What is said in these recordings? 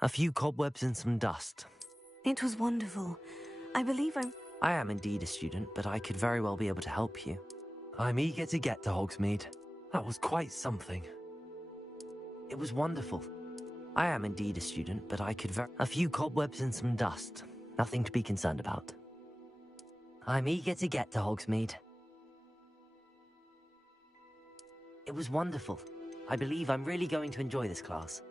A few cobwebs and some dust. It was wonderful. I believe I am indeed a student, but I could very well be able to help you. I'm eager to get to Hogsmeade. That was quite something. It was wonderful. I am indeed a student, but I could a few cobwebs and some dust. Nothing to be concerned about. I'm eager to get to Hogsmeade. It was wonderful. I believe I'm really going to enjoy this class.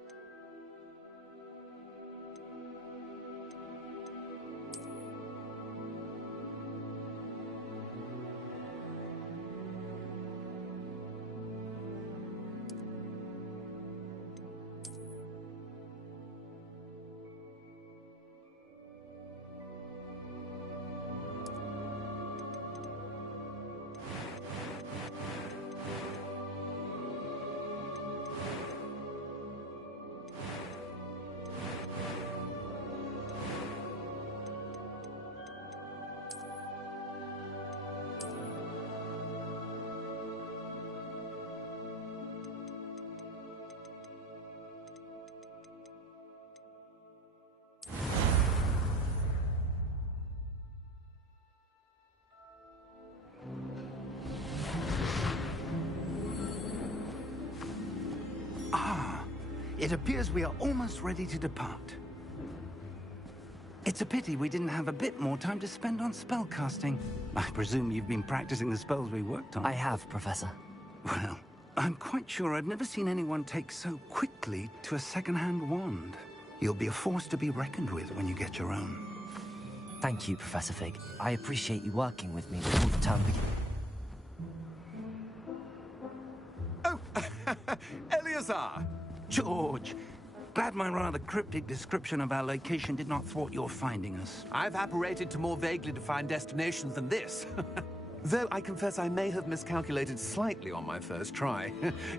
It appears we are almost ready to depart. It's a pity we didn't have a bit more time to spend on spellcasting. I presume you've been practicing the spells we worked on. I have, Professor. Well, I'm quite sure I've never seen anyone take so quickly to a second-hand wand. You'll be a force to be reckoned with when you get your own. Thank you, Professor Fig. I appreciate you working with me before the term begins. Oh, Eleazar! George, glad my rather cryptic description of our location did not thwart your finding us. I've apparated to more vaguely defined destinations than this. Though I confess I may have miscalculated slightly on my first try.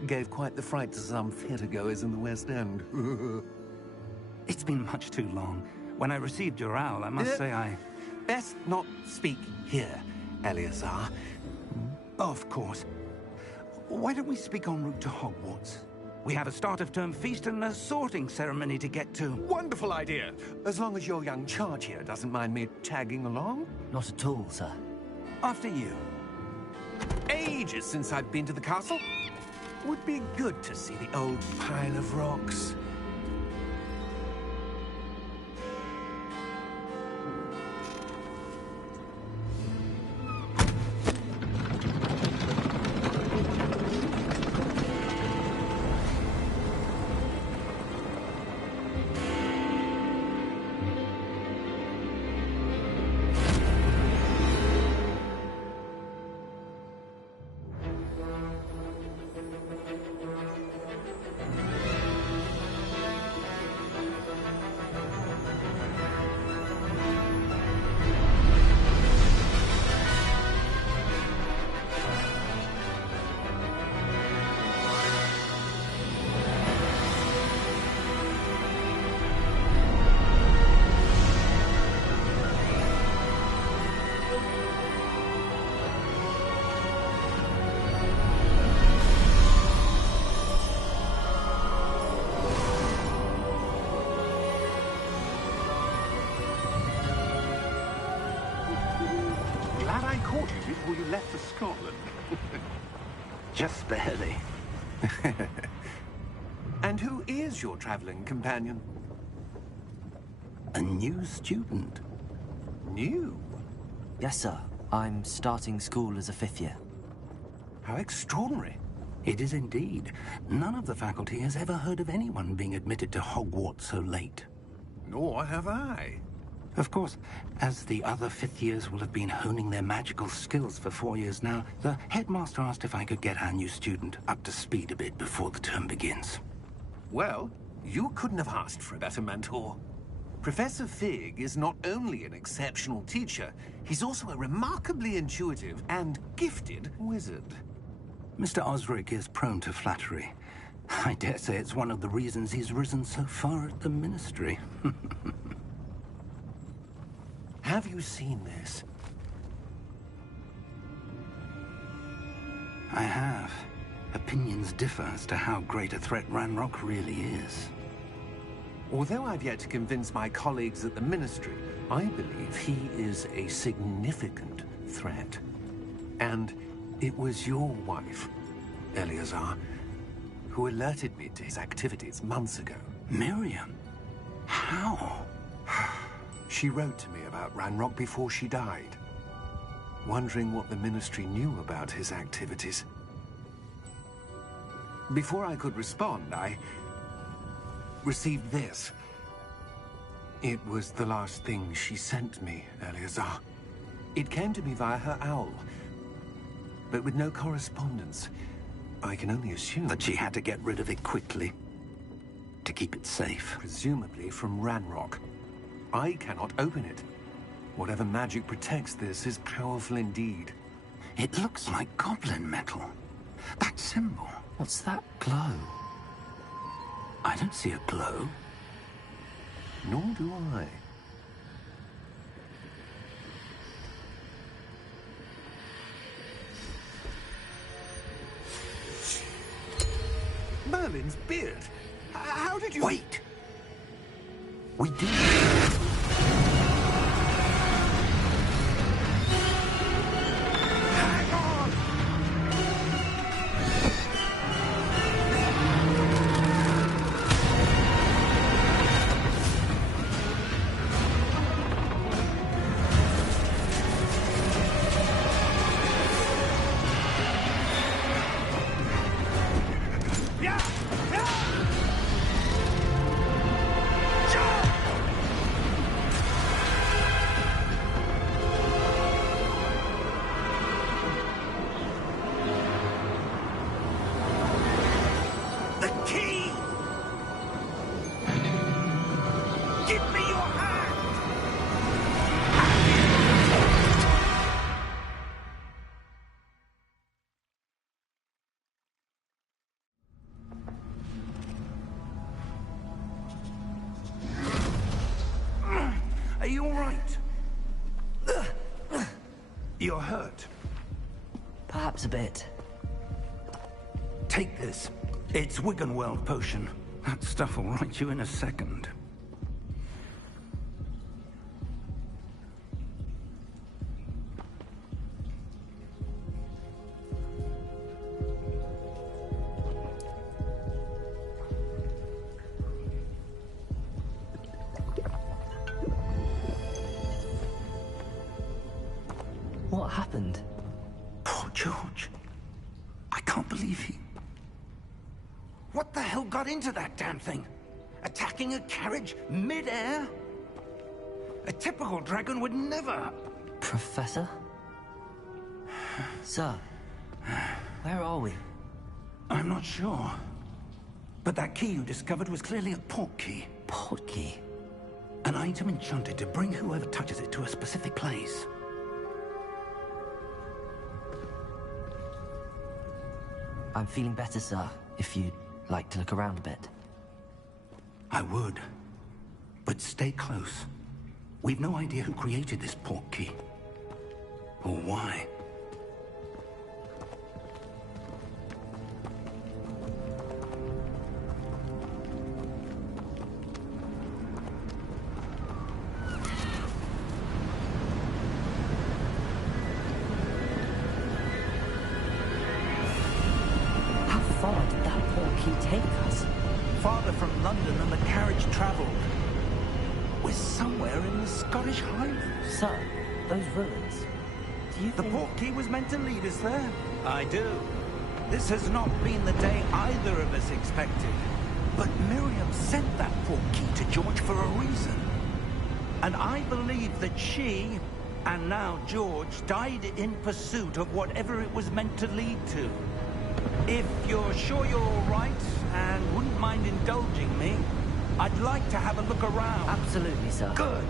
Gave quite the fright to some theatergoers in the West End. It's been much too long. When I received your owl, I must say I... Best not speak here, Eleazar. Of course. Why don't we speak en route to Hogwarts? We have a start-of-term feast and a sorting ceremony to get to. Wonderful idea! As long as your young charge here doesn't mind me tagging along. Not at all, sir. After you. Ages since I've been to the castle. Would be good to see the old pile of rocks. Before you left for Scotland. Just barely. And who is your traveling companion? A new student. New? Yes, sir. I'm starting school as a 5th year. How extraordinary. It is indeed. None of the faculty has ever heard of anyone being admitted to Hogwarts so late. Nor have I. Of course, as the other 5th years will have been honing their magical skills for 4 years now, the headmaster asked if I could get our new student up to speed a bit before the term begins. Well, you couldn't have asked for a better mentor. Professor Fig is not only an exceptional teacher, he's also a remarkably intuitive and gifted wizard. Mr. Osric is prone to flattery. I dare say it's one of the reasons he's risen so far at the Ministry. Have you seen this? I have. Opinions differ as to how great a threat Ranrock really is. Although I've yet to convince my colleagues at the Ministry, I believe he is a significant threat. And it was your wife, Eleazar, who alerted me to his activities months ago. Miriam? How? She wrote to me about Ranrock before she died, wondering what the Ministry knew about his activities. Before I could respond, I received this. It was the last thing she sent me, Eleazar. It came to me via her owl, but with no correspondence. I can only assume That she had to get rid of it quickly, to keep it safe. presumably from Ranrock. I cannot open it. Whatever magic protects this is powerful indeed. It looks like goblin metal. That symbol. What's that glow? I don't see a glow. Nor do I. Merlin's beard. How did you... Wait! We did. Hang on! Yeah! Yeah! The key! Give me your hand! Are you all right? You're hurt. Perhaps a bit. Take this. It's Wiggenweld potion. That stuff will right you in a second. What happened? Poor George. I can't believe he... What the hell got into that damn thing? Attacking a carriage mid-air? A typical dragon would never... Professor? Sir, where are we? I'm not sure. But that key you discovered was clearly a port key. Port key? An item enchanted to bring whoever touches it to a specific place. I'm feeling better, sir, if you'd like to look around a bit. I would. But stay close. We've no idea who created this port key. Or why. How far did that port key take us? Farther from London than the carriage travelled. We're somewhere in the Scottish Highlands. Sir, those ruins. Do you The think... port key was meant to lead us there. I do. This has not been the day either of us expected. But Miriam sent that port key to George for a reason. And I believe that she, and now George, died in pursuit of whatever it was meant to lead to. If you're sure you're all right, and wouldn't mind indulging me, I'd like to have a look around. Absolutely, sir. Good.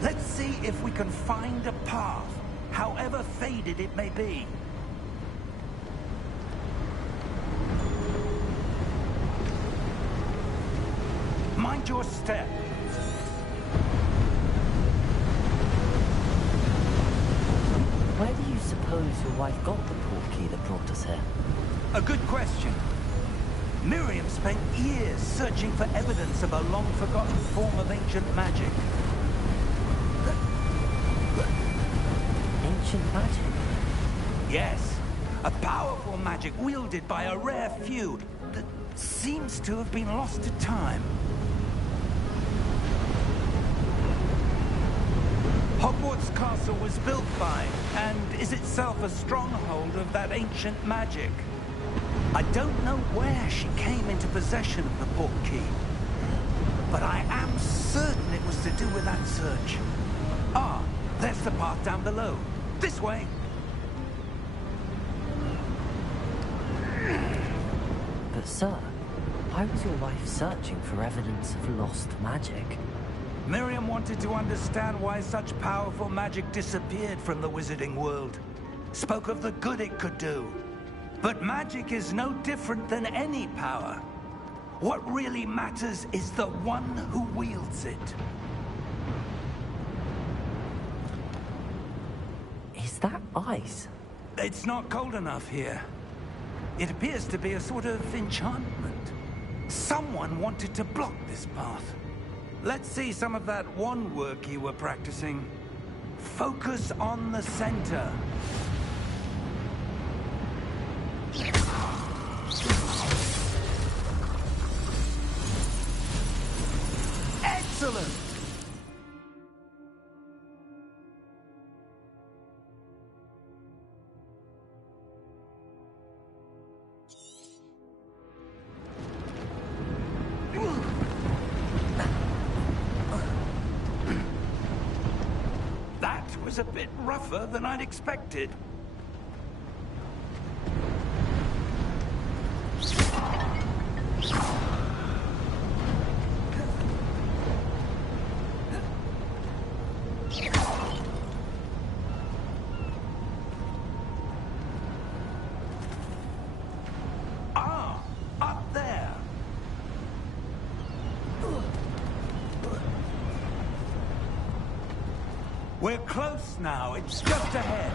Let's see if we can find a path, however faded it may be. Mind your step. Where do you suppose your wife got the port key that brought us here? A good question. Miriam spent years searching for evidence of a long-forgotten form of ancient magic. Ancient magic? Yes, a powerful magic wielded by a rare few that seems to have been lost to time. Hogwarts Castle was built by, and is itself a stronghold of that ancient magic. I don't know where she came into possession of the portkey, but I am certain it was to do with that search. Ah, there's the path down below. This way. But sir, why was your wife searching for evidence of lost magic? Miriam wanted to understand why such powerful magic disappeared from the wizarding world. Spoke of the good it could do. But magic is no different than any power. What really matters is the one who wields it. Is that ice? It's not cold enough here. It appears to be a sort of enchantment. Someone wanted to block this path. Let's see some of that wand work you were practicing. Focus on the center. Excellent! That was a bit rougher than I'd expected. Ah, up there. We're close now. It's just ahead.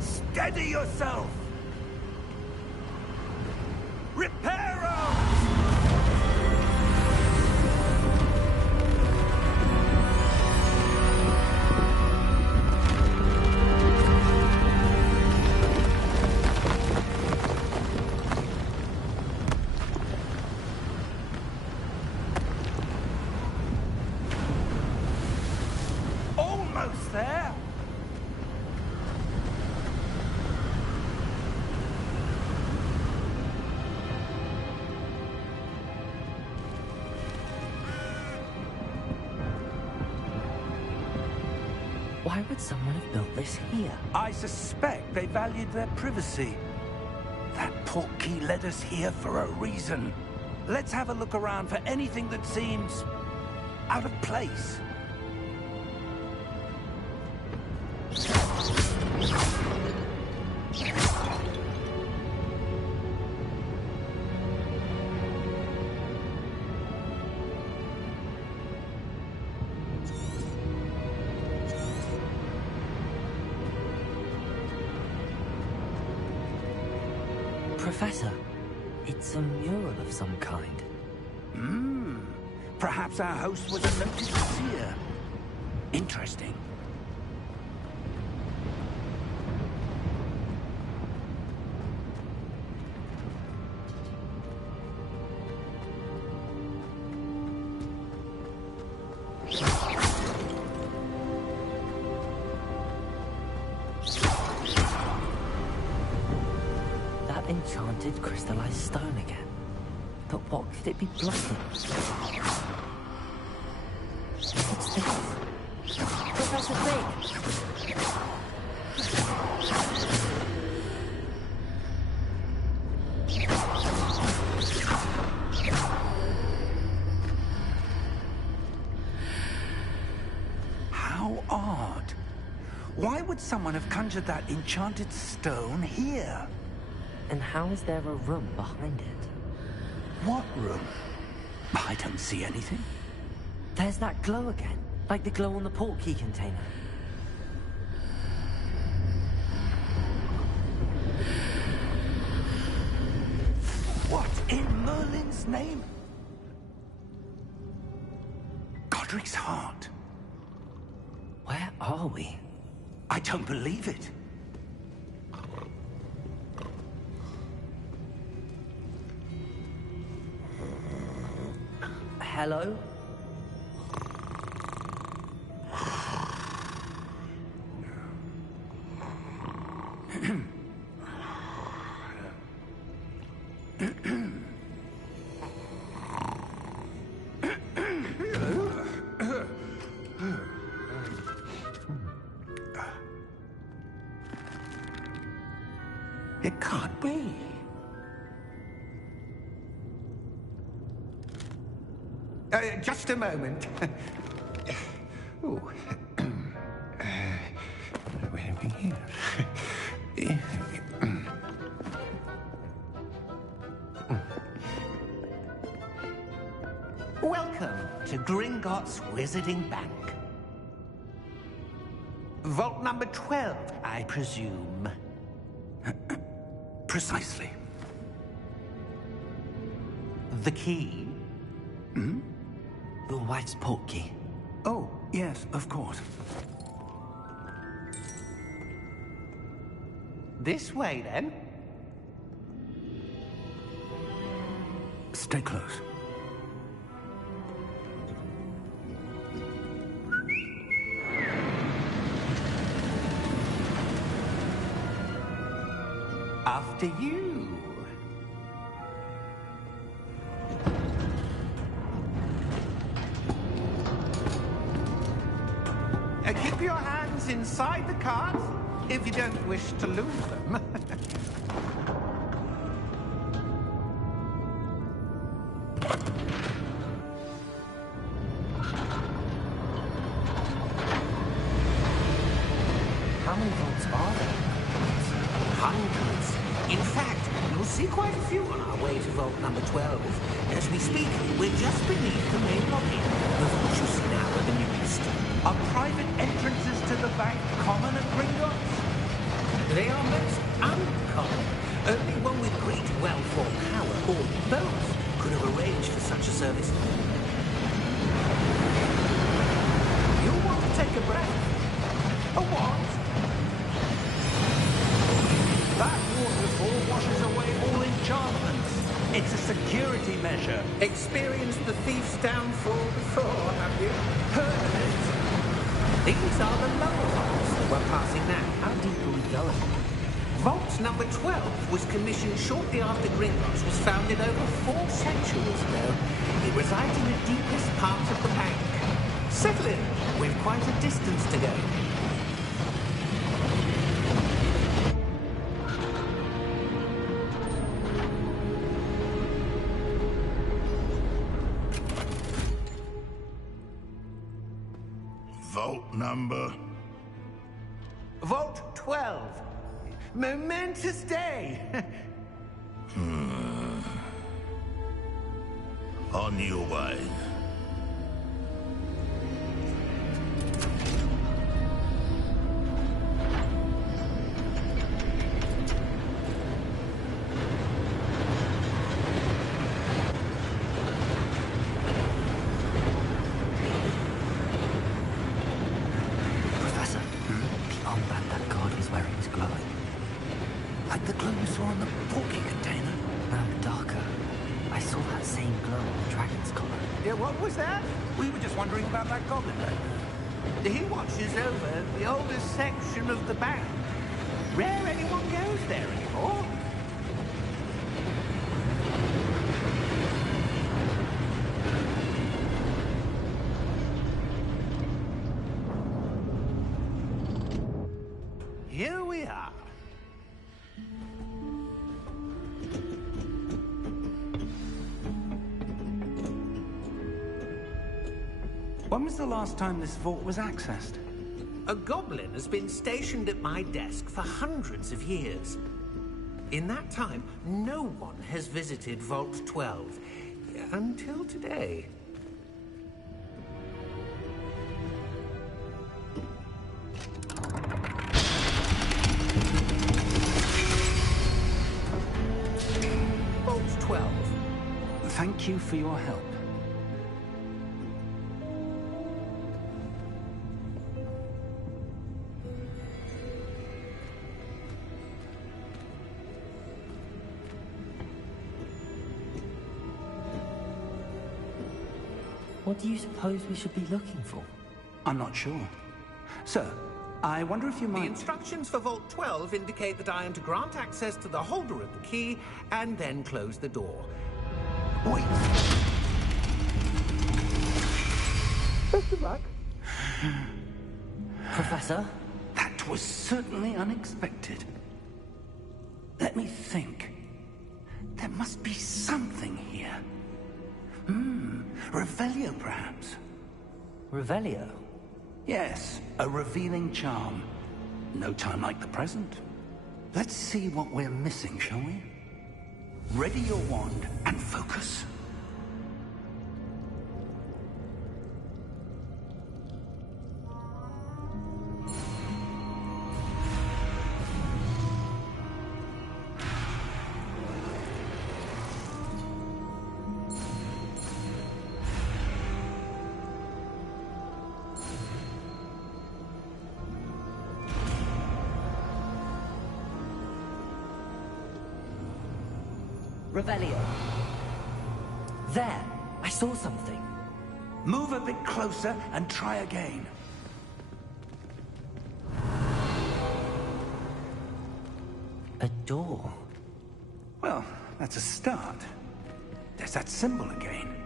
Steady yourself! Reparo! Almost there! Why would someone have built this here? I suspect they valued their privacy. That portkey led us here for a reason. Let's have a look around for anything that seems out of place. Professor, it's a mural of some kind. Perhaps our host was a noted seer. Interesting. Enchanted crystallized stone again. But what could it be blocking? What's this? Professor Fig! How would someone have conjured that enchanted stone here? And how is there a room behind it? What room? I don't see anything. There's that glow again, like the glow on the portkey container. What in Merlin's name? Godric's heart. Where are we? I don't believe it. Hello? It can't be. Just a moment. Ooh. Where are we here? Welcome to Gringotts Wizarding Bank. Vault number 12, I presume. Precisely. The key? Hmm? Your wife's portkey. Oh, yes, of course. This way, then. Stay close. After you. Keep your hands inside the cart if you don't wish to lose them. How many vaults are there? Hundreds. In fact, you'll see quite a few on our way to vault number 12. As we speak, we're just beneath the main lobby. The vaults you see now are the newest. Are private entrances to the bank common at Gringotts? They are most uncommon. Only one with great wealth or power, or both, could have arranged for such a service. You'll want to take a breath. A what? That waterfall washes away all enchantments. It's a security measure. Experienced the thief's downfall before, have you? Heard of it? These are the lower vaults that we're passing now. How deep are we going? Vault number 12 was commissioned shortly after Gringotts was founded over 4 centuries ago. It resides in the deepest part of the bank. Settle in. We've quite a distance to go. Vault number? Vault 12. Momentous day. On your way. Professor, the armband that guard was wearing is glowing. Like the glow you saw on the portkey container. No, darker. I saw that same glow on the dragon's collar. Yeah, what was that? We were just wondering about that goblin back there. He watches over the oldest section of the bank. Rare anyone goes there anymore. Here we are. When was the last time this vault was accessed? A goblin has been stationed at my desk for hundreds of years. In that time, no one has visited Vault 12. Until today. Vault 12. Thank you for your help. What do you suppose we should be looking for? I'm not sure. Sir, I wonder if you The might... instructions for Vault 12 indicate that I am to grant access to the holder of the key and then close the door. Wait! Best of luck. Professor? That was certainly unexpected. Let me think. There must be something here. Revelio, perhaps? Revelio? Yes, a revealing charm. No time like the present. Let's see what we're missing, shall we? Ready your wand and focus. Revelio. There! I saw something. Move a bit closer and try again. A door. Well, that's a start. There's that symbol again.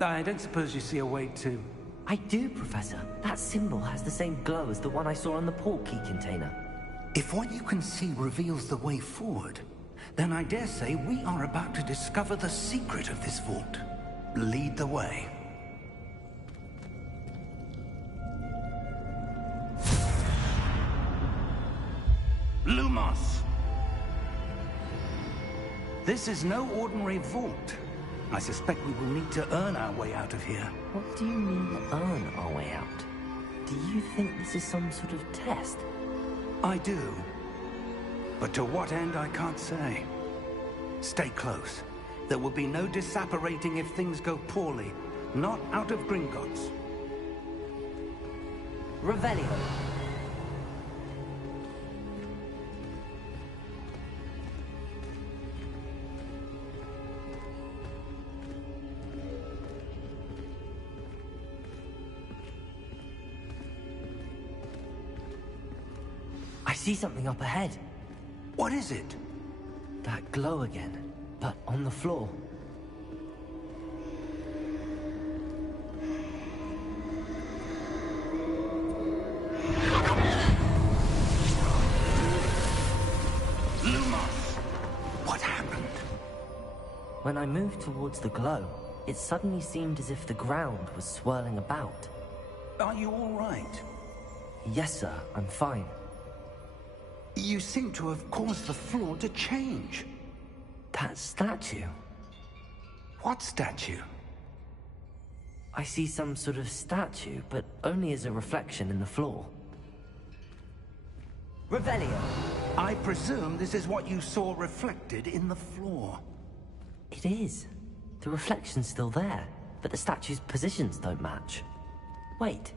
I don't suppose you see a way to... I do, Professor. That symbol has the same glow as the one I saw on the port key container. If what you can see reveals the way forward, then I dare say we are about to discover the secret of this vault. Lead the way. Lumos! This is no ordinary vault. I suspect we will need to earn our way out of here. What do you mean, earn our way out? Do you think this is some sort of test? I do. But to what end, I can't say. Stay close. There will be no disapparating if things go poorly. Not out of Gringotts. Revelio. I see something up ahead. What is it? That glow again, but on the floor. Lumos! What happened? When I moved towards the glow, it suddenly seemed as if the ground was swirling about. Are you all right? Yes, sir, I'm fine. You seem to have caused the floor to change. That statue. What statue? I see some sort of statue, but only as a reflection in the floor. Revelio. I presume this is what you saw reflected in the floor. It is. The reflection's still there, but the statue's positions don't match. Wait.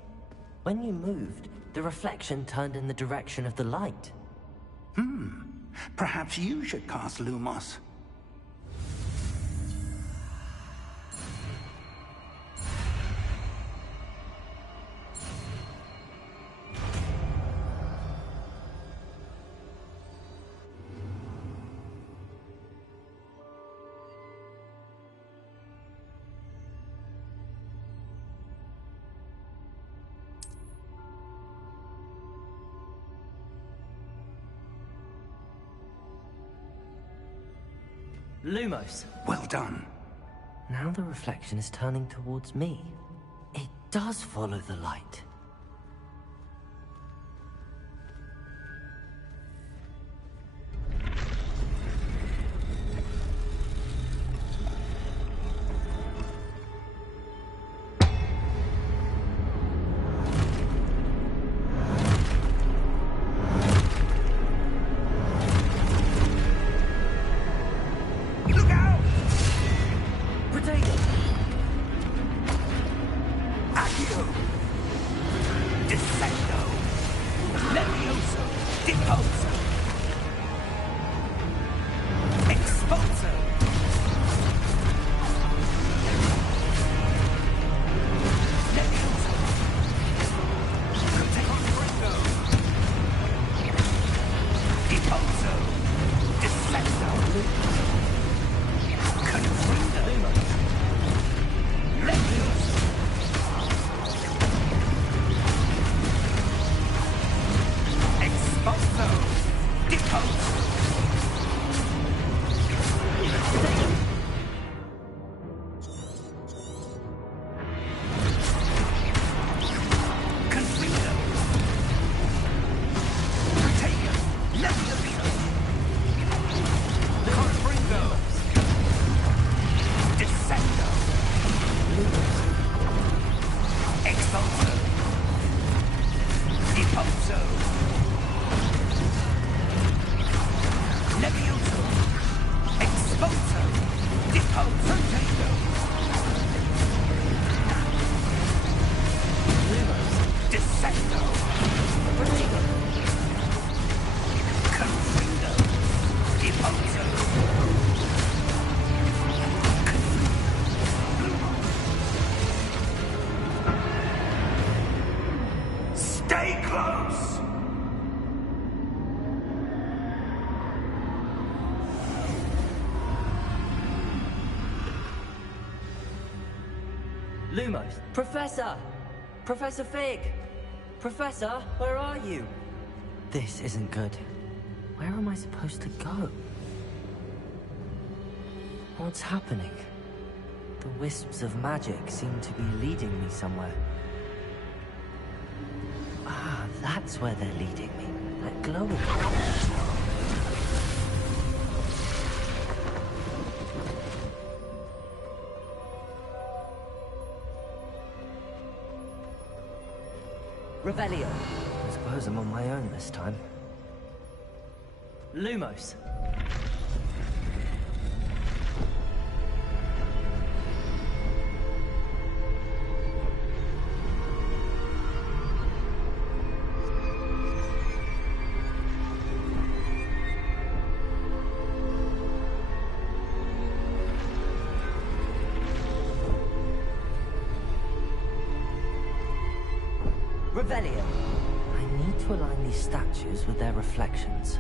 When you moved, the reflection turned in the direction of the light. Perhaps you should cast Lumos. Lumos. Well done. Now the reflection is turning towards me. It does follow the light. Lumos. Professor! Professor Fig! Professor, where are you? This isn't good. Where am I supposed to go? What's happening? The wisps of magic seem to be leading me somewhere. Ah, that's where they're leading me. That glowing... Revelio. I suppose I'm on my own this time. Lumos. Revelio. I need to align these statues with their reflections.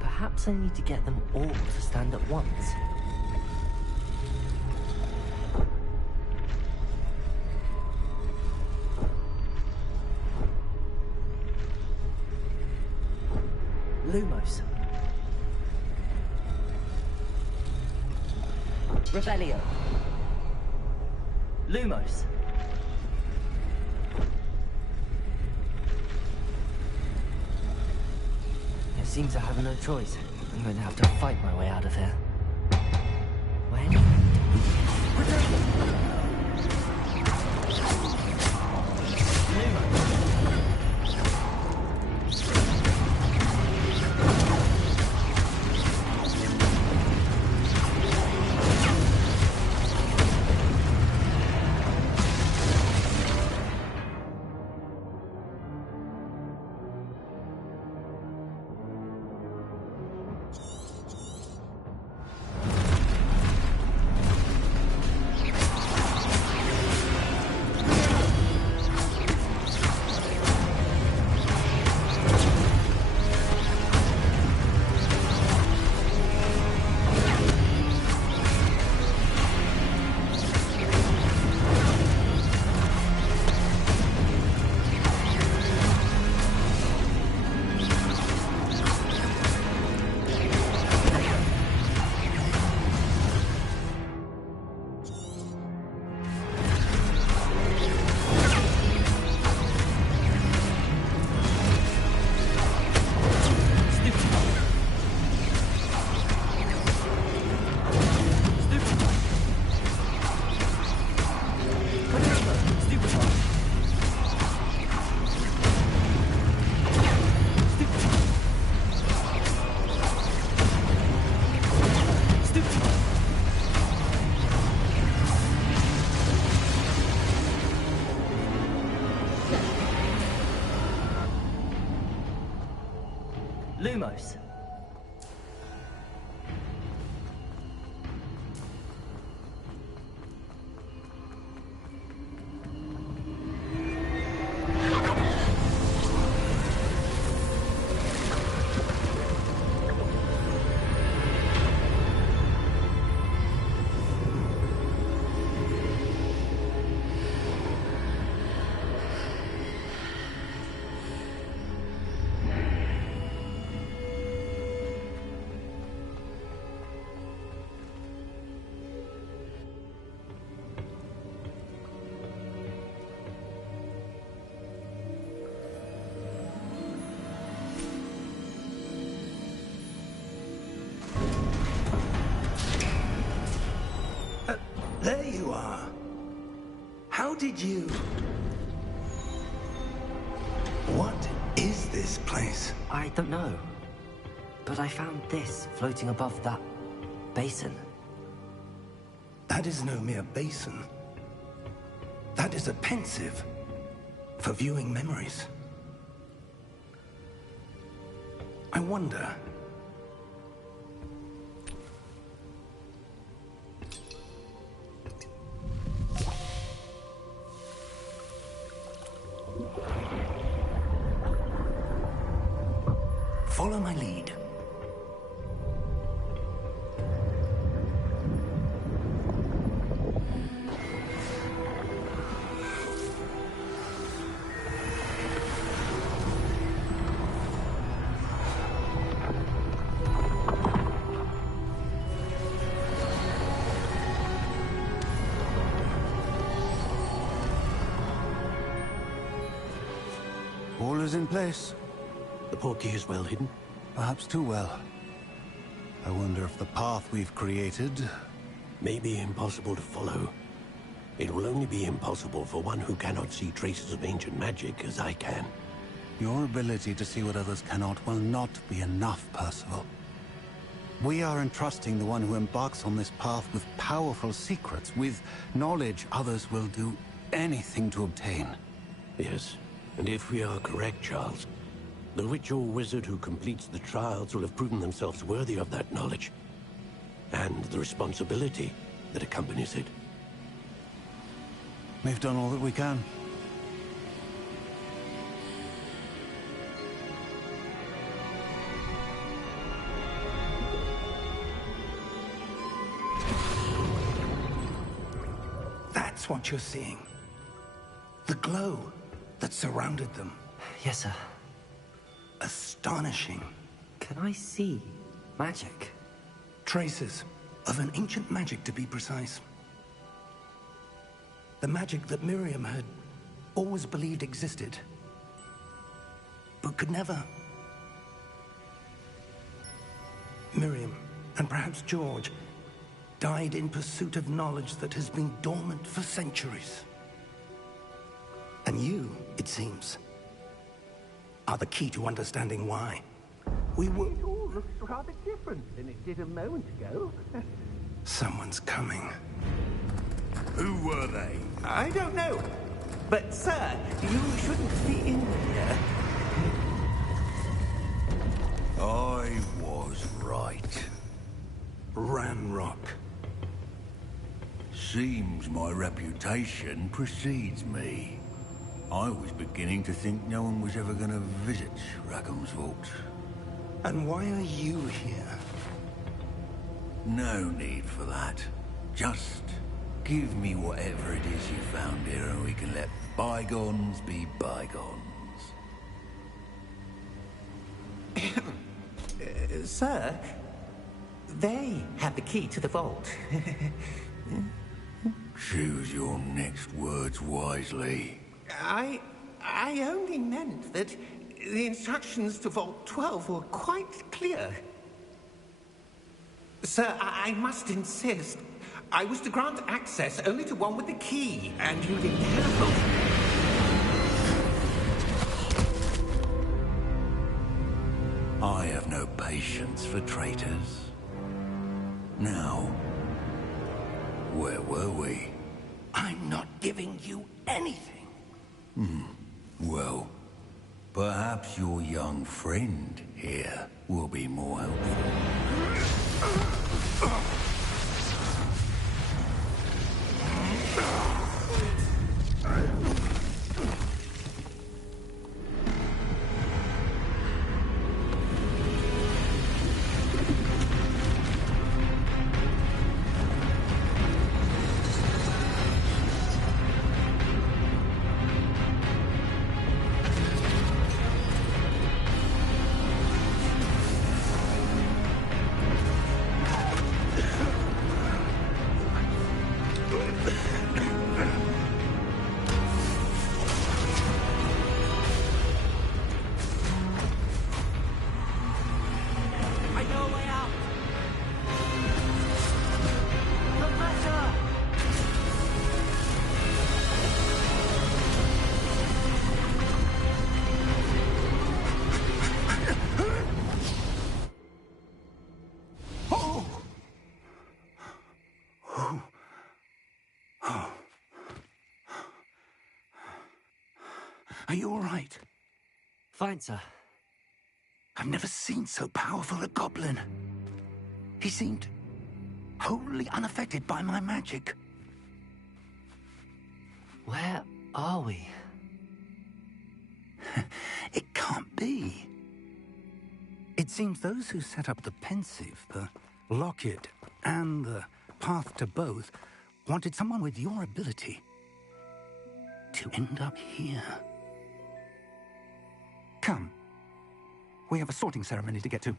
Perhaps I need to get them all to stand at once. Lumos. Revelio. Lumos. It seems I have no choice. I'm going to have to fight my way out of here. Where do I need to be? Lumos. There you are. How did you... What is this place? I don't know. But I found this floating above that basin. That is no mere basin. That is a pensive for viewing memories. I wonder... Follow my lead. All is in place. The portkey is well hidden. Perhaps too well. I wonder if the path we've created... May be impossible to follow. It will only be impossible for one who cannot see traces of ancient magic as I can. Your ability to see what others cannot will not be enough, Percival. We are entrusting the one who embarks on this path with powerful secrets, with knowledge others will do anything to obtain. Yes, and if we are correct, Charles, the witch or wizard who completes the trials will have proven themselves worthy of that knowledge, and the responsibility that accompanies it. We've done all that we can. That's what you're seeing. The glow that surrounded them. Yes, sir. Astonishing. Can I see magic? Traces of an ancient magic, to be precise. The magic that Miriam had always believed existed, but could never. Miriam, and perhaps George, died in pursuit of knowledge that has been dormant for centuries. And you, it seems, are the key to understanding why. We were... It all looks rather different than it did a moment ago. Someone's coming. Who were they? I don't know. But, sir, you shouldn't be in here. I was right. Ramrock. Seems my reputation precedes me. I was beginning to think no one was ever going to visit Rackham's vault. And why are you here? No need for that. Just give me whatever it is you found here and we can let bygones be bygones. Sir, they have the key to the vault. Choose your next words wisely. I only meant that the instructions to Vault 12 were quite clear. Sir, I must insist. I was to grant access only to one with the key, and you didn't have. I have no patience for traitors. Now, where were we? I'm not giving you anything. Well, perhaps your young friend here will be more helpful. Are you all right? Fine, sir. I've never seen so powerful a goblin. He seemed wholly unaffected by my magic. Where are we? It can't be. It seems those who set up the pensive, the locket, and the path to both wanted someone with your ability to end up here. Come. We have a sorting ceremony to get to.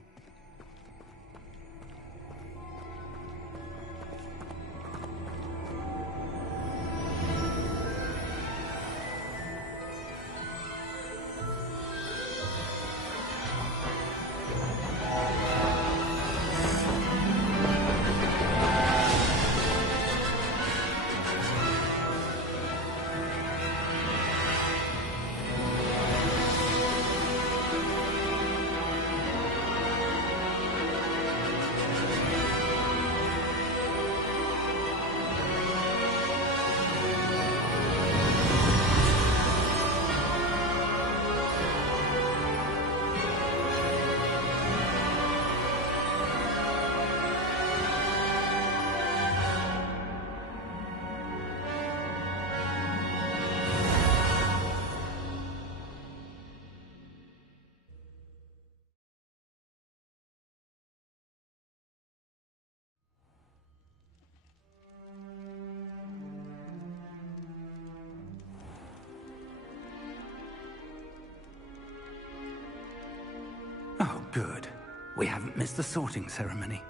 Oh, good. We haven't missed the sorting ceremony.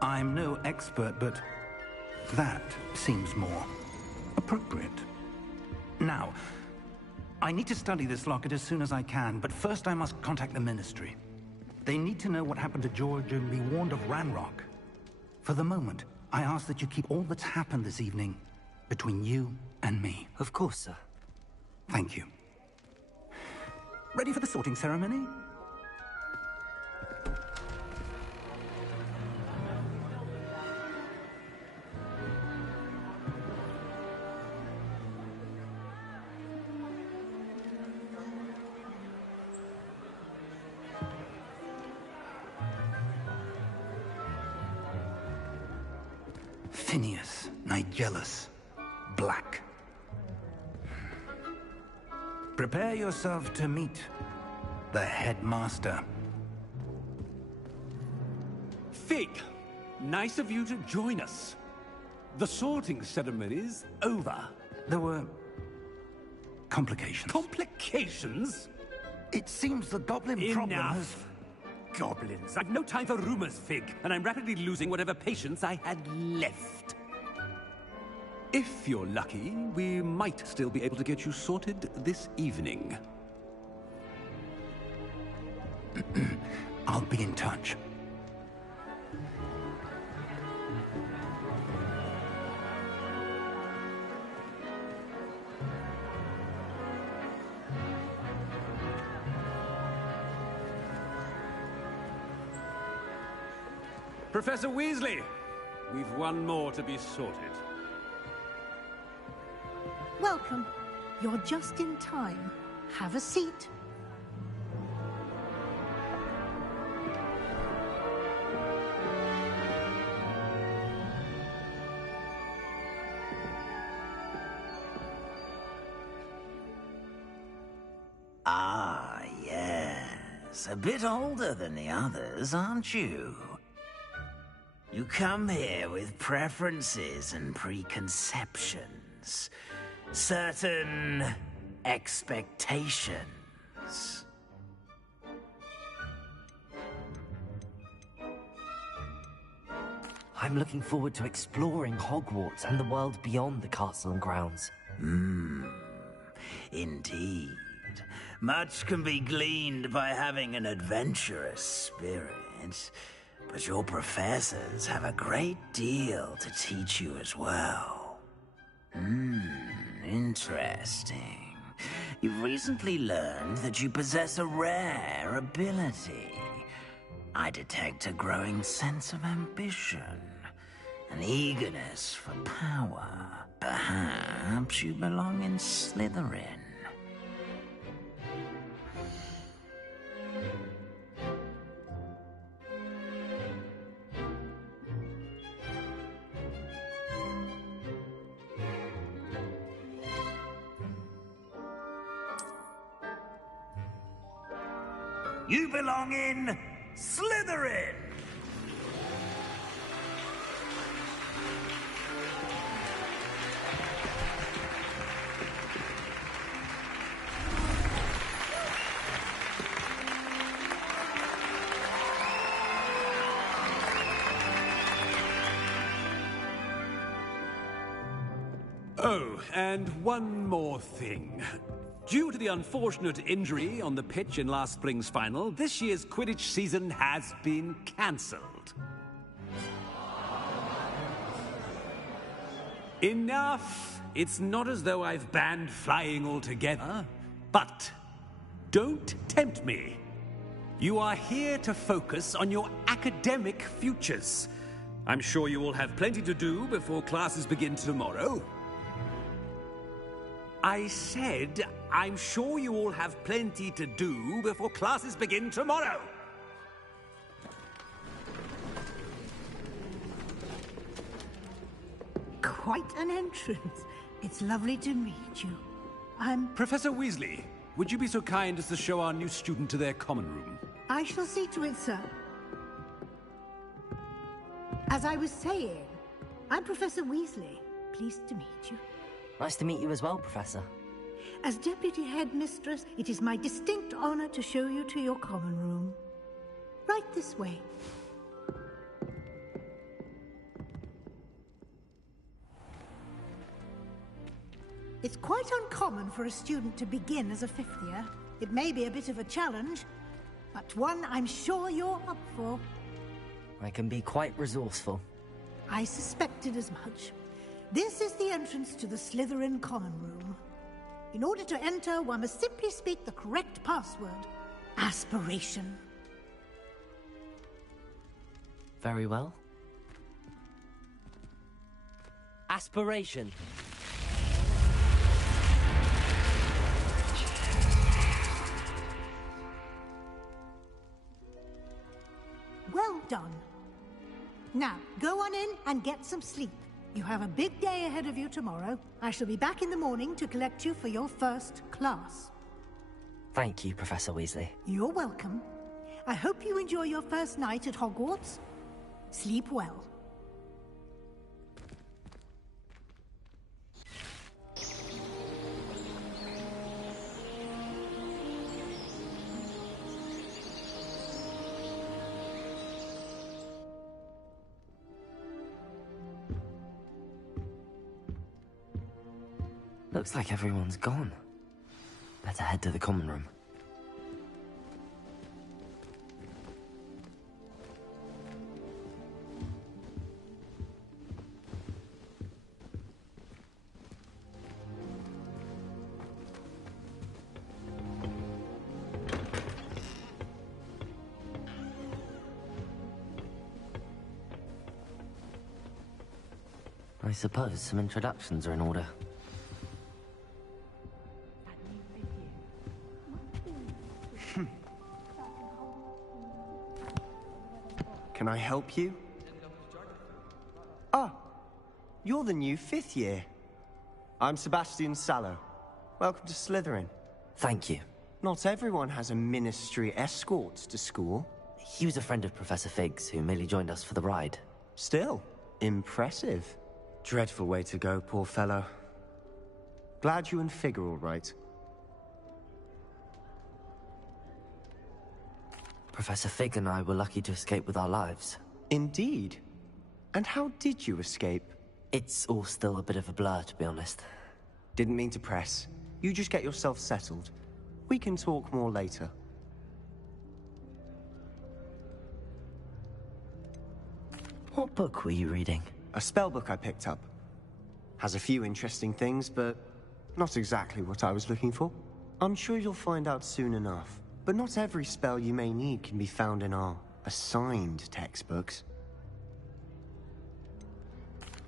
I'm no expert, but that seems more appropriate. Now, I need to study this locket as soon as I can, but first I must contact the Ministry. They need to know what happened to George and be warned of Ranrock. For the moment, I ask that you keep all that's happened this evening between you and me. Of course, sir. Thank you. Ready for the sorting ceremony? Phineas, Nigellus, Black. Prepare yourself to meet the headmaster. Fig, nice of you to join us. The sorting ceremony's over. There were complications. Complications? It seems the goblin problem has... Enough. Goblins. I've no time for rumors, Fig, and I'm rapidly losing whatever patience I had left. If you're lucky, we might still be able to get you sorted this evening. I'll be in touch. Professor Weasley, we've one more to be sorted. Welcome. You're just in time. Have a seat. Ah, yes. A bit older than the others, aren't you? You come here with preferences and preconceptions. Certain expectations. I'm looking forward to exploring Hogwarts and the world beyond the castle and grounds. Indeed. Much can be gleaned by having an adventurous spirit, but your professors have a great deal to teach you as well. Interesting. You've recently learned that you possess a rare ability. I detect a growing sense of ambition, an eagerness for power. Perhaps you belong in Slytherin. You belong in Slytherin! Oh, and one more thing. Due to the unfortunate injury on the pitch in last spring's final, this year's Quidditch season has been cancelled. Enough! It's not as though I've banned flying altogether, but don't tempt me. You are here to focus on your academic futures. I'm sure you all have plenty to do before classes begin tomorrow. I said, I'm sure you all have plenty to do before classes begin tomorrow. Quite an entrance. It's lovely to meet you. Professor Weasley, would you be so kind as to show our new student to their common room? I shall see to it, sir. As I was saying, I'm Professor Weasley. Pleased to meet you. Nice to meet you as well, Professor. As Deputy Headmistress, it is my distinct honor to show you to your common room. Right this way. It's quite uncommon for a student to begin as a fifth year. It may be a bit of a challenge, but one I'm sure you're up for. I can be quite resourceful. I suspected as much. This is the entrance to the Slytherin common room. In order to enter, one must simply speak the correct password. Aspiration. Very well. Aspiration. Well done. Now, go on in and get some sleep. You have a big day ahead of you tomorrow. I shall be back in the morning to collect you for your first class. Thank you, Professor Weasley. You're welcome. I hope you enjoy your first night at Hogwarts. Sleep well. Looks like everyone's gone. Better head to the common room. I suppose some introductions are in order. Can I help you? Ah, you're the new fifth year. I'm Sebastian Sallow. Welcome to Slytherin. Thank you. Not everyone has a ministry escort to school. He was a friend of Professor Fig's who merely joined us for the ride. Still, impressive. Dreadful way to go, poor fellow. Glad you and Fig are all right. Professor Fig and I were lucky to escape with our lives. Indeed. And how did you escape? It's all still a bit of a blur, to be honest. Didn't mean to press. You just get yourself settled. We can talk more later. What book were you reading? A spell book I picked up. Has a few interesting things, but not exactly what I was looking for. I'm sure you'll find out soon enough. But not every spell you may need can be found in our assigned textbooks.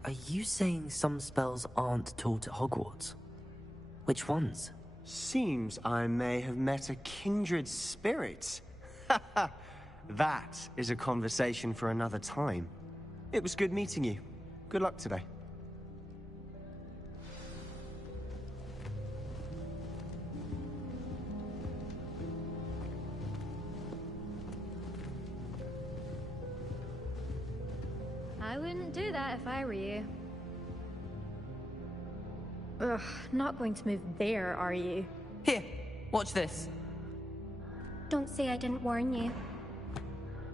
Are you saying some spells aren't taught at Hogwarts? Which ones? Seems I may have met a kindred spirit. That is a conversation for another time. It was good meeting you. Good luck today. I wouldn't do that if I were you. Ugh, not going to move there, are you? Here, watch this. Don't say I didn't warn you.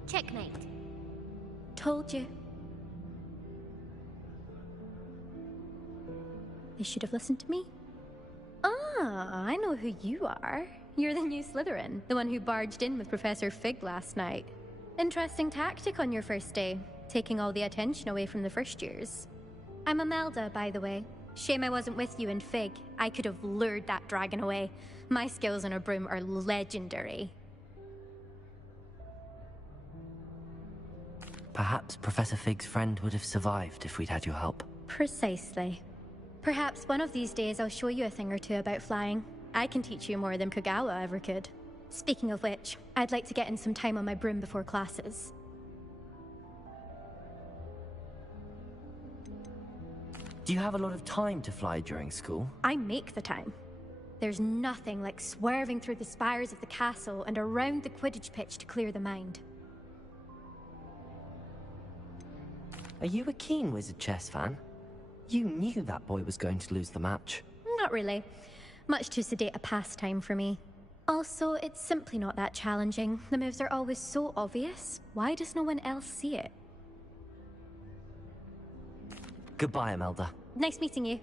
Checkmate. Told you. They should have listened to me. Ah, I know who you are. You're the new Slytherin, the one who barged in with Professor Fig last night. Interesting tactic on your first day, taking all the attention away from the first years. I'm Imelda, by the way. Shame I wasn't with you in Fig. I could have lured that dragon away. My skills on a broom are legendary. Perhaps Professor Fig's friend would have survived if we'd had your help. Precisely. Perhaps one of these days I'll show you a thing or two about flying. I can teach you more than Kogawa ever could. Speaking of which, I'd like to get in some time on my broom before classes. Do you have a lot of time to fly during school? I make the time. There's nothing like swerving through the spires of the castle and around the Quidditch pitch to clear the mind. Are you a keen Wizard chess fan? You knew that boy was going to lose the match. Not really. Much too sedate a pastime for me. Also, it's simply not that challenging. The moves are always so obvious. Why does no one else see it? Goodbye, Imelda. Nice meeting you.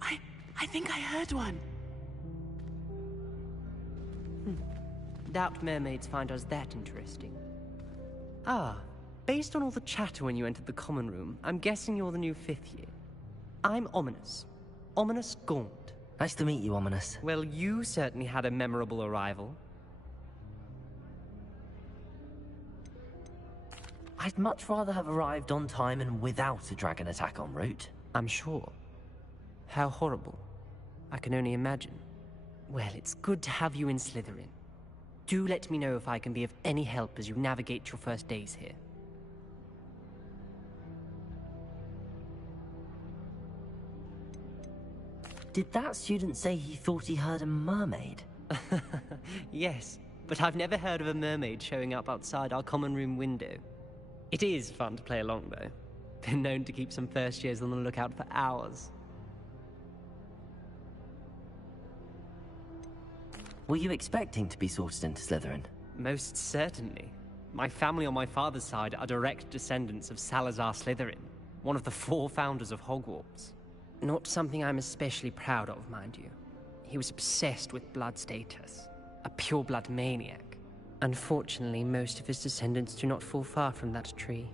I think I heard one. Doubt mermaids find us that interesting. Ah, based on all the chatter when you entered the common room, I'm guessing you're the new 5th year. I'm Ominous. Ominous Gaunt. Nice to meet you, Ominous. Well, you certainly had a memorable arrival. I'd much rather have arrived on time and without a dragon attack en route. I'm sure. How horrible. I can only imagine. Well, it's good to have you in Slytherin. Do let me know if I can be of any help as you navigate your first days here. Did that student say he thought he heard a mermaid? Yes, but I've never heard of a mermaid showing up outside our common room window. It is fun to play along, though. Been known to keep some first years on the lookout for hours. Were you expecting to be sorted into Slytherin? Most certainly. My family on my father's side are direct descendants of Salazar Slytherin, one of the 4 founders of Hogwarts. Not something I'm especially proud of, mind you. He was obsessed with blood status, a pure-blood maniac. Unfortunately, most of his descendants do not fall far from that tree.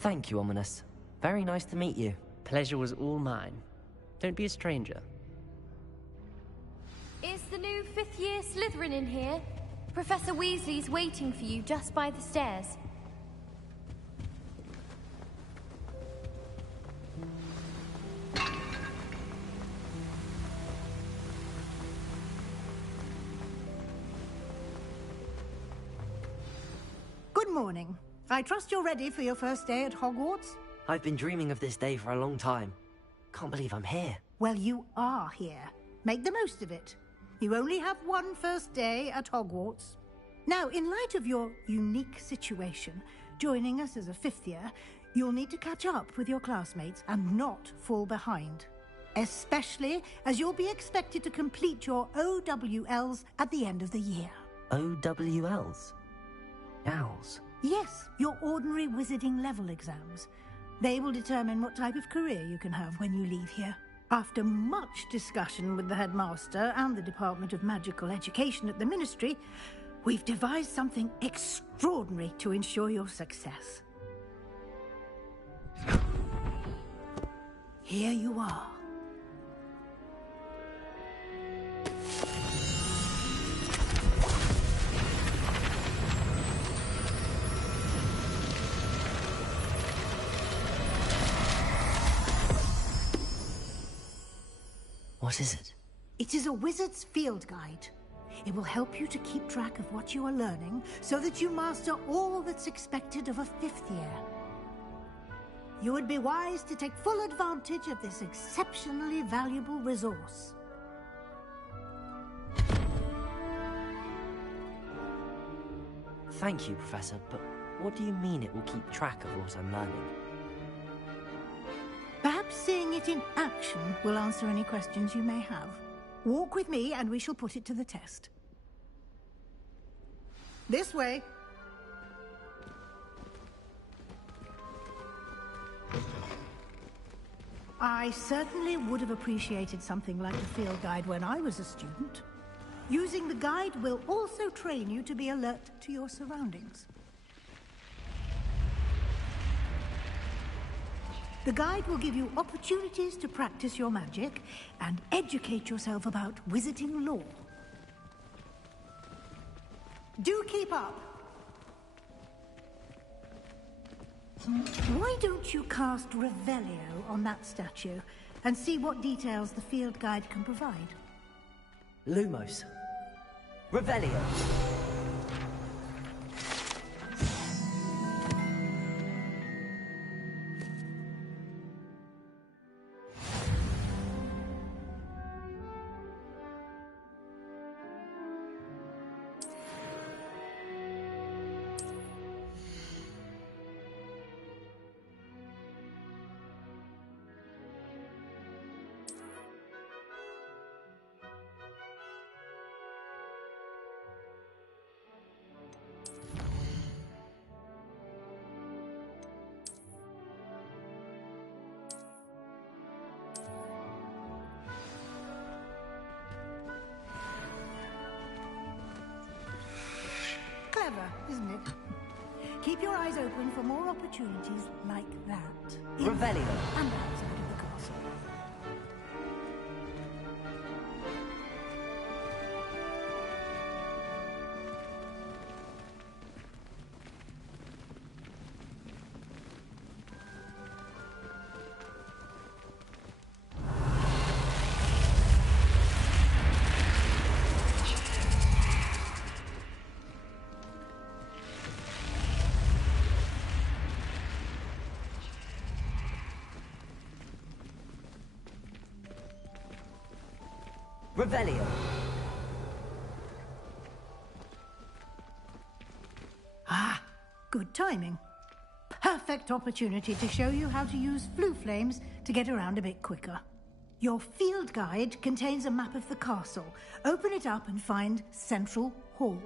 Thank you, Ominous. Very nice to meet you. Pleasure was all mine. Don't be a stranger. Is the new 5th year Slytherin in here? Professor Weasley's waiting for you just by the stairs. Good morning. I trust you're ready for your first day at Hogwarts? I've been dreaming of this day for a long time. Can't believe I'm here. Well, you are here. Make the most of it. You only have one first day at Hogwarts. Now, in light of your unique situation, joining us as a fifth year, you'll need to catch up with your classmates and not fall behind. Especially as you'll be expected to complete your OWLs at the end of the year. OWLs? Owls? Yes, your ordinary wizarding level exams. They will determine what type of career you can have when you leave here. After much discussion with the headmaster and the Department of Magical Education at the Ministry, we've devised something extraordinary to ensure your success. Here you are. What is it? It is a wizard's field guide. It will help you to keep track of what you are learning so that you master all that's expected of a fifth year. You would be wise to take full advantage of this exceptionally valuable resource. Thank you, Professor, but what do you mean it will keep track of what I'm learning? Perhaps seeing it in action will answer any questions you may have. Walk with me and we shall put it to the test. This way. I certainly would have appreciated something like a field guide when I was a student. Using the guide will also train you to be alert to your surroundings. The guide will give you opportunities to practice your magic and educate yourself about wizarding lore. Do keep up! Why don't you cast Revelio on that statue and see what details the field guide can provide? Lumos. Revelio. Clever, isn't it? Keep your eyes open for more opportunities like that. Revelio. And outside of the castle. Revelio. Ah, good timing. Perfect opportunity to show you how to use flue flames to get around a bit quicker. Your field guide contains a map of the castle. Open it up and find Central Hall.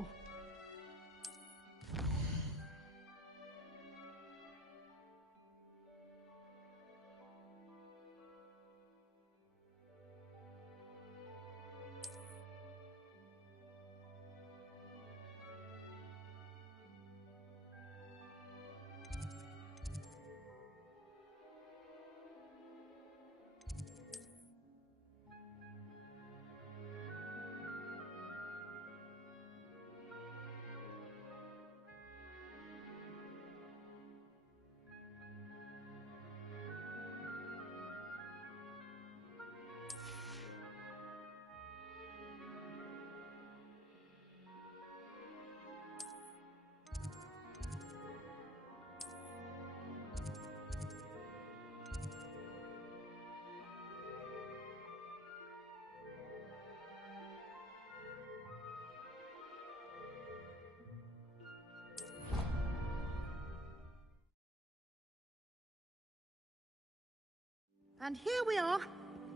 And here we are.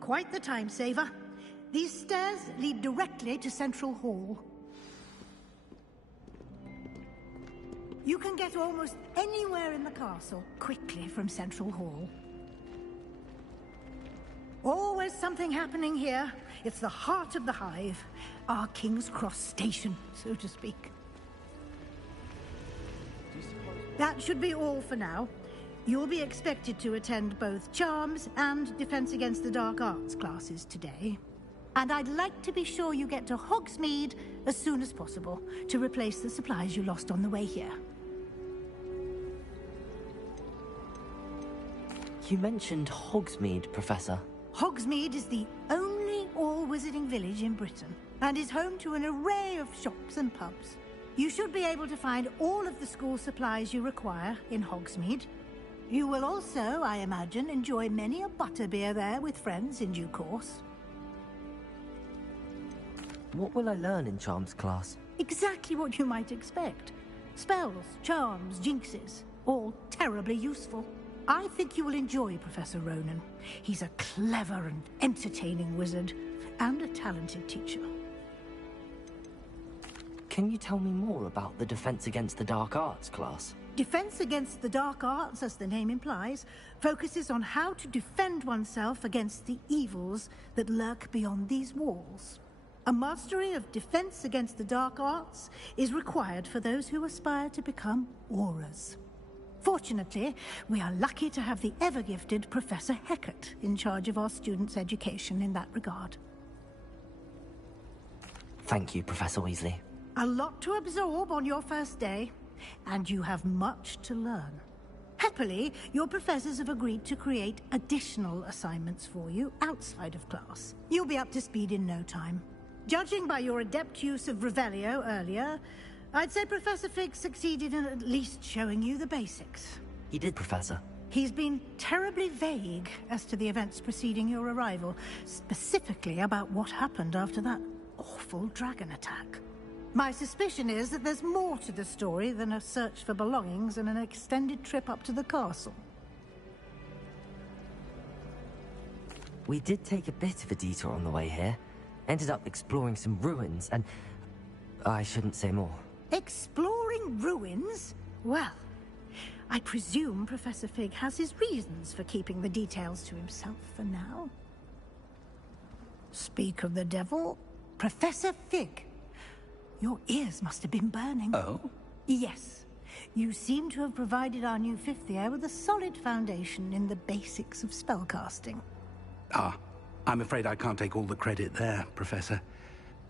Quite the time saver. These stairs lead directly to Central Hall. You can get almost anywhere in the castle quickly from Central Hall. Always something happening here. It's the heart of the hive. Our King's Cross station, so to speak. That should be all for now. You'll be expected to attend both Charms and Defense Against the Dark Arts classes today. And I'd like to be sure you get to Hogsmeade as soon as possible to replace the supplies you lost on the way here. You mentioned Hogsmeade, Professor. Hogsmeade is the only all-wizarding village in Britain and is home to an array of shops and pubs. You should be able to find all of the school supplies you require in Hogsmeade. You will also, I imagine, enjoy many a butterbeer there with friends in due course. What will I learn in Charms class? Exactly what you might expect. Spells, charms, jinxes, all terribly useful. I think you will enjoy Professor Ronan. He's a clever and entertaining wizard, and a talented teacher. Can you tell me more about the Defense Against the Dark Arts class? Defense Against the Dark Arts, as the name implies, focuses on how to defend oneself against the evils that lurk beyond these walls. A mastery of Defense Against the Dark Arts is required for those who aspire to become Aurors. Fortunately, we are lucky to have the ever-gifted Professor Hecat in charge of our students' education in that regard. Thank you, Professor Weasley. A lot to absorb on your first day, and you have much to learn. Happily, your professors have agreed to create additional assignments for you outside of class. You'll be up to speed in no time. Judging by your adept use of Revelio earlier, I'd say Professor Fig succeeded in at least showing you the basics. He did, Professor. He's been terribly vague as to the events preceding your arrival, specifically about what happened after that awful dragon attack. My suspicion is that there's more to the story than a search for belongings and an extended trip up to the castle. We did take a bit of a detour on the way here. Ended up exploring some ruins and... I shouldn't say more. Exploring ruins? Well, I presume Professor Fig has his reasons for keeping the details to himself for now. Speak of the devil, Professor Fig. Your ears must have been burning. Oh? Yes. You seem to have provided our new fifth year with a solid foundation in the basics of spellcasting. Ah, I'm afraid I can't take all the credit there, Professor.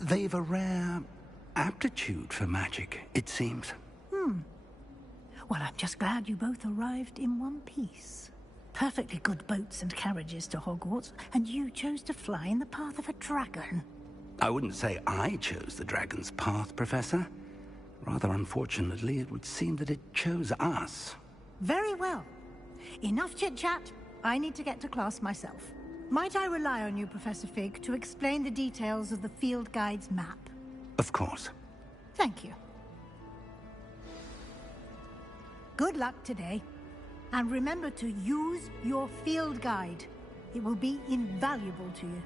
They've a rare aptitude for magic, it seems. Well, I'm just glad you both arrived in one piece. Perfectly good boats and carriages to Hogwarts, and you chose to fly in the path of a dragon. I wouldn't say I chose the dragon's path, Professor. Rather unfortunately, it would seem that it chose us. Very well. Enough chit-chat. I need to get to class myself. Might I rely on you, Professor Fig, to explain the details of the field guide's map? Of course. Thank you. Good luck today. And remember to use your field guide. It will be invaluable to you.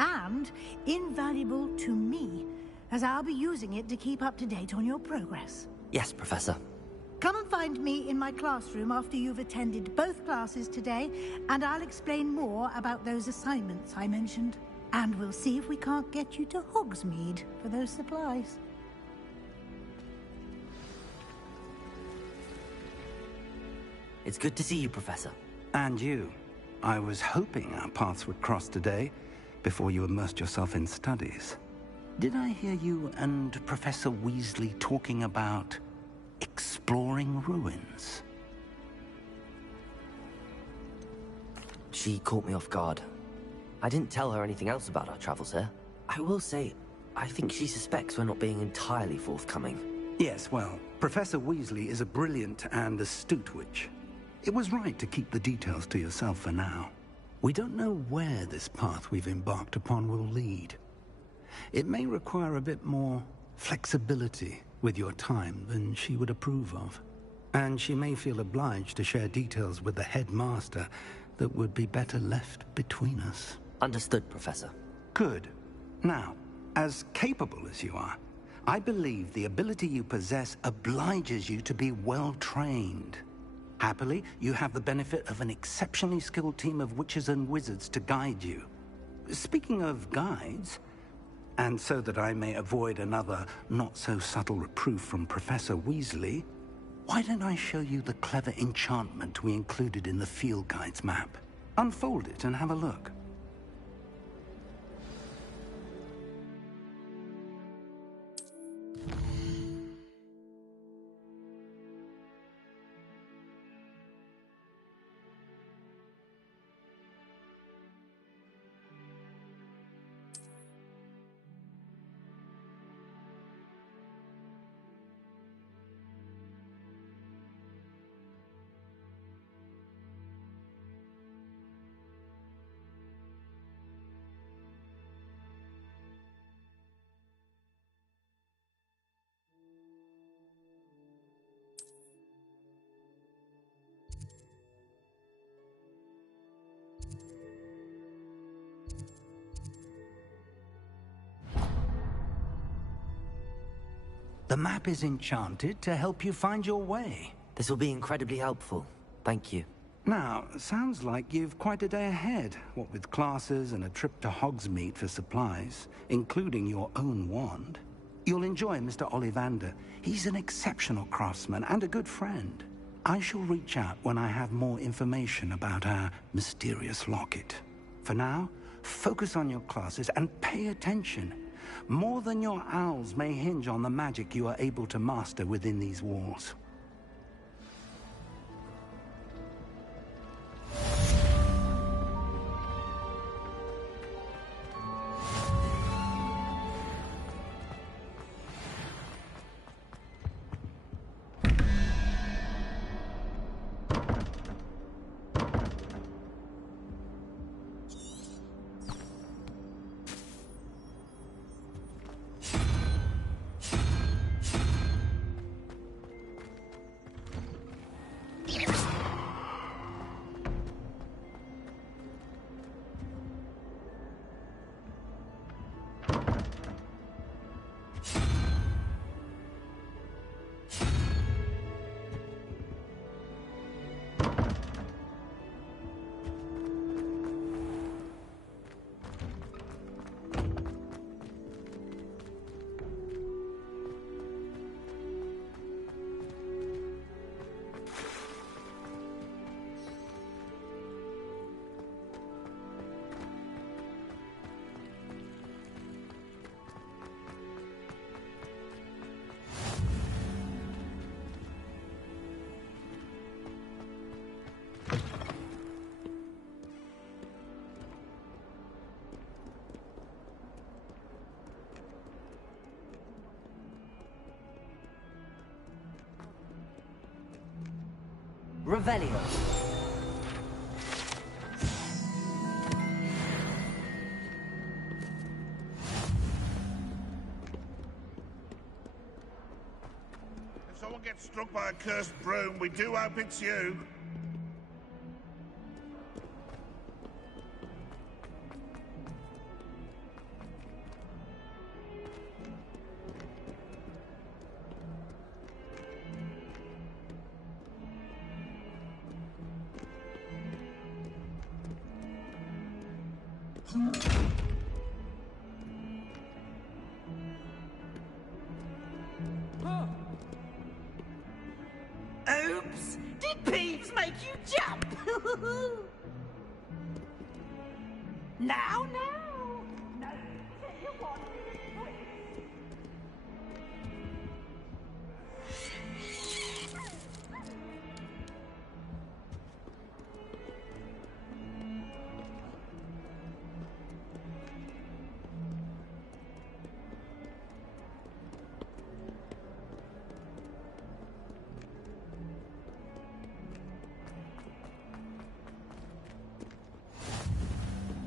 And invaluable to me, as I'll be using it to keep up to date on your progress. Yes, Professor. Come and find me in my classroom after you've attended both classes today, and I'll explain more about those assignments I mentioned. And we'll see if we can't get you to Hogsmeade for those supplies. It's good to see you, Professor. And you. I was hoping our paths would cross today, before you immersed yourself in studies. Did I hear you and Professor Weasley talking about exploring ruins? She caught me off guard. I didn't tell her anything else about our travels here. I will say, I think she suspects we're not being entirely forthcoming. Yes, well, Professor Weasley is a brilliant and astute witch. It was right to keep the details to yourself for now. We don't know where this path we've embarked upon will lead. It may require a bit more flexibility with your time than she would approve of. And she may feel obliged to share details with the headmaster that would be better left between us. Understood, Professor. Good. Now, as capable as you are, I believe the ability you possess obliges you to be well trained. Happily, you have the benefit of an exceptionally skilled team of witches and wizards to guide you. Speaking of guides, and so that I may avoid another not-so-subtle reproof from Professor Weasley, why don't I show you the clever enchantment we included in the field guide's map? Unfold it and have a look. The map is enchanted to help you find your way. This will be incredibly helpful. Thank you. Now, sounds like you've quite a day ahead, what with classes and a trip to Hogsmeade for supplies, including your own wand. You'll enjoy Mr. Ollivander. He's an exceptional craftsman and a good friend. I shall reach out when I have more information about our mysterious locket. For now, focus on your classes and pay attention. More than your owls may hinge on the magic you are able to master within these walls. Revelio. If someone gets struck by a cursed broom, we do hope it's you. Oops! Did Peeves make you jump? Now, now! No, you want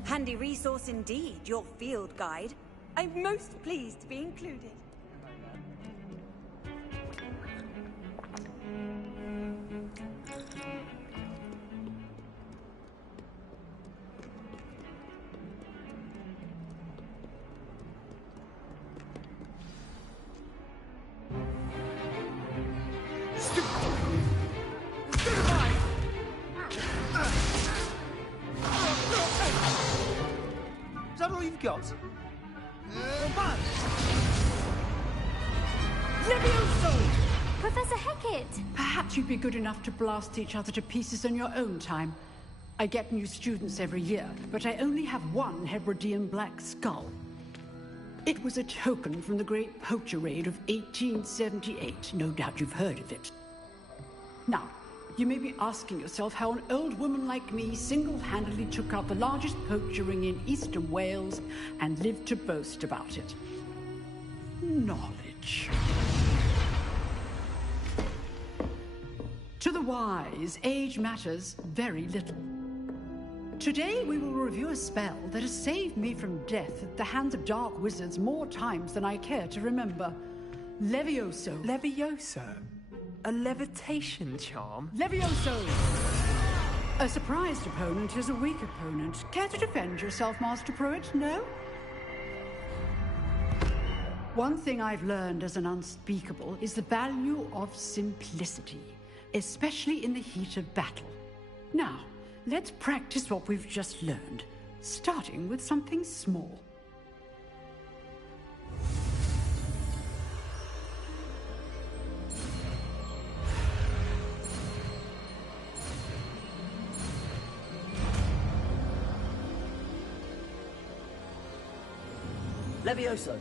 Handy resource indeed, your field guide. I'm most pleased to be included. we've got. Levioso! Professor Hecat! Perhaps you'd be good enough to blast each other to pieces in your own time. I get new students every year, but I only have one Hebridean black skull. It was a token from the Great Poacher Raid of 1878. No doubt you've heard of it. Now, you may be asking yourself how an old woman like me single-handedly took out the largest poacher ring in eastern Wales and lived to boast about it. Knowledge. To the wise, age matters very little. Today we will review a spell that has saved me from death at the hands of dark wizards more times than I care to remember. Levioso. Levioso? A levitation charm? Levioso! A surprised opponent is a weak opponent. Care to defend yourself, Master Pruitt? No? One thing I've learned as an unspeakable is the value of simplicity, especially in the heat of battle. Now, let's practice what we've just learned, starting with something small. Levioso.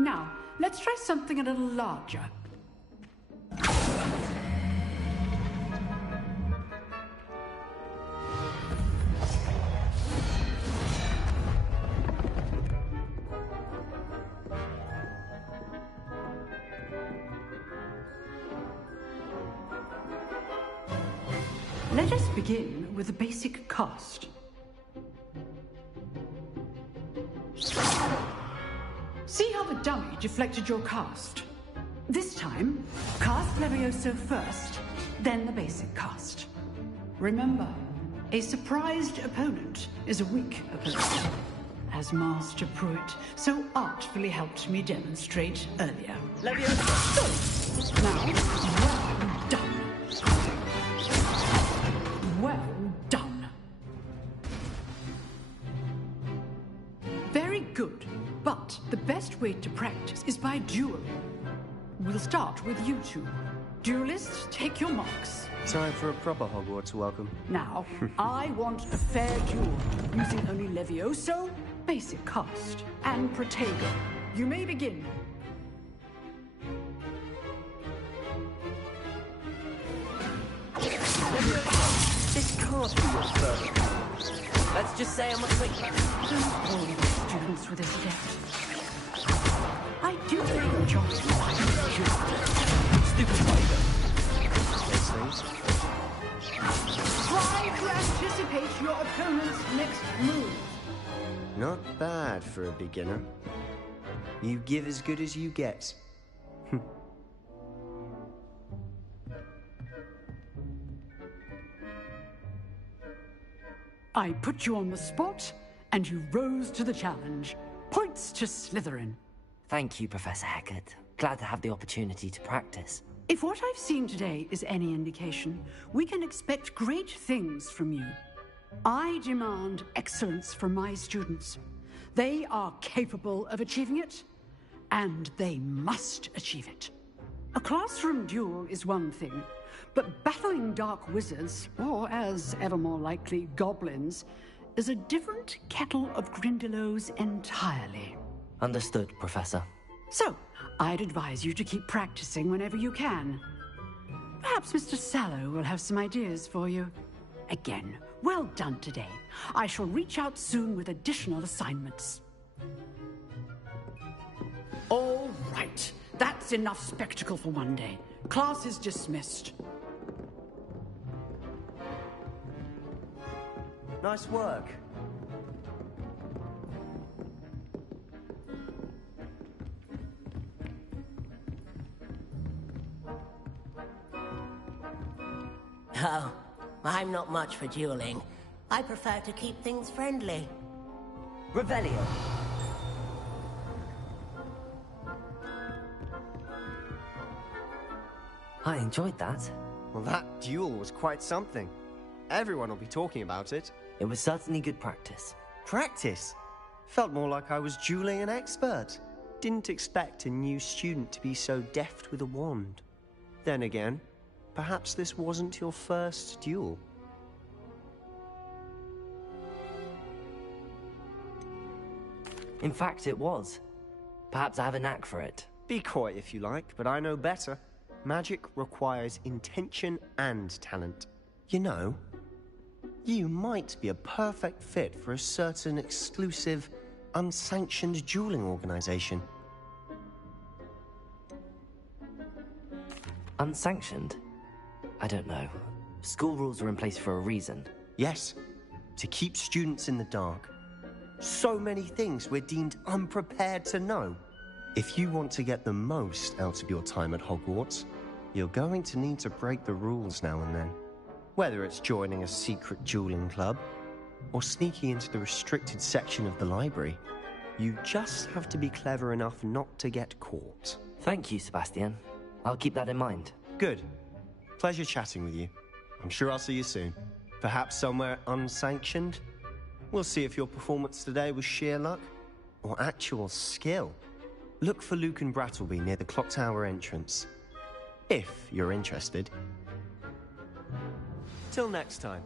Now, let's try something a little larger. Let us begin with a basic cast. See how the dummy deflected your cast? This time, cast Levioso first, then the basic cast. Remember, a surprised opponent is a weak opponent, as Master Pruitt so artfully helped me demonstrate earlier. Levioso! Now, well done. Well done. Very good. But the best way to practice is by dueling. We'll start with you two. Duelists, take your marks. Time for a proper Hogwarts welcome. Now, I want a fair duel, using only Levioso, basic cast, and Protego. You may begin. This can't be your first. Let's just say I'm a quick. Don't hold the students with this death. I do think the choice is Stupid spider. try to anticipate your opponent's next move. Not bad for a beginner. You give as good as you get. I put you on the spot, and you rose to the challenge. Points to Slytherin. Thank you, Professor Hecat. Glad to have the opportunity to practice. If what I've seen today is any indication, we can expect great things from you. I demand excellence from my students. They are capable of achieving it, and they must achieve it. A classroom duel is one thing, but battling dark wizards, or as ever more likely, goblins, is a different kettle of Grindylows entirely. Understood, Professor. So, I'd advise you to keep practicing whenever you can. Perhaps Mr. Sallow will have some ideas for you. Again, well done today. I shall reach out soon with additional assignments. All right. That's enough spectacle for one day. Class is dismissed. Nice work. Oh, I'm not much for dueling. I prefer to keep things friendly. Revelio. I enjoyed that. Well, that duel was quite something. Everyone will be talking about it. It was certainly good practice. Practice? Felt more like I was dueling an expert. Didn't expect a new student to be so deft with a wand. Then again, perhaps this wasn't your first duel. In fact, it was. Perhaps I have a knack for it. Be coy if you like, but I know better. Magic requires intention and talent. You know, you might be a perfect fit for a certain exclusive, unsanctioned dueling organization. Unsanctioned? I don't know. School rules are in place for a reason. Yes, to keep students in the dark. So many things we're deemed unprepared to know. If you want to get the most out of your time at Hogwarts, you're going to need to break the rules now and then. Whether it's joining a secret dueling club, or sneaking into the restricted section of the library, you just have to be clever enough not to get caught. Thank you, Sebastian. I'll keep that in mind. Good. Pleasure chatting with you. I'm sure I'll see you soon. Perhaps somewhere unsanctioned? We'll see if your performance today was sheer luck or actual skill. Look for Luke and Brattleby near the clock tower entrance. If you're interested. Till next time.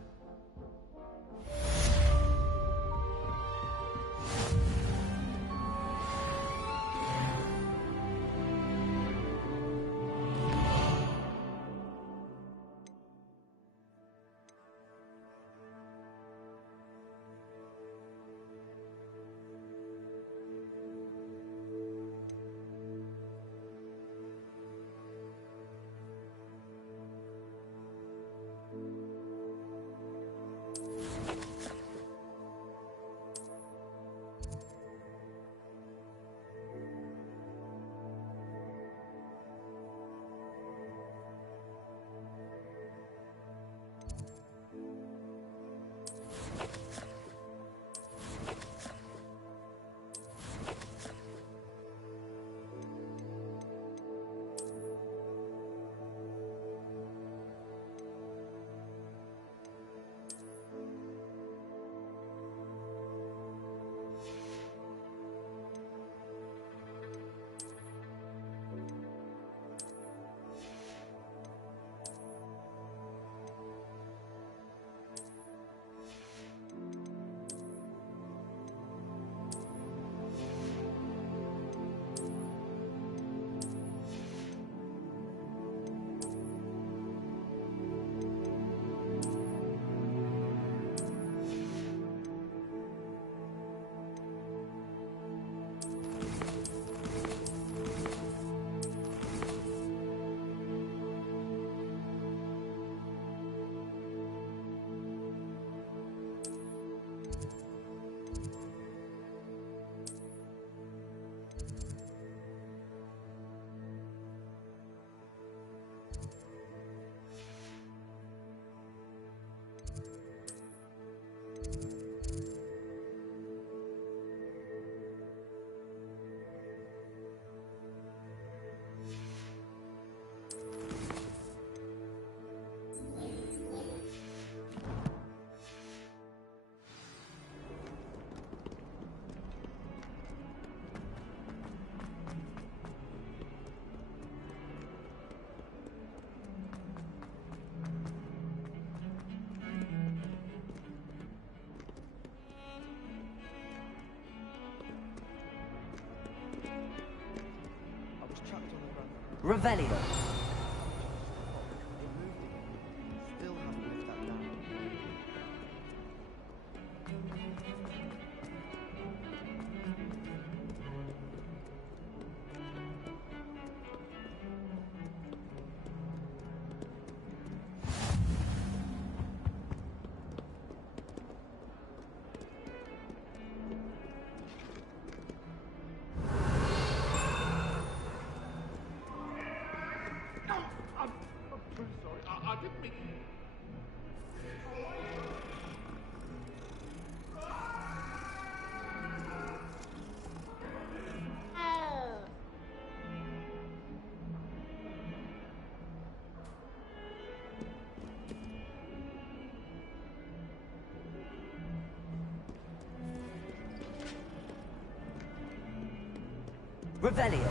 Revelio. Revelio.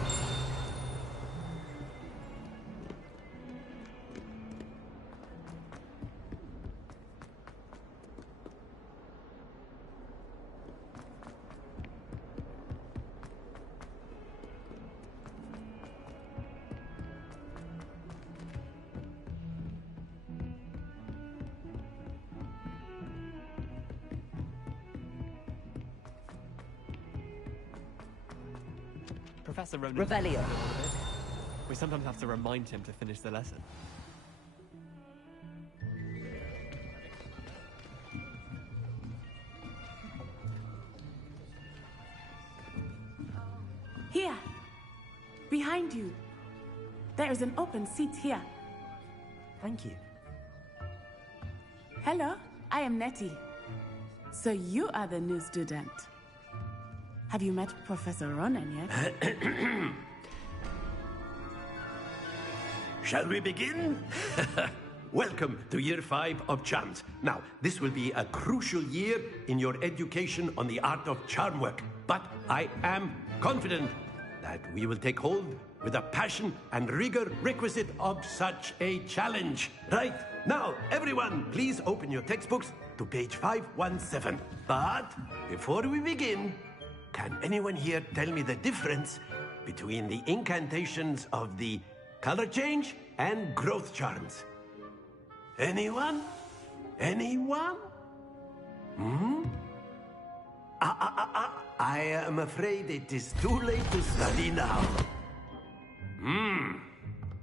Professor Ronan. Revelio. We sometimes have to remind him to finish the lesson. Here. Behind you. There is an open seat here. Thank you. Hello, I am Nettie. So you are the new student. Have you met Professor Ronan yet? Shall we begin? Welcome to Year 5 of Charms. Now, this will be a crucial year in your education on the art of charm work. But I am confident that we will take hold with the passion and rigor requisite of such a challenge. Right, now, everyone, please open your textbooks to page 517. But before we begin, can anyone here tell me the difference between the incantations of the color change and growth charms? Anyone? Anyone? I am afraid it is too late to study now.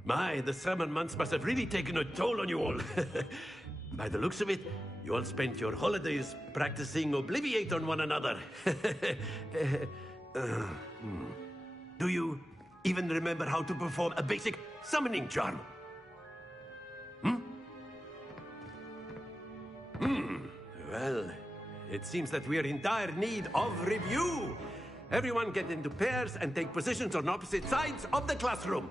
My, the summer months must have really taken a toll on you all. By the looks of it, you all spent your holidays practicing Obliviate on one another. Do you even remember how to perform a basic summoning charm? Well, it seems that we are in dire need of review. Everyone get into pairs and take positions on opposite sides of the classroom.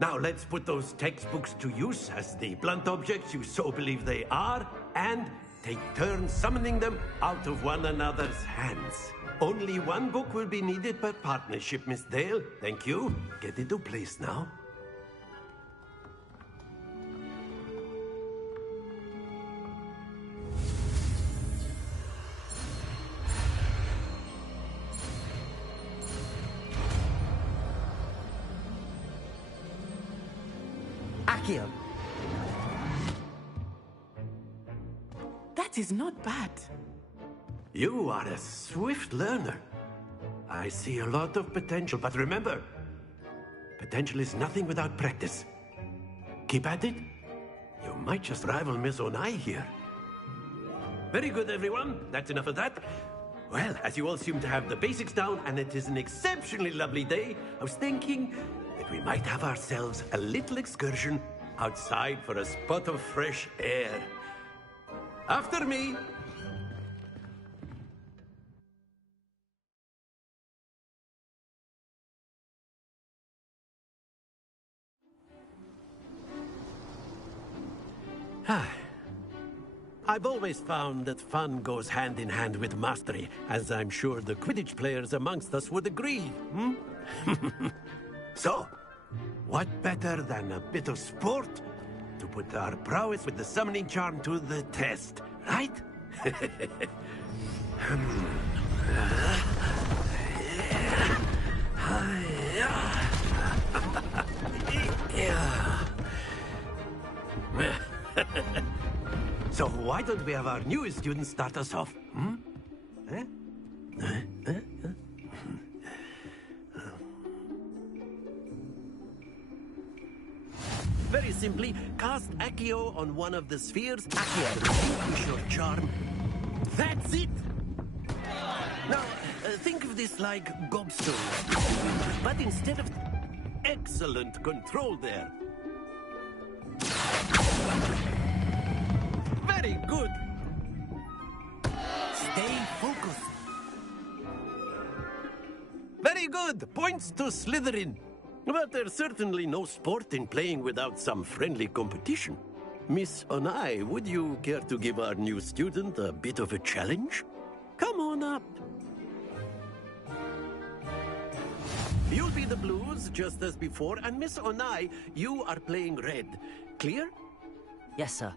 Now let's put those textbooks to use as the blunt objects you so believe they are, and take turns summoning them out of one another's hands. Only one book will be needed per partnership, Miss Dale. Thank you. Get into place now. Accio. That is not bad. You are a swift learner. I see a lot of potential, but remember, potential is nothing without practice. Keep at it. You might just rival Miss Onai here. Very good, everyone. That's enough of that. Well, as you all seem to have the basics down, and it is an exceptionally lovely day, I was thinking that we might have ourselves a little excursion outside for a spot of fresh air. After me. I've always found that fun goes hand in hand with mastery, as I'm sure the Quidditch players amongst us would agree. So, what better than a bit of sport to put our prowess with the summoning charm to the test, right? So why don't we have our newest student start us off? Very simply, cast Accio on one of the spheres. Accio. Push your charm. That's it! Now, think of this like gobstone. But instead of... Excellent control there. Very good. Stay focused. Very good. Points to Slytherin. But there's certainly no sport in playing without some friendly competition. Miss Onai, would you care to give our new student a bit of a challenge? Come on up. You'll be the blues, just as before, and Miss Onai, you are playing red. Clear? Yes, sir.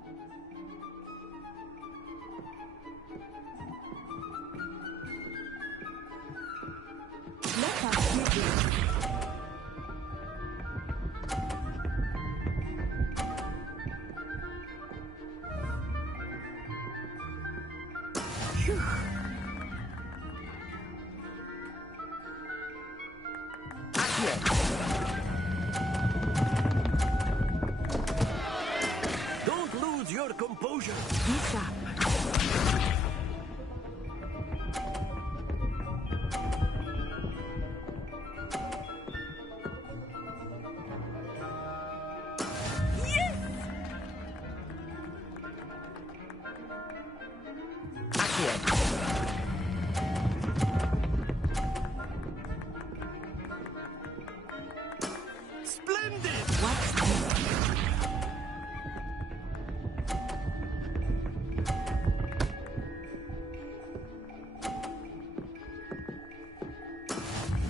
Let us begin. Don't lose your composure. Splendid! What's this?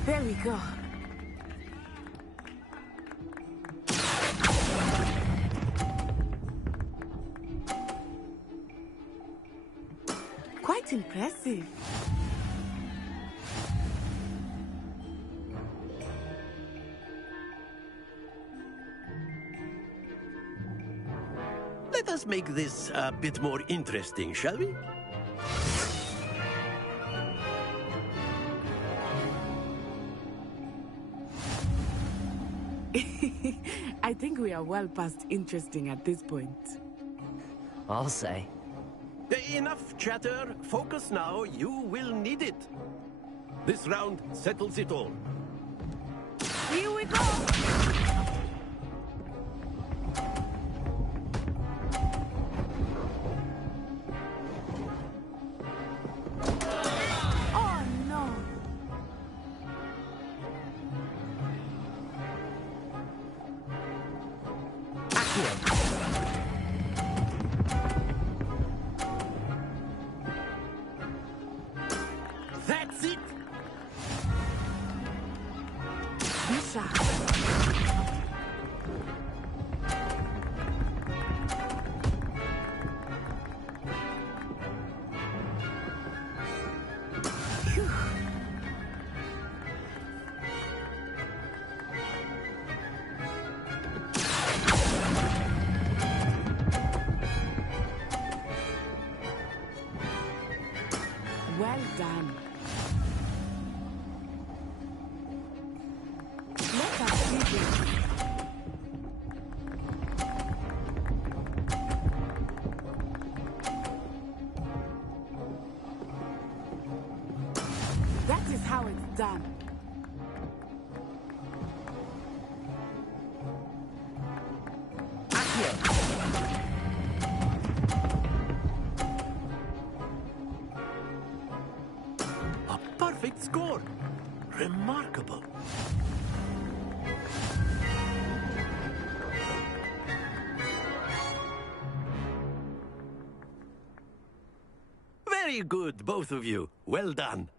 There we go. Quite impressive. Let us make this a bit more interesting, shall we? I think we are well past interesting at this point. I'll say. Enough chatter. Focus now. You will need it. This round settles it all. Here we go! Oh no! That's it! Well done. Let us see this. That is how it's done. A perfect score. Remarkable. Very good, both of you. Well done.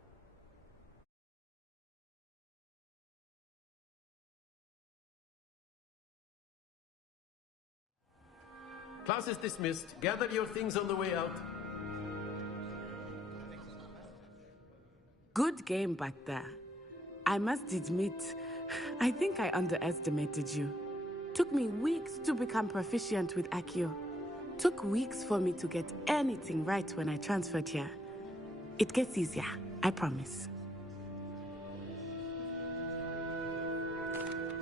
Class is dismissed. Gather your things on the way out. Good game back there. I must admit, I think I underestimated you. Took me weeks to become proficient with Accio. Took weeks for me to get anything right when I transferred here. It gets easier, I promise.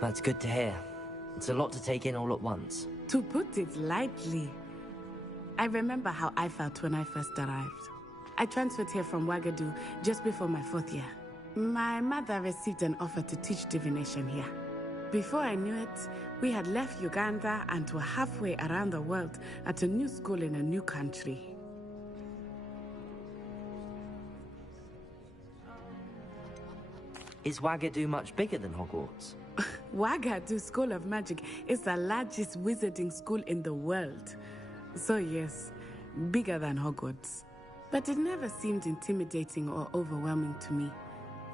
That's good to hear. It's a lot to take in all at once. To put it lightly, I remember how I felt when I first arrived. I transferred here from Wagadu just before my 4th year. My mother received an offer to teach divination here. Before I knew it, we had left Uganda and were halfway around the world at a new school in a new country. Is Wagadu much bigger than Hogwarts? Wagadu School of Magic is the largest wizarding school in the world. So yes, bigger than Hogwarts. But it never seemed intimidating or overwhelming to me.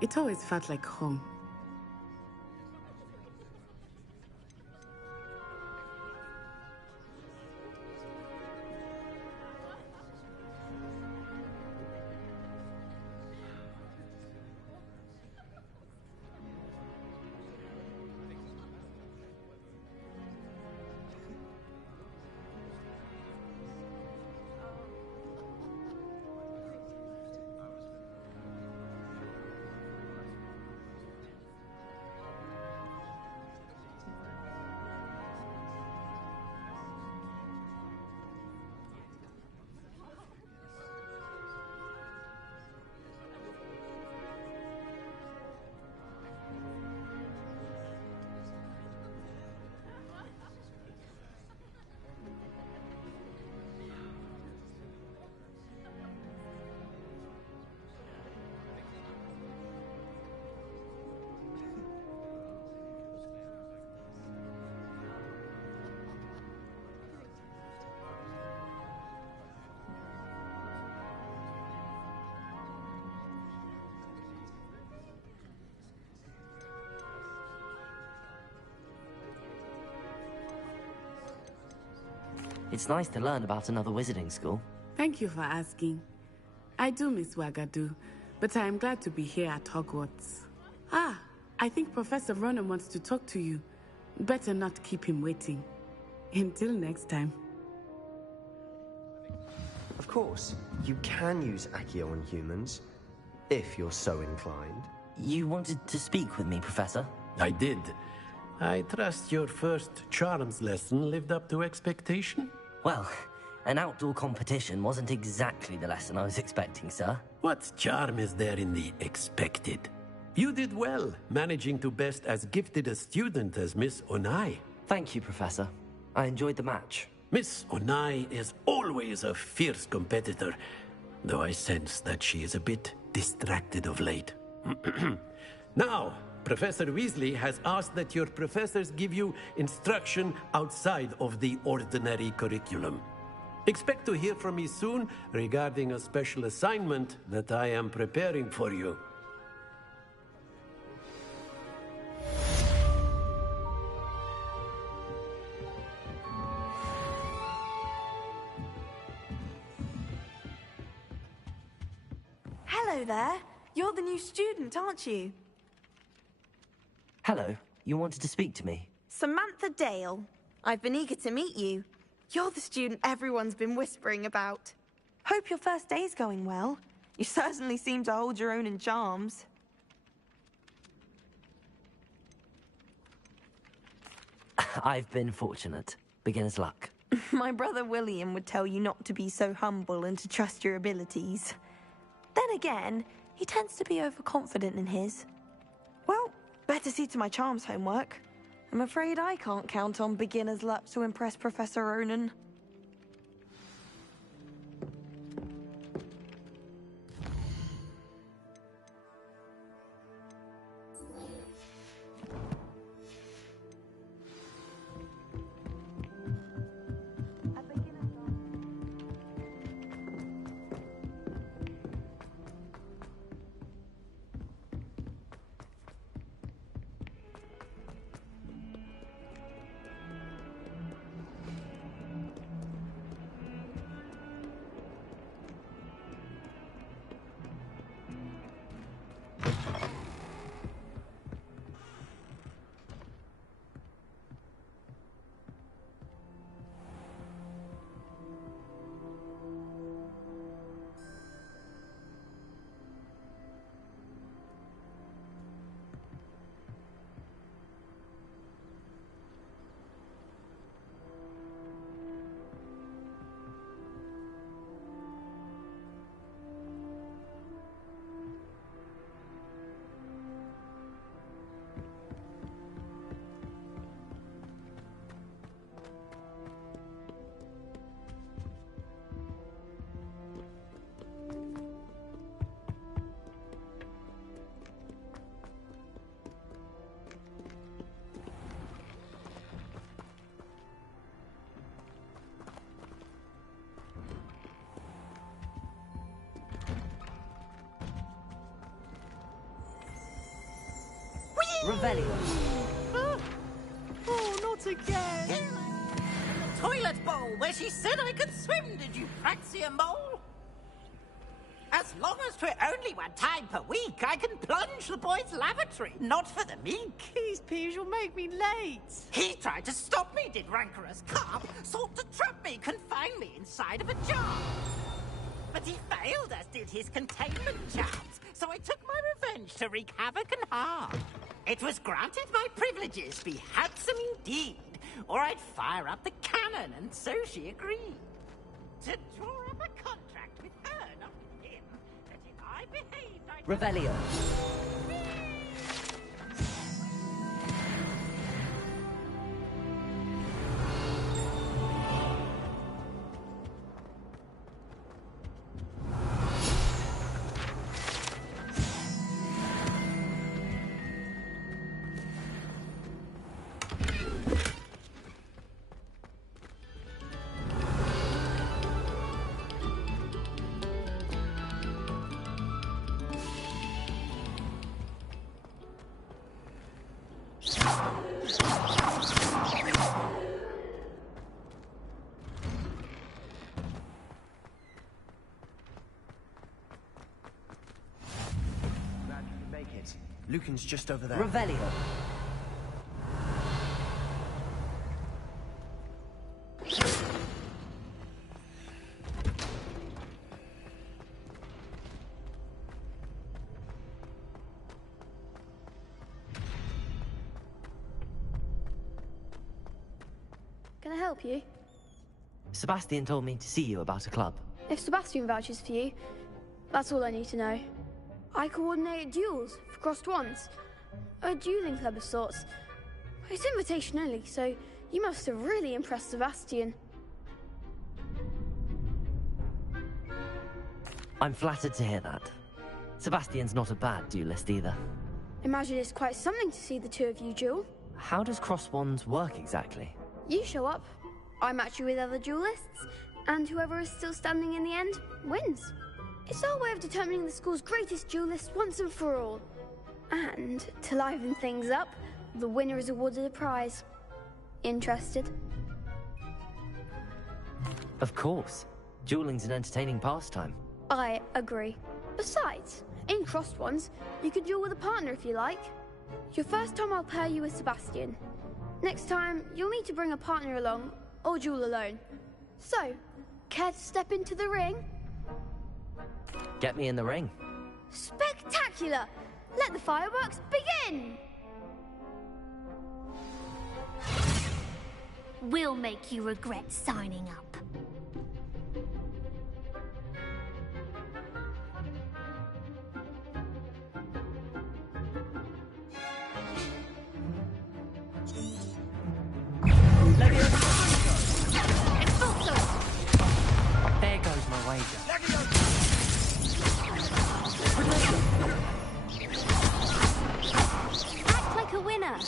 It always felt like home. It's nice to learn about another wizarding school. Thank you for asking. I do miss Wagadu, but I am glad to be here at Hogwarts. Ah, I think Professor Ronan wants to talk to you. Better not keep him waiting. Until next time. Of course, you can use Accio on humans, if you're so inclined. You wanted to speak with me, Professor? I did. I trust your first charms lesson lived up to expectation? Well, an outdoor competition wasn't exactly the lesson I was expecting, sir. What charm is there in the expected? You did well, managing to best as gifted a student as Miss Onai. Thank you, Professor. I enjoyed the match. Miss Onai is always a fierce competitor, though I sense that she is a bit distracted of late. Now, Professor Weasley has asked that your professors give you instruction outside of the ordinary curriculum. Expect to hear from me soon regarding a special assignment that I am preparing for you. Hello there. You're the new student, aren't you? Hello. You wanted to speak to me? Samantha Dale. I've been eager to meet you. You're the student everyone's been whispering about. Hope your first day's going well. You certainly seem to hold your own in charms. I've been fortunate. Beginner's luck. My brother William would tell you not to be so humble and to trust your abilities. Then again, he tends to be overconfident in his. Well, better see to my charms homework. I'm afraid I can't count on beginner's luck to impress Professor Ronan. Revelio. Oh, not again! Toilet bowl where she said I could swim, did you praxia mole? As long as 'twere only one time per week, I can plunge the boy's lavatory, not for the meek. These peas will make me late. He tried to stop me, did rancorous carp, sought to trap me, confine me inside of a jar. But he failed, as did his containment charms, so I took my revenge to wreak havoc and harm. It was granted my privileges be handsome indeed, or I'd fire up the cannon, and so she agreed. To draw up a contract with her, not with him, that if I behaved, I'd... Revelio. Lucan's just over there. Revelio. Can I help you? Sebastian told me to see you about a club. If Sebastian vouches for you, that's all I need to know. I coordinate duels for crossed wands. A dueling club of sorts. It's invitation only, so you must have really impressed Sebastian. I'm flattered to hear that. Sebastian's not a bad duelist either. Imagine it's quite something to see the two of you duel. How does cross wands work exactly? You show up, I match you with other duelists, and whoever is still standing in the end wins. It's our way of determining the school's greatest duelist once and for all. And to liven things up, the winner is awarded a prize. Interested? Of course. Dueling's an entertaining pastime. I agree. Besides, in crossed ones, you can duel with a partner if you like. Your first time I'll pair you with Sebastian. Next time, you'll need to bring a partner along, or duel alone. So, care to step into the ring? Get me in the ring. Spectacular! Let the fireworks begin! We'll make you regret signing up. There goes my wager. Act like a winner.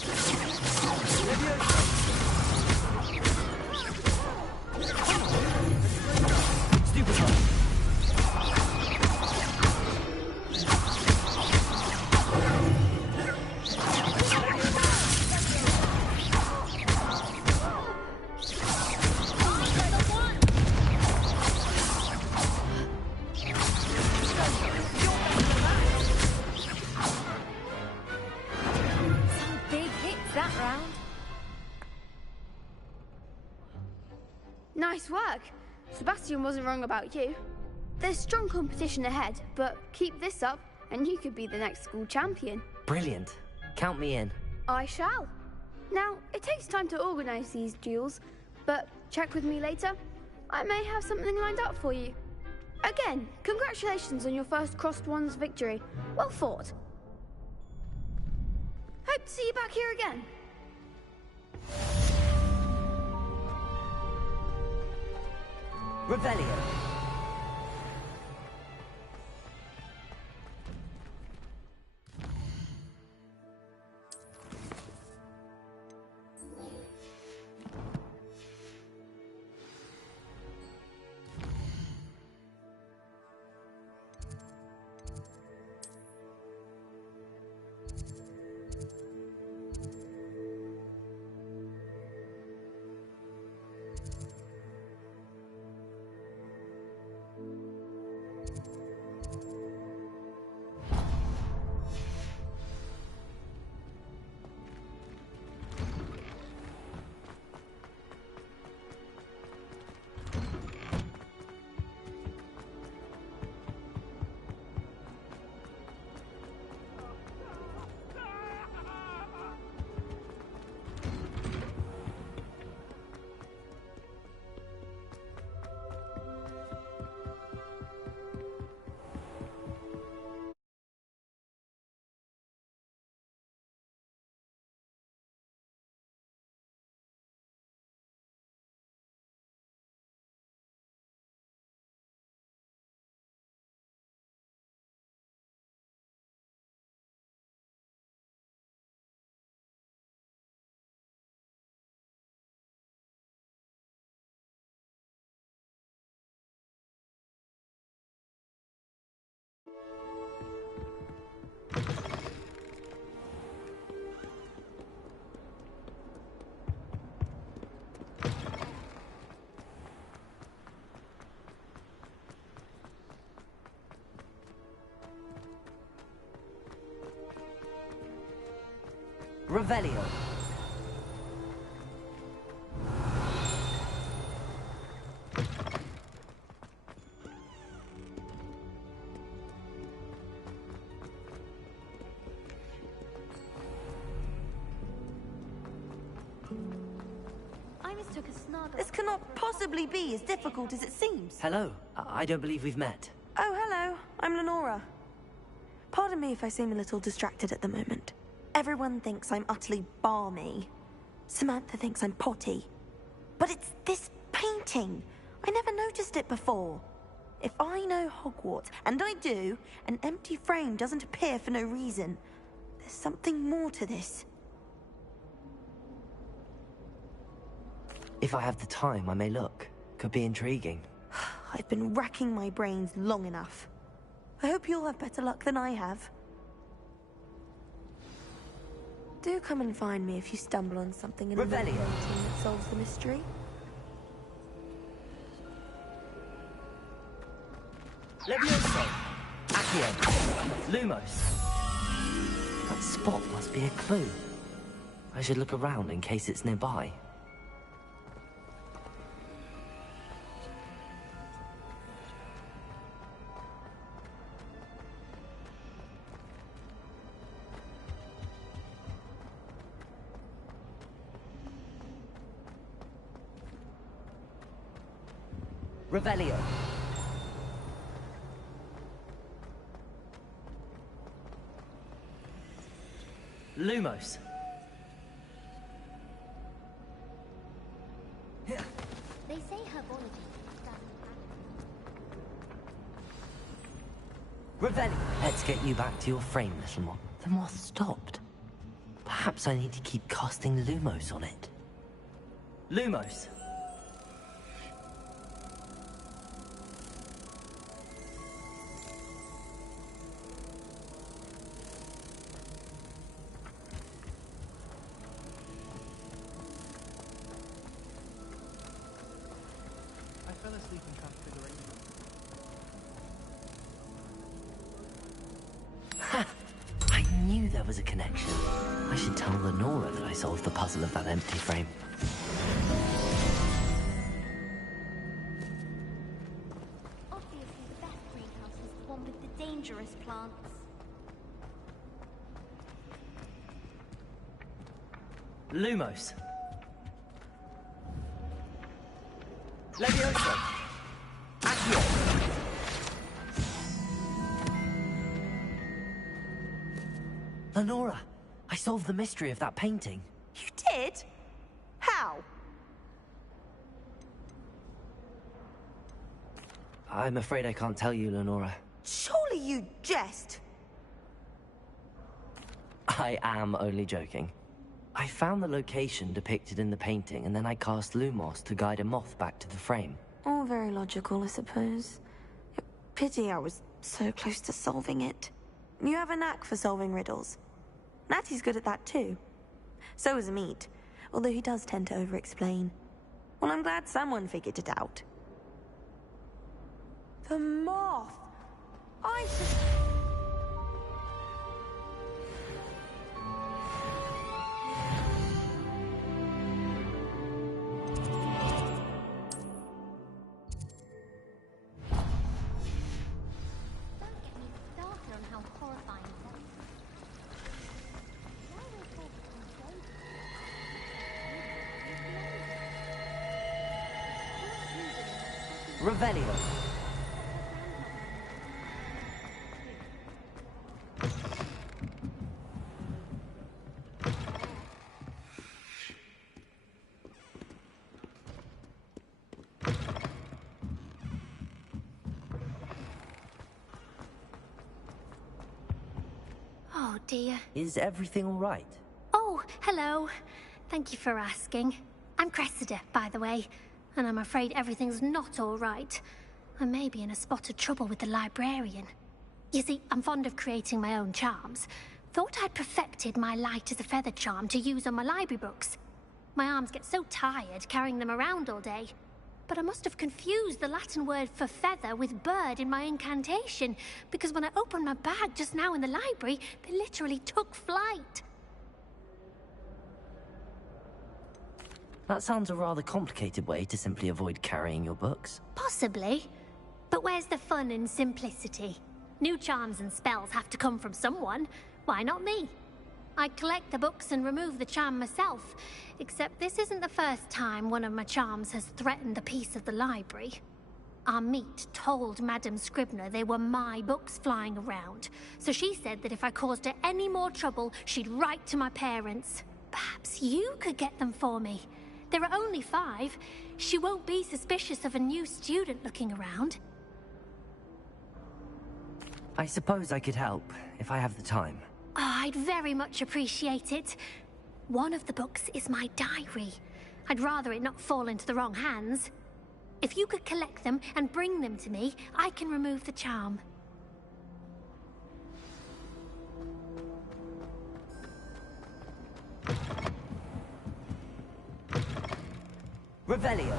Some big hits that round. Nice work. Sebastian wasn't wrong about you. There's strong competition ahead, but keep this up and you could be the next school champion. Brilliant. Count me in. I shall. Now, it takes time to organise these duels, but check with me later. I may have something lined up for you. Again, congratulations on your first crossed wands victory. Well fought. Hope to see you back here again. Revelio. Revelio. This cannot possibly be as difficult as it seems. Hello. I don't believe we've met. Oh, hello. I'm Lenora. Pardon me if I seem a little distracted at the moment. Everyone thinks I'm utterly balmy. Samantha thinks I'm potty. But it's this painting. I never noticed it before. If I know Hogwarts, and I do, an empty frame doesn't appear for no reason. There's something more to this. If I have the time, I may look. Could be intriguing. I've been racking my brains long enough. I hope you'll have better luck than I have. Do come and find me if you stumble on something in the painting that solves the mystery. Levioso! Accio! Lumos! That spot must be a clue. I should look around in case it's nearby. Revelio. Lumos. They say herbology doesn't Revelio. Let's get you back to your frame, little one. The moth stopped. Perhaps I need to keep casting Lumos on it. Lumos. There was a connection. I should tell Lenora that I solved the puzzle of that empty frame. Obviously, the best greenhouse is the one with the dangerous plants. Lumos. Levioso. Accio. Lenora, I solved the mystery of that painting. You did? How? I'm afraid I can't tell you, Lenora. Surely you jest. I am only joking. I found the location depicted in the painting, and then I cast Lumos to guide a moth back to the frame. All very logical, I suppose. Pity I was so close to solving it. You have a knack for solving riddles. Natty's good at that too. So is Amit, although he does tend to over-explain. Well, I'm glad someone figured it out. The moth! I should... Revelio. Oh dear. Is everything all right? Oh, hello. Thank you for asking. I'm Cressida, by the way. And I'm afraid everything's not all right. I may be in a spot of trouble with the librarian. You see, I'm fond of creating my own charms. Thought I'd perfected my light as a feather charm to use on my library books. My arms get so tired carrying them around all day. But I must have confused the Latin word for feather with bird in my incantation, because when I opened my bag just now in the library, they literally took flight. That sounds a rather complicated way to simply avoid carrying your books. Possibly. But where's the fun in simplicity? New charms and spells have to come from someone. Why not me? I collect the books and remove the charm myself. Except this isn't the first time one of my charms has threatened a piece of the library. Our meet told Madame Scribner they were my books flying around. So she said that if I caused her any more trouble, she'd write to my parents. Perhaps you could get them for me. There are only 5. She won't be suspicious of a new student looking around. I suppose I could help, if I have the time. Oh, I'd very much appreciate it. One of the books is my diary. I'd rather it not fall into the wrong hands. If you could collect them and bring them to me, I can remove the charm. Revelio!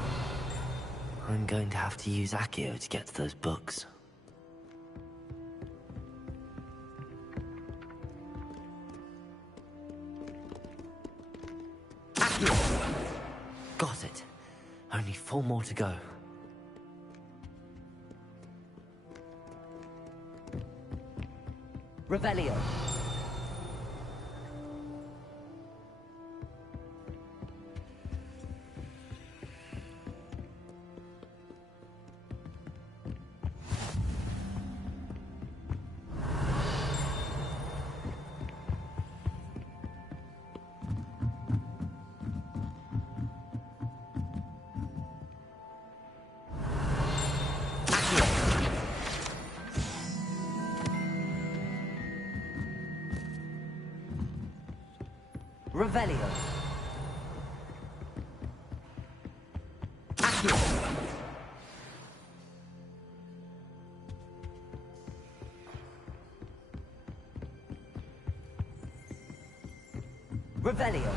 I'm going to have to use Accio to get to those books. Got it. Only 4 more to go. Revelio. Revelio. Accio. Revelio.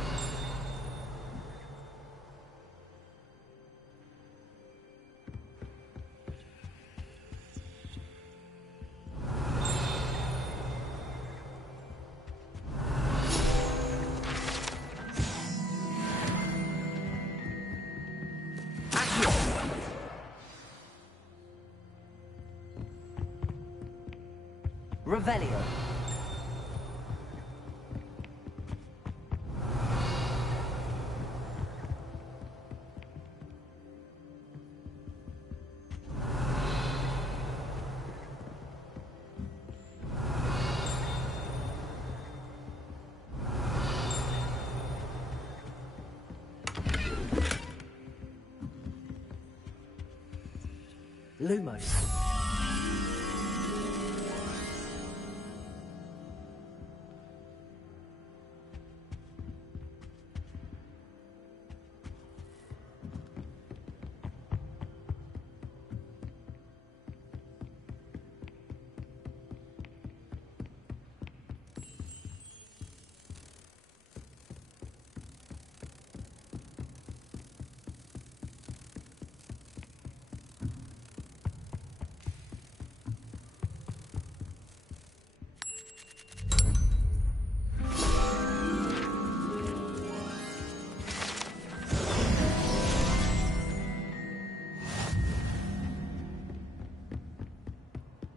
Revelio. Lumos.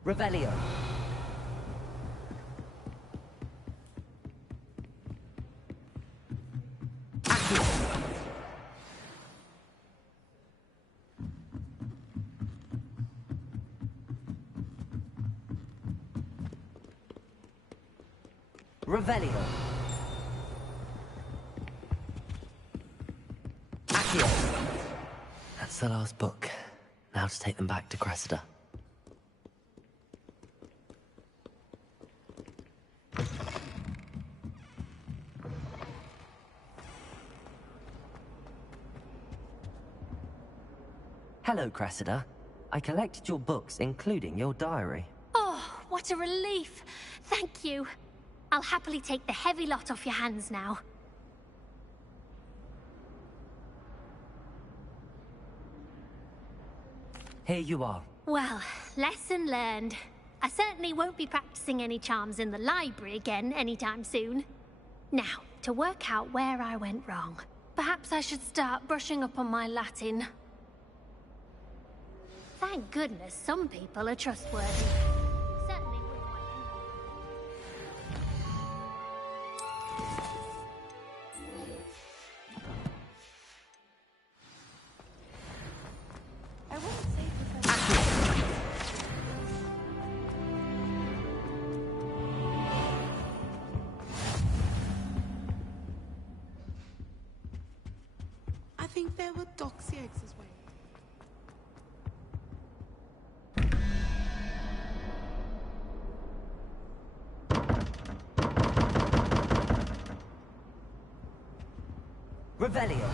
Revelio. Revelio. Accio. That's the last book. Now to take them back to Cressida. Hello, Cressida. I collected your books, including your diary. Oh, what a relief. Thank you. I'll happily take the heavy lot off your hands now. Here you are. Well, lesson learned. I certainly won't be practicing any charms in the library again anytime soon. Now, to work out where I went wrong. Perhaps I should start brushing up on my Latin. Thank goodness some people are trustworthy. Certainly wouldn't want I wouldn't say I think they were Doxiax's way. Revelio.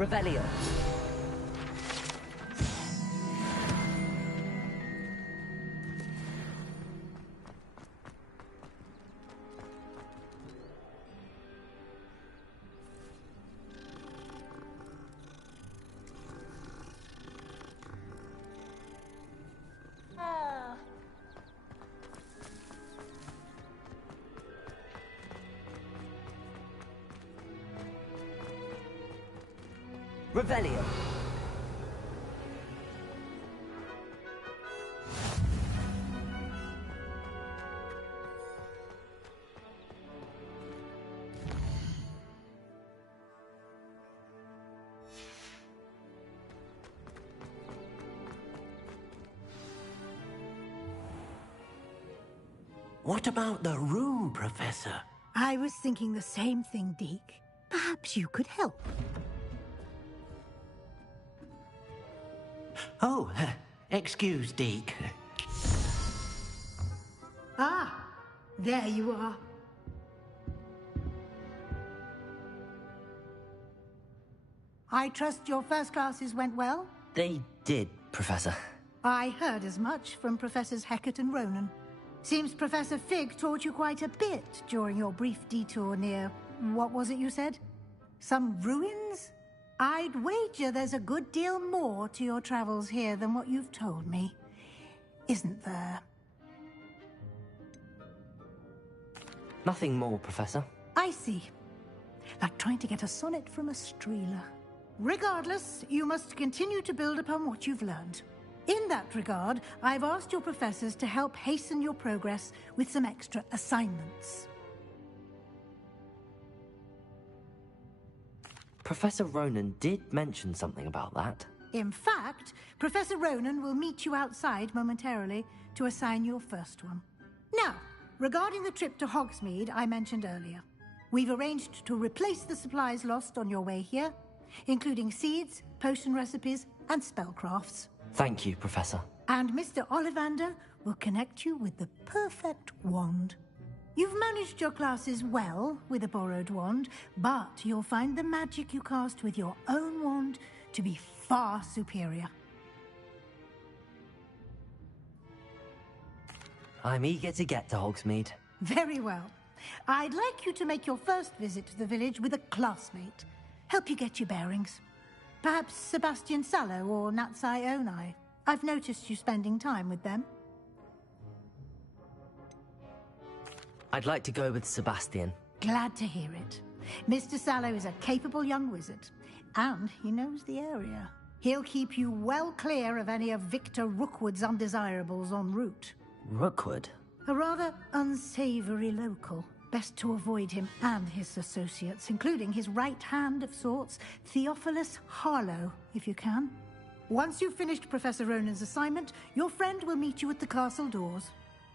Revelio. Revelio. What about the room, Professor? I was thinking the same thing, Deke. Perhaps you could help. Oh, excuse, Deke. Ah, there you are. I trust your first classes went well? They did, Professor. I heard as much from Professors Hecat and Ronan. Seems Professor Fig taught you quite a bit during your brief detour near... what was it you said? Some ruins? I'd wager there's a good deal more to your travels here than what you've told me. Isn't there? Nothing more, Professor. I see. Like trying to get a sonnet from a streeler. Regardless, you must continue to build upon what you've learned. In that regard, I've asked your professors to help hasten your progress with some extra assignments. Professor Ronan did mention something about that. In fact, Professor Ronan will meet you outside momentarily to assign your first one. Now, regarding the trip to Hogsmeade I mentioned earlier, we've arranged to replace the supplies lost on your way here, including seeds, potion recipes, and spellcrafts. Thank you, Professor. And Mr. Ollivander will connect you with the perfect wand. You've managed your classes well with a borrowed wand, but you'll find the magic you cast with your own wand to be far superior. I'm eager to get to Hogsmeade. Very well. I'd like you to make your first visit to the village with a classmate. Help you get your bearings. Perhaps Sebastian Sallow or Natsai Onai. I've noticed you spending time with them. I'd like to go with Sebastian. Glad to hear it. Mr. Sallow is a capable young wizard, and he knows the area. He'll keep you well clear of any of Victor Rookwood's undesirables en route. Rookwood? A rather unsavory local. Best to avoid him and his associates, including his right hand of sorts, Theophilus Harlow, if you can. Once you've finished Professor Ronan's assignment, your friend will meet you at the castle doors.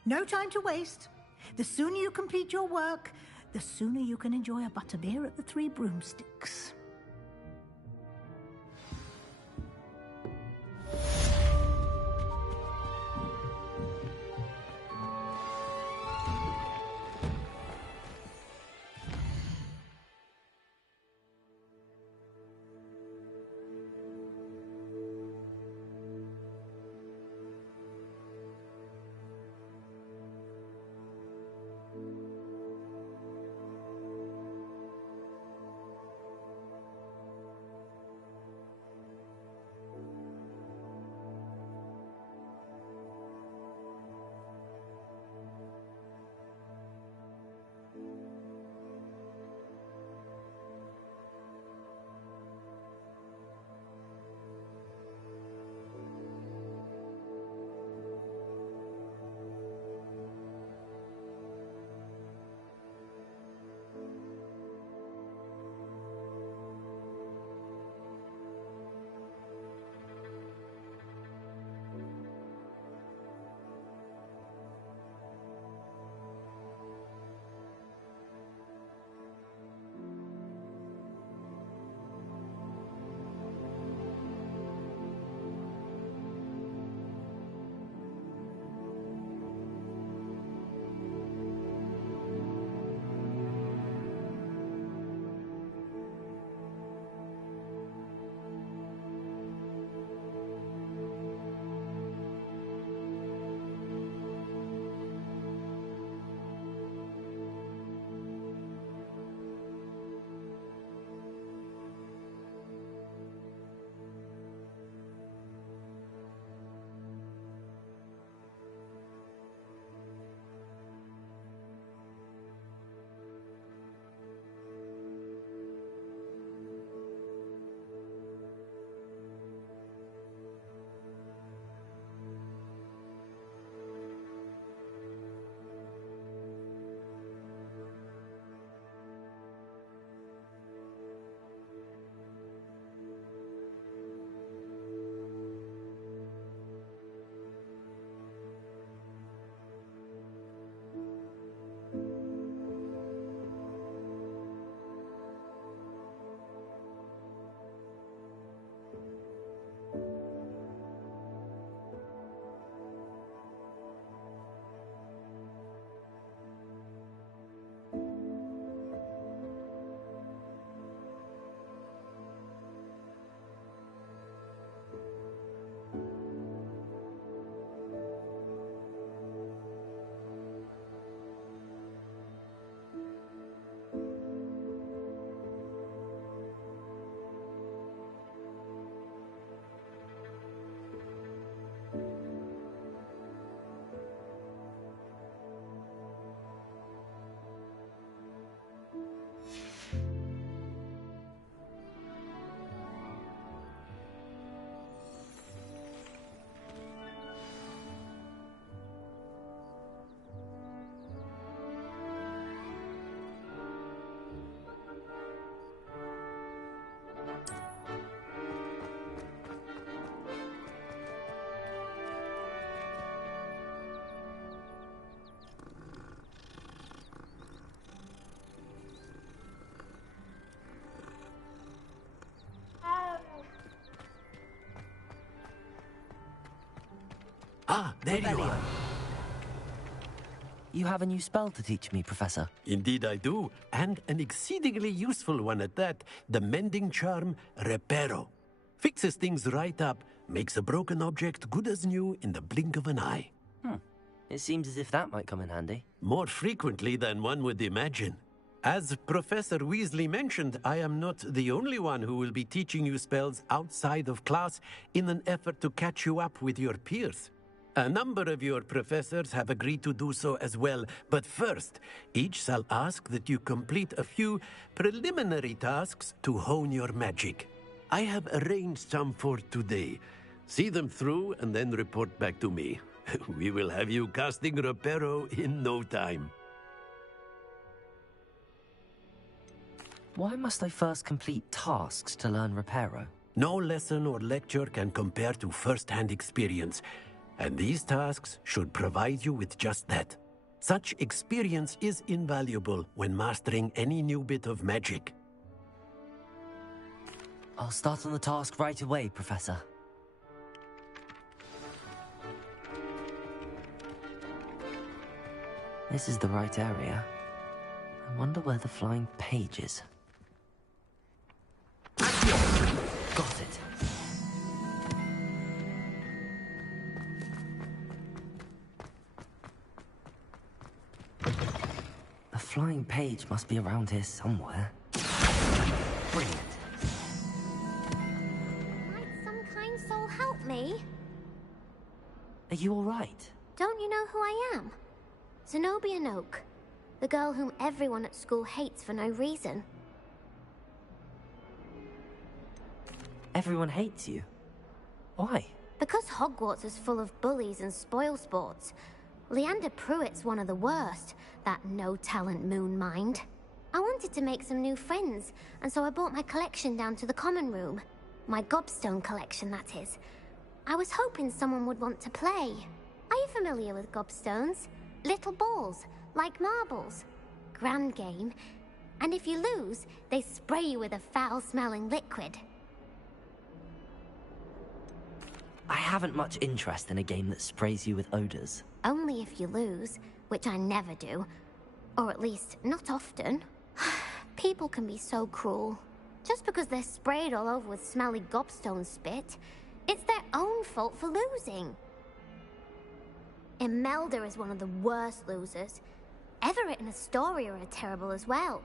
No time to waste. The sooner you complete your work, the sooner you can enjoy a butterbeer at the Three Broomsticks. Ah, there you are. You have a new spell to teach me, Professor. Indeed I do, and an exceedingly useful one at that. The mending charm, Reparo. Fixes things right up, makes a broken object good as new in the blink of an eye. It seems as if that might come in handy. More frequently than one would imagine. As Professor Weasley mentioned, I am not the only one who will be teaching you spells outside of class in an effort to catch you up with your peers. A number of your professors have agreed to do so as well, but first, each shall ask that you complete a few preliminary tasks to hone your magic. I have arranged some for today. See them through and then report back to me. We will have you casting Reparo in no time. Why must I first complete tasks to learn Reparo? No lesson or lecture can compare to first-hand experience, and these tasks should provide you with just that. Such experience is invaluable when mastering any new bit of magic. I'll start on the task right away, Professor. This is the right area. I wonder where the flying page is. Got it. The flying page must be around here somewhere. Brilliant. Might some kind soul help me? Are you all right? Don't you know who I am? Zenobia Noak, the girl whom everyone at school hates for no reason. Everyone hates you. Why? Because Hogwarts is full of bullies and spoilsports. Leander Pruitt's one of the worst, that no-talent moon mind. I wanted to make some new friends, and so I brought my collection down to the common room. My gobstone collection, that is. I was hoping someone would want to play. Are you familiar with gobstones? Little balls, like marbles. Grand game. And if you lose, they spray you with a foul-smelling liquid. I haven't much interest in a game that sprays you with odors. Only if you lose, which I never do. Or at least, not often. People can be so cruel. Just because they're sprayed all over with smelly gobstone spit, it's their own fault for losing. Imelda is one of the worst losers. Everett and Astoria are terrible as well.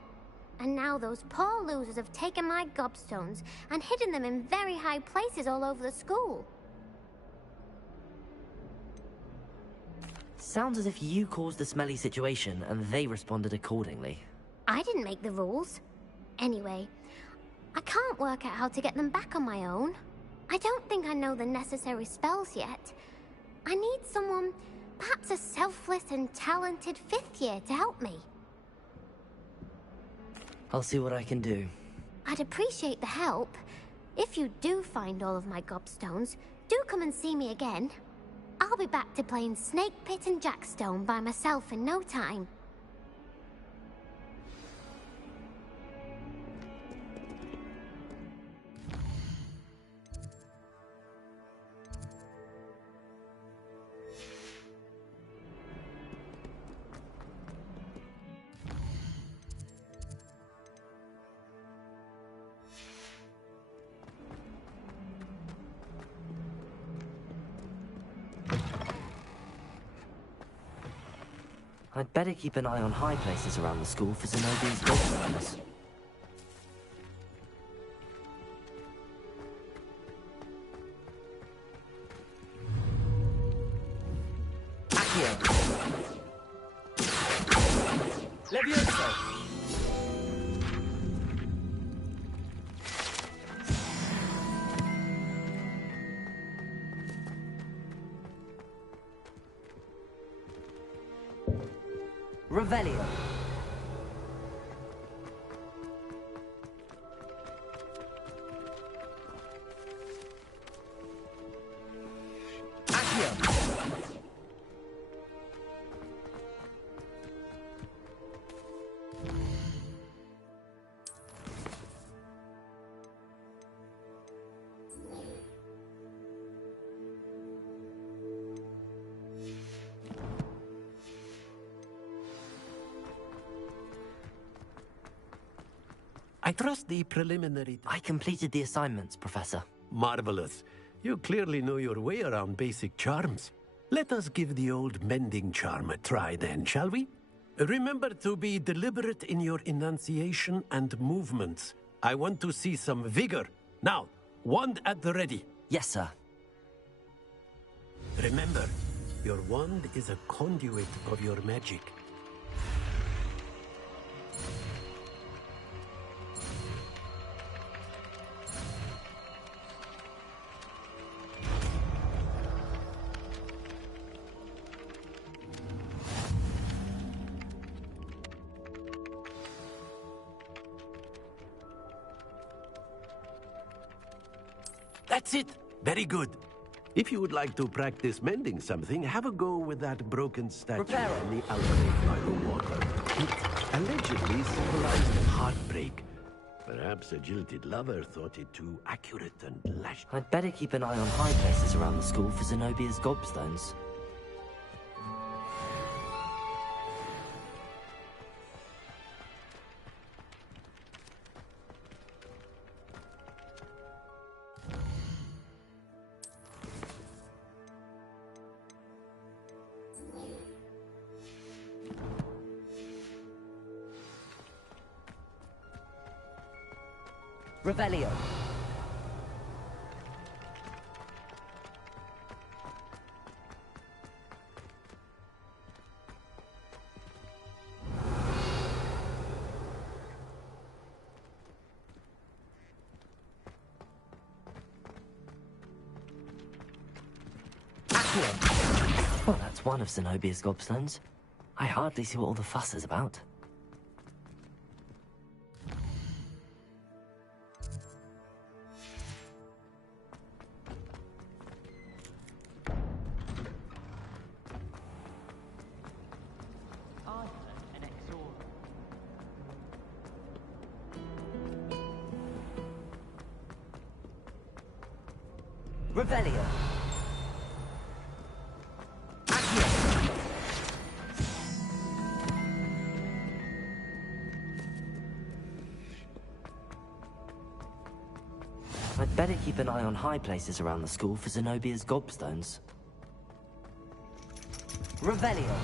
And now those poor losers have taken my gobstones and hidden them in very high places all over the school. Sounds as if you caused the smelly situation and they responded accordingly. I didn't make the rules. Anyway, I can't work out how to get them back on my own. I don't think I know the necessary spells yet. I need someone, perhaps a selfless and talented fifth year to help me. I'll see what I can do. I'd appreciate the help. If you do find all of my gobstones, do come and see me again. I'll be back to playing Snake Pit and Jackstone by myself in no time. I'd better keep an eye on high places around the school for Zenobia's gobstones. Accio! Levioso! Revelio. Accio. I trust the preliminary... I completed the assignments, Professor. Marvelous. You clearly know your way around basic charms. Let us give the old mending charm a try then, shall we? Remember to be deliberate in your enunciation and movements. I want to see some vigor. Now, wand at the ready. Yes, sir. Remember, your wand is a conduit of your magic. That's it! Very good. If you would like to practice mending something, have a go with that broken statue in the alchemy fire water. It allegedly symbolized heartbreak. Perhaps a jilted lover thought it too accurate and lashed. I'd better keep an eye on high places around the school for Zenobia's gobstones. Revelio. Well, that's one of Zenobia's gobstones. I hardly see what all the fuss is about. Revelio. I'd better keep an eye on high places around the school for Zenobia's gobstones. Revelio.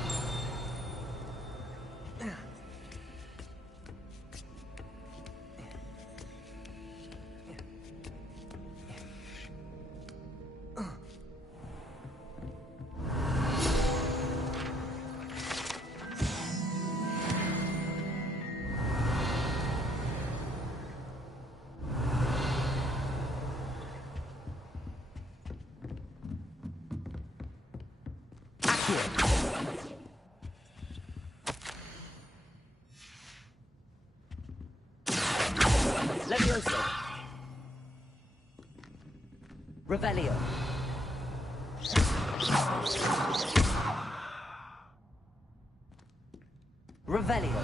Levioso. Revelio. Revelio.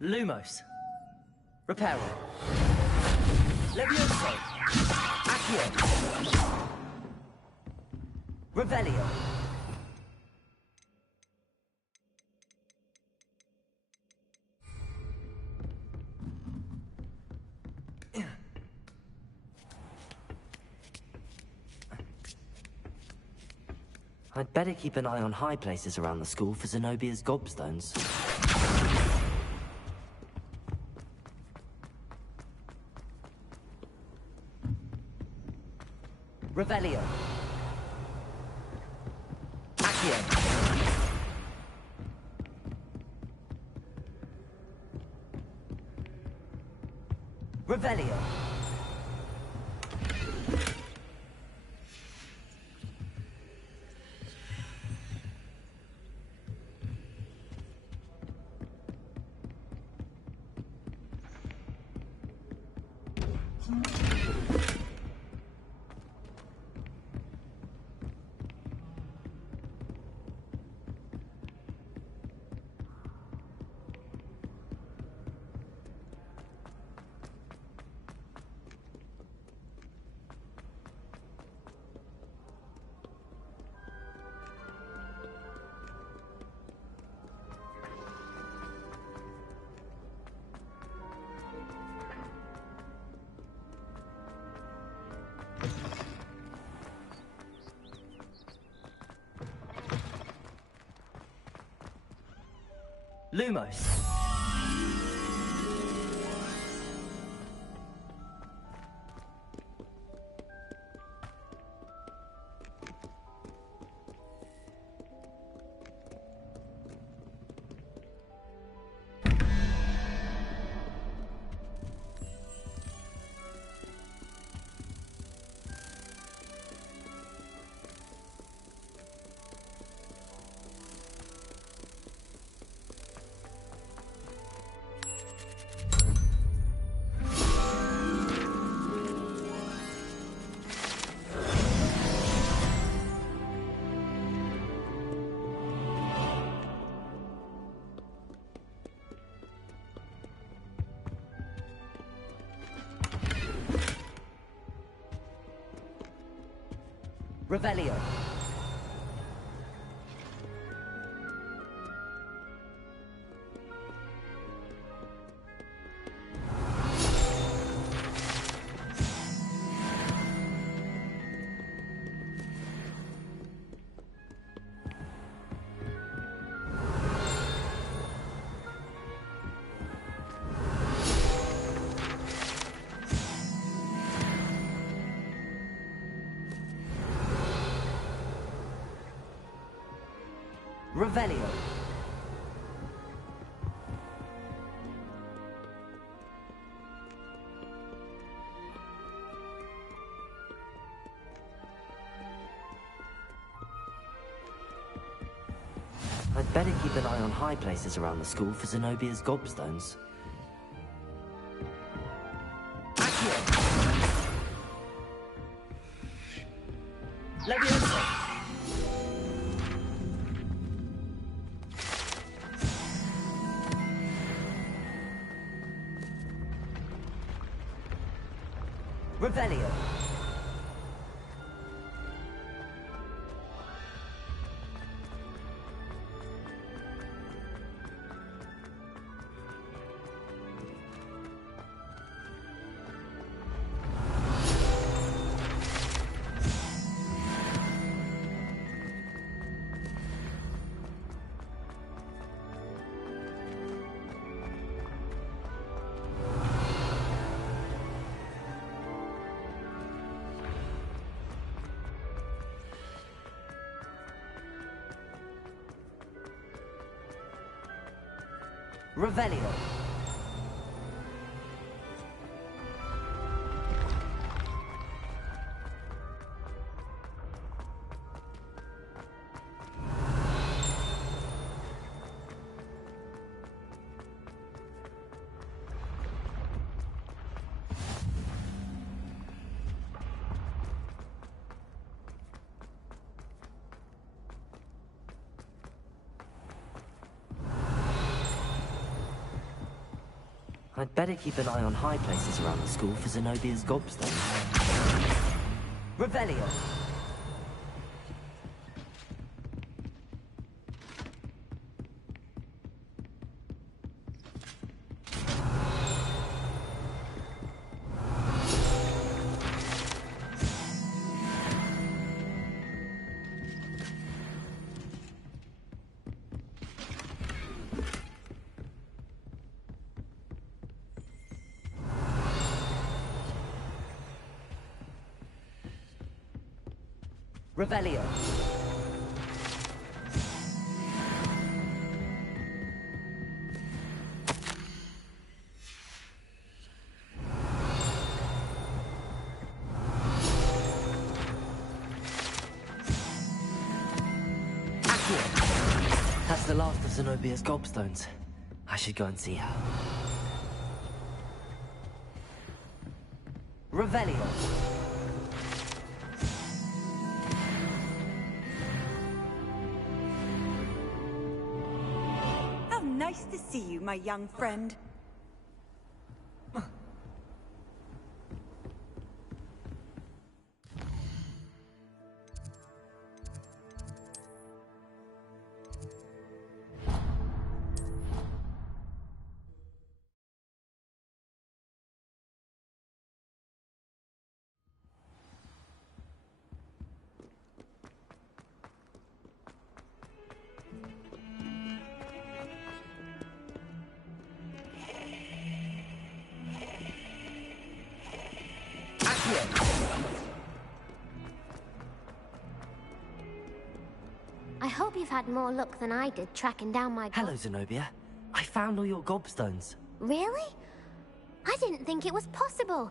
Lumos. Reparo. Levioso. Accio. Revelio. I'd better keep an eye on high places around the school for Zenobia's gobstones. Revelio. Accio. Revelio. Lumos. Revelio. Revelio. I'd better keep an eye on high places around the school for Zenobia's gobstones. Accio! Leviosa! Revelio. Revelio. I'd better keep an eye on high places around the school for Zenobia's gobstones. Revelio. Revelio. Accio. That's the last of Zenobia's gobstones. I should go and see her. Revelio. Nice to see you, my young friend. I hope you've had more luck than I did tracking down my... Hello, Zenobia. I found all your gobstones. Really? I didn't think it was possible.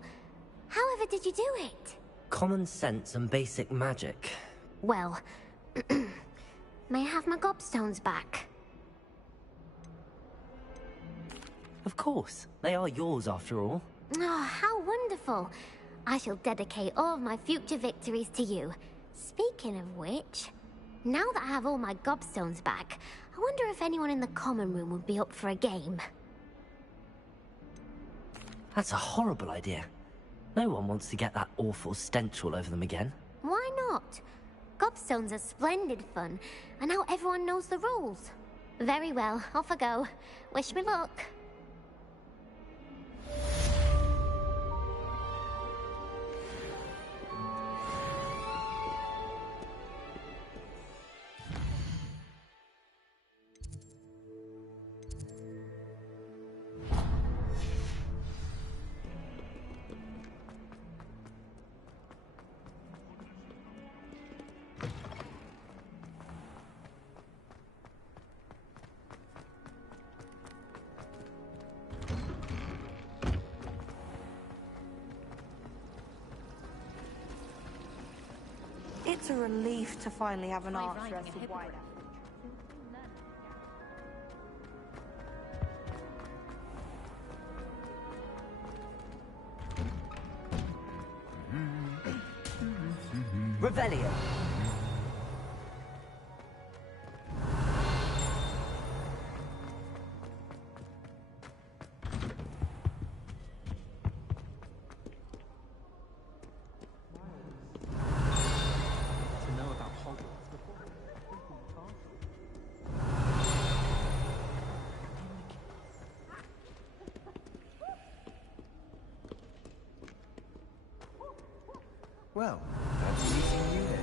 However did you do it? Common sense and basic magic. Well, may I have my gobstones back? Of course. They are yours, after all. Oh, how wonderful. I shall dedicate all of my future victories to you. Speaking of which, now that I have all my gobstones back, I wonder if anyone in the common room would be up for a game. That's a horrible idea. No one wants to get that awful stench all over them again. Why not? Gobstones are splendid fun, and now everyone knows the rules. Very well, off I go. Wish me luck. It's a relief to finally have an answer as to why that... Revelio. Well, that's meeting you then.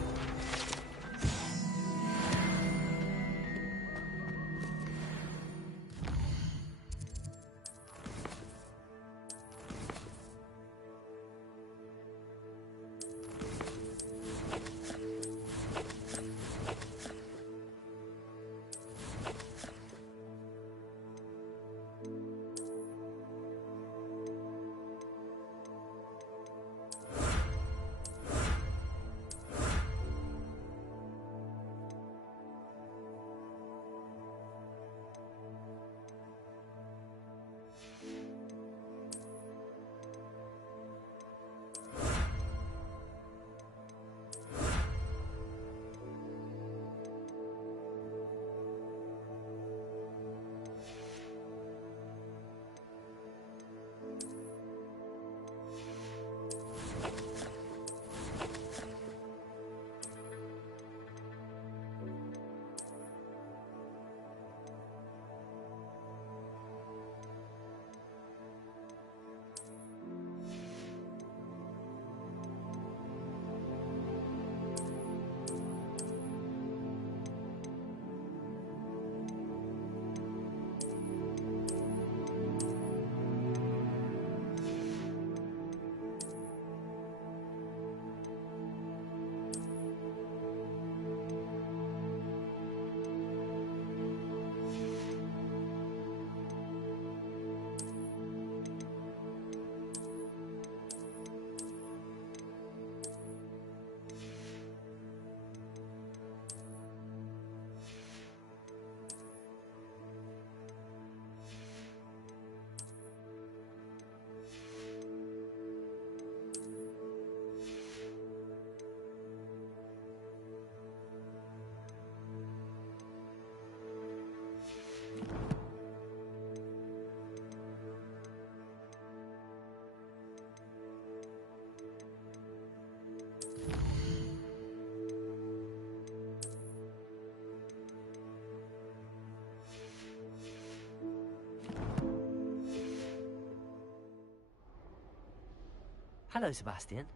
Hello, Sebastian.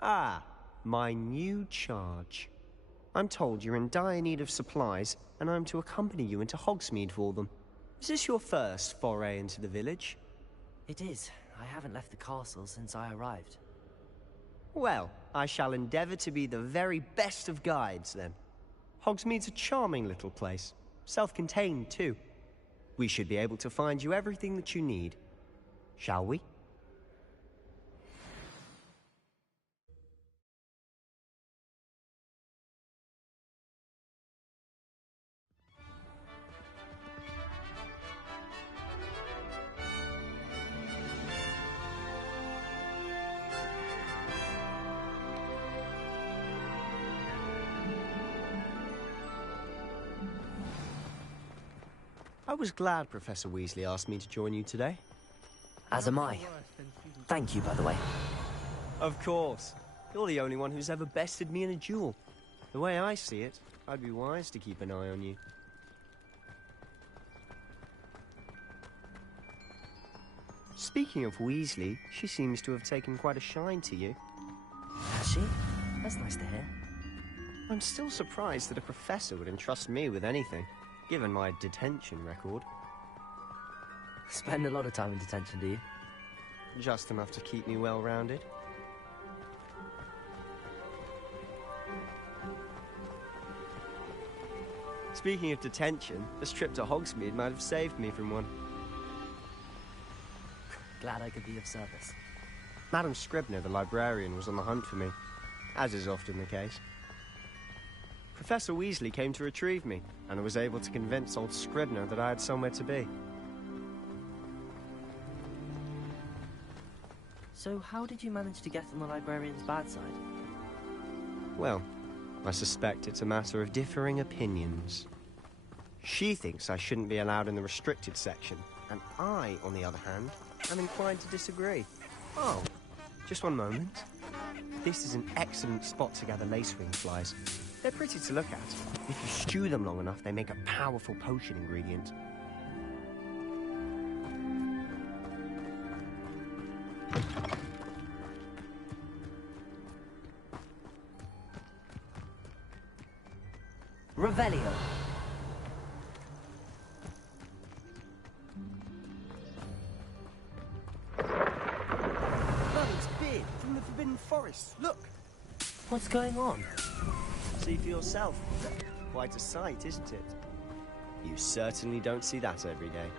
Ah, my new charge. I'm told you're in dire need of supplies, and I'm to accompany you into Hogsmeade for them. Is this your first foray into the village? It is. I haven't left the castle since I arrived. Well, I shall endeavor to be the very best of guides, then. Hogsmeade's a charming little place. Self-contained, too. We should be able to find you everything that you need. Shall we? I was glad Professor Weasley asked me to join you today. As am I. Thank you, by the way. Of course. You're the only one who's ever bested me in a duel. The way I see it, I'd be wise to keep an eye on you. Speaking of Weasley, she seems to have taken quite a shine to you. Has she? That's nice to hear. I'm still surprised that a professor would entrust me with anything, given my detention record. Spend a lot of time in detention, do you? Just enough to keep me well-rounded. Speaking of detention, this trip to Hogsmeade might have saved me from one. Glad I could be of service. Madam Scribner, the librarian, was on the hunt for me, as is often the case. Professor Weasley came to retrieve me, and I was able to convince old Scribner that I had somewhere to be. So how did you manage to get on the librarian's bad side? Well, I suspect it's a matter of differing opinions. She thinks I shouldn't be allowed in the restricted section, and I, on the other hand, am inclined to disagree. Oh, just one moment. This is an excellent spot to gather lacewing flies. They're pretty to look at. If you stew them long enough, they make a powerful potion ingredient. Revelio. Merlin's beard from the Forbidden Forest. Look! What's going on? See for yourself. Quite a sight, isn't it? You certainly don't see that every day.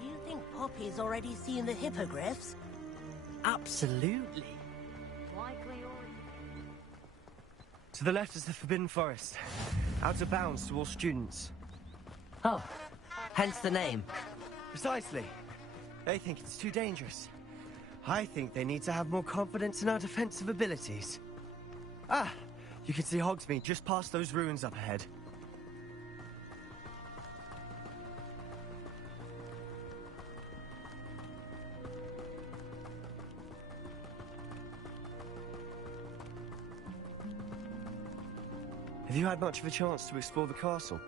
Do you think Poppy's already seen the hippogriffs? Absolutely. To the left is the Forbidden Forest. Out of bounds to all students. Oh, hence the name. Precisely. They think it's too dangerous. I think they need to have more confidence in our defensive abilities. Ah, you can see Hogsmeade just past those ruins up ahead. Have you had much of a chance to explore the castle?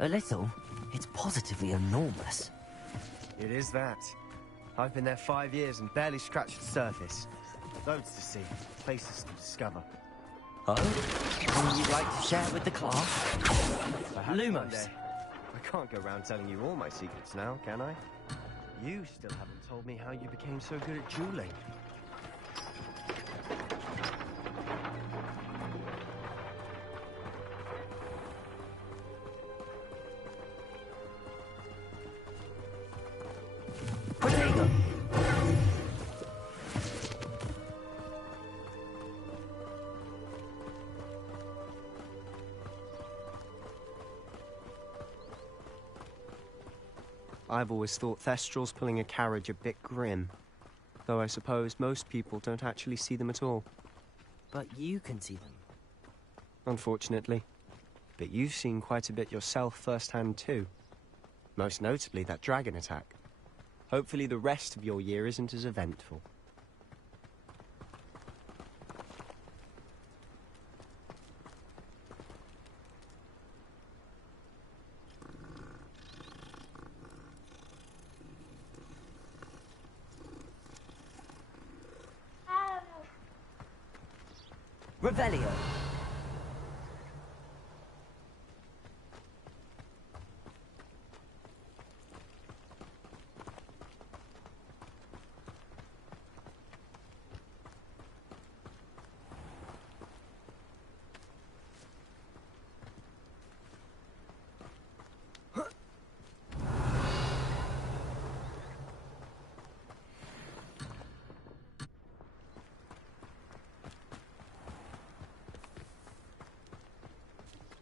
A little. It's positively enormous. It is that. I've been there 5 years and barely scratched the surface. Loads to see, places to discover. Oh? Something you'd like to share with the class? Lumos. I can't go around telling you all my secrets now, can I? You still haven't told me how you became so good at dueling. I've always thought Thestrals pulling a carriage a bit grim. Though I suppose most people don't actually see them at all. But you can see them. Unfortunately. But you've seen quite a bit yourself firsthand too. Most notably that dragon attack. Hopefully the rest of your year isn't as eventful. Revelio.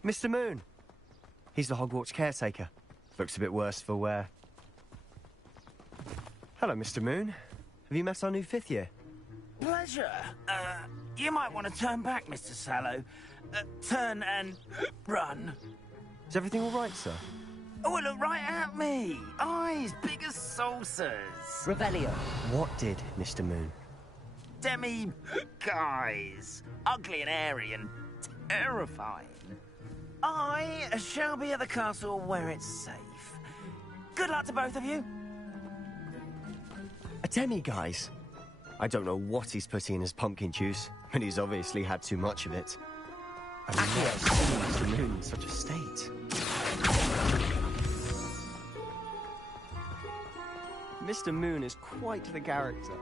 Mr. Moon! He's the Hogwarts caretaker. Looks a bit worse for wear. Hello, Mr. Moon. Have you met our new 5th year? Pleasure. You might want to turn back, Mr. Sallow. Turn and run. Is everything all right, sir? Oh, look right at me. Eyes big as saucers. Revelio. What did, Mr. Moon? Guys. Ugly and airy and terrifying. I shall be at the castle where it's safe. Good luck to both of you. A demi-guise? I don't know what he's putting in his pumpkin juice, but he's obviously had too much of it. I've never seen Mr. Moon in such a state. Mr. Moon is quite the character.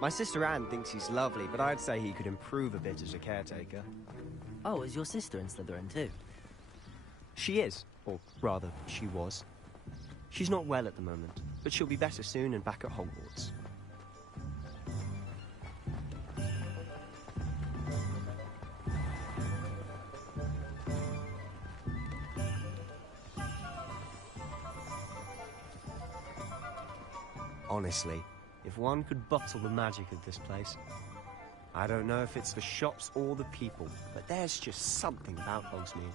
My sister Anne thinks he's lovely, but I'd say he could improve a bit as a caretaker. Oh, is your sister in Slytherin too? She is, or rather, she was. She's not well at the moment, but she'll be better soon and back at Hogwarts. Honestly, if one could bottle the magic of this place. I don't know if it's the shops or the people, but there's just something about Hogsmeade.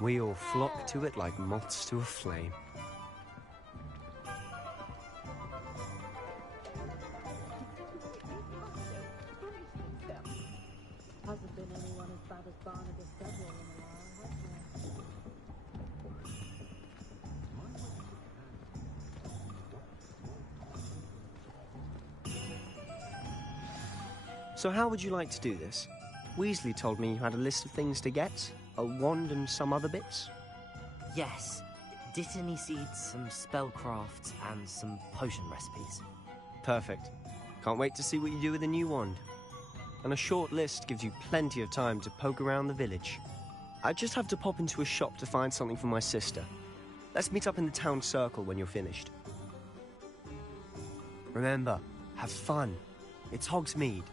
We all flock to it like moths to a flame. Hasn't been anyone as bad as Barnabas Bedwell in a while, has there? So how would you like to do this? Weasley told me you had a list of things to get, a wand and some other bits. Yes. Dittany seeds, some spellcrafts, and some potion recipes. Perfect. Can't wait to see what you do with the new wand. And a short list gives you plenty of time to poke around the village. I just have to pop into a shop to find something for my sister. Let's meet up in the town circle when you're finished. Remember, have fun. It's Hogsmeade.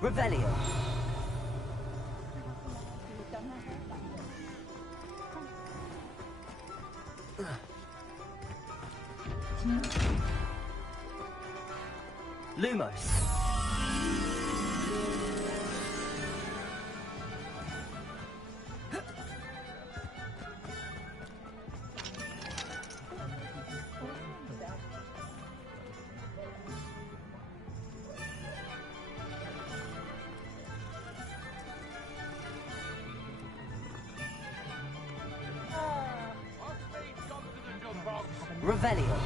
Revelio. Lumos. Revelio.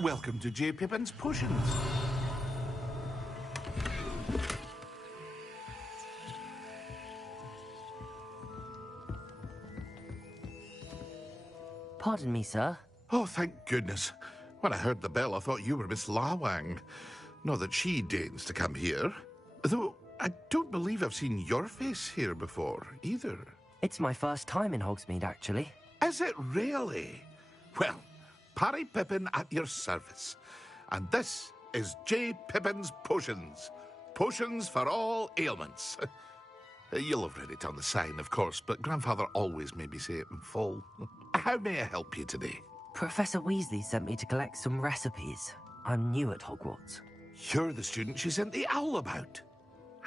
Welcome to J. Pippin's Potions. Pardon me, sir. Oh, thank goodness. When I heard the bell, I thought you were Miss Lawang. Not that she deigns to come here. Though, I don't believe I've seen your face here before, either. It's my first time in Hogsmeade, actually. Is it really? Well, Parry Pippin at your service. And this is J. Pippin's Potions. Potions for all ailments. You'll have read it on the sign, of course, but Grandfather always made me say it in full. How may I help you today? Professor Weasley sent me to collect some recipes. I'm new at Hogwarts. You're the student she sent the owl about.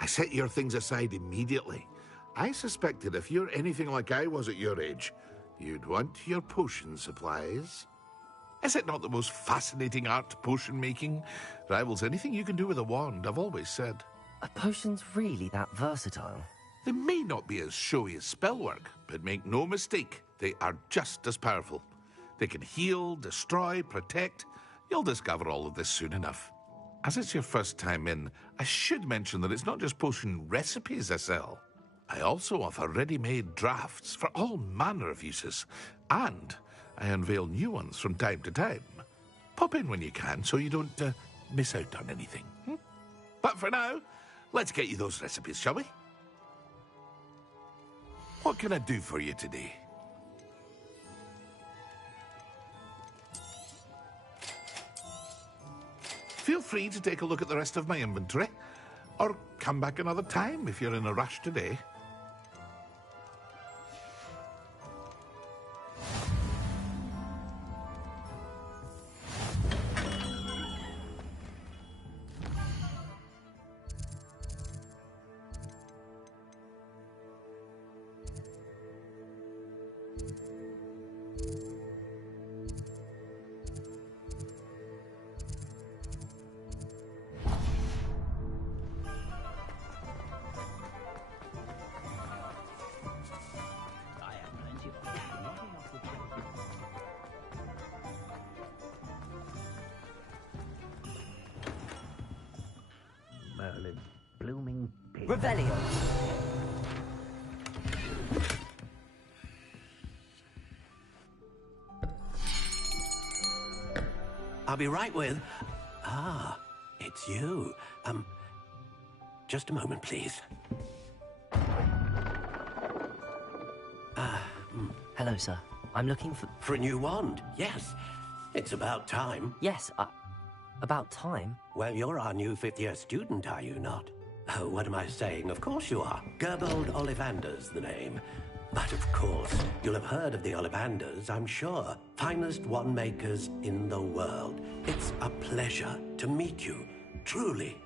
I set your things aside immediately. I suspected if you're anything like I was at your age, you'd want your potion supplies. Is it not the most fascinating art, potion making? Rivals anything you can do with a wand, I've always said. Are potions really that versatile? They may not be as showy as spellwork, but make no mistake, they are just as powerful. They can heal, destroy, protect. You'll discover all of this soon enough. As it's your first time in, I should mention that it's not just potion recipes I sell. I also offer ready-made drafts for all manner of uses, and I unveil new ones from time to time. Pop in when you can so you don't miss out on anything. But for now, let's get you those recipes, shall we? What can I do for you today? Feel free to take a look at the rest of my inventory, or come back another time if you're in a rush today. Merlin, blooming pig. Revelio. I'll be right with... Ah, it's you. Just a moment, please. Hello, sir. I'm looking for... For a new wand, yes. It's about time. Yes, about time? Well, you're our new fifth-year student, are you not? Oh, what am I saying? Of course you are. Gerbold Ollivander's the name. But of course, you'll have heard of the Ollivanders, I'm sure. Finest wand makers in the world. It's a pleasure to meet you, truly.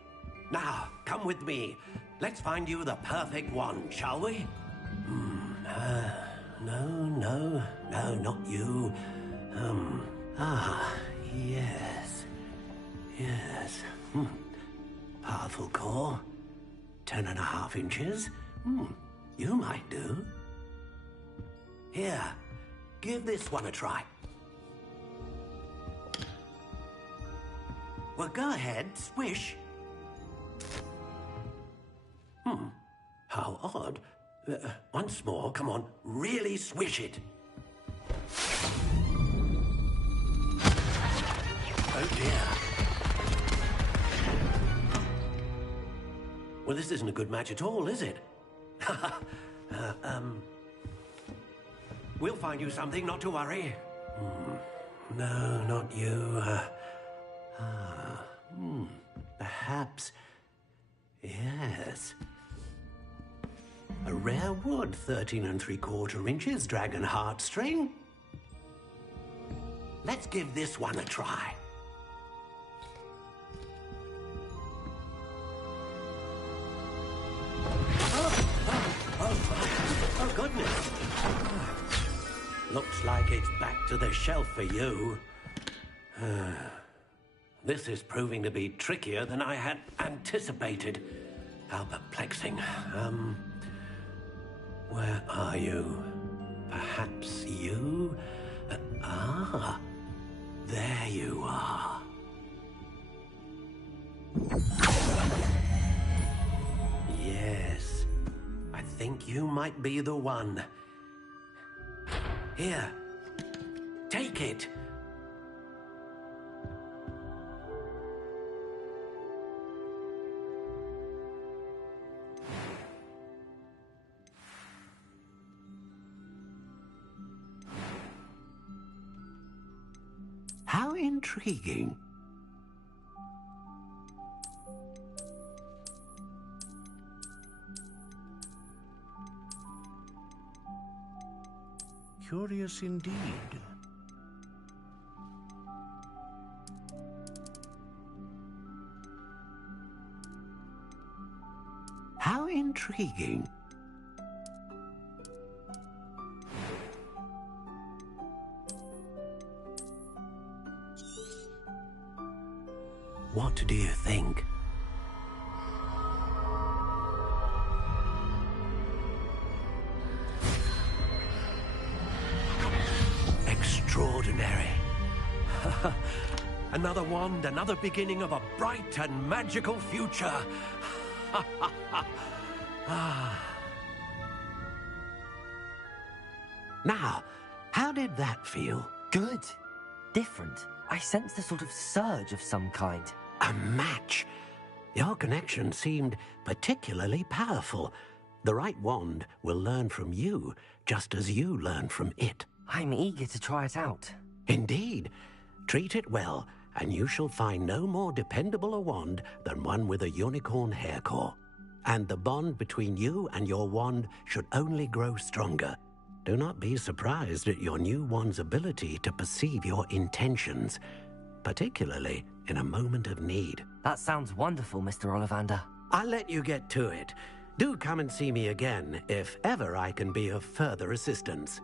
Now, come with me. Let's find you the perfect wand, shall we? No, not you. Yes. Powerful core. 10.5 inches. You might do. Here, give this one a try. Well, go ahead, swish. How odd. Once more, come on, really swish it. Oh dear. Well, this isn't a good match at all, is it? We'll find you something, not to worry. No, not you. Perhaps... Yes. A rare wood, 13 3/4 inches, dragon heartstring. Let's give this one a try. Oh, goodness. Looks like it's back to the shelf for you. This is proving to be trickier than I had anticipated. How perplexing. Where are you? Perhaps you? There you are. Yes, I think you might be the one. Here, take it. How intriguing. Curious indeed. How intriguing. wand, another beginning of a bright and magical future. Now, how did that feel? Good. Different. I sensed a sort of surge of some kind. A match. Your connection seemed particularly powerful. The right wand will learn from you, just as you learn from it. I'm eager to try it out. Indeed. Treat it well, and you shall find no more dependable a wand than one with a unicorn hair core. And the bond between you and your wand should only grow stronger. Do not be surprised at your new wand's ability to perceive your intentions, particularly in a moment of need. That sounds wonderful, Mr. Ollivander. I'll let you get to it. Do come and see me again if ever I can be of further assistance.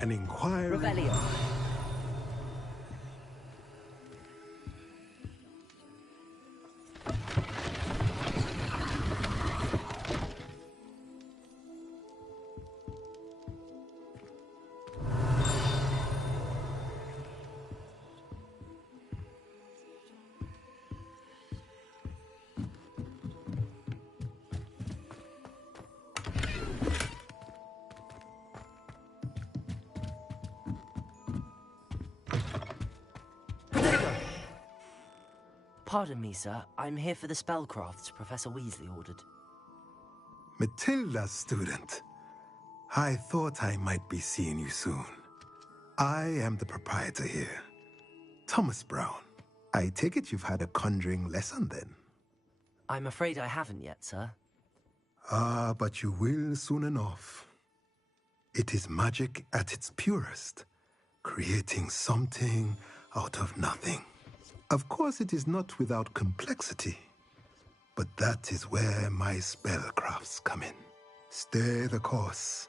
An inquiry. Revelio. Pardon me, sir. I'm here for the spellcrafts Professor Weasley ordered. Matilda, student. I thought I might be seeing you soon. I am the proprietor here, Thomas Brown. I take it you've had a conjuring lesson then? I'm afraid I haven't yet, sir. Ah, but you will soon enough. It is magic at its purest, creating something out of nothing. Of course, it is not without complexity, but that is where my spellcrafts come in. Stay the course,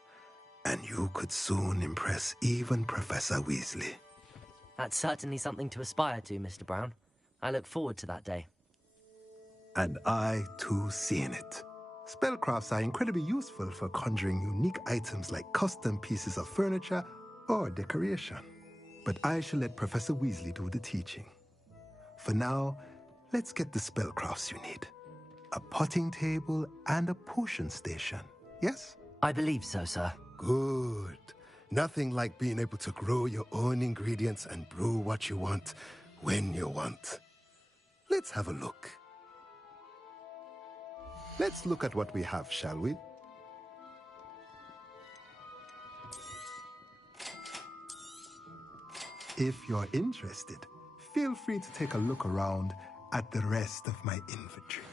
and you could soon impress even Professor Weasley. That's certainly something to aspire to, Mr. Brown. I look forward to that day. And I, too, seeing it. Spellcrafts are incredibly useful for conjuring unique items like custom pieces of furniture or decoration. But I shall let Professor Weasley do the teaching. For now, let's get the spellcrafts you need. A potting table and a potion station, yes? I believe so, sir. Good. Nothing like being able to grow your own ingredients and brew what you want when you want. Let's have a look. Let's look at what we have, shall we? If you're interested, feel free to take a look around at the rest of my inventory.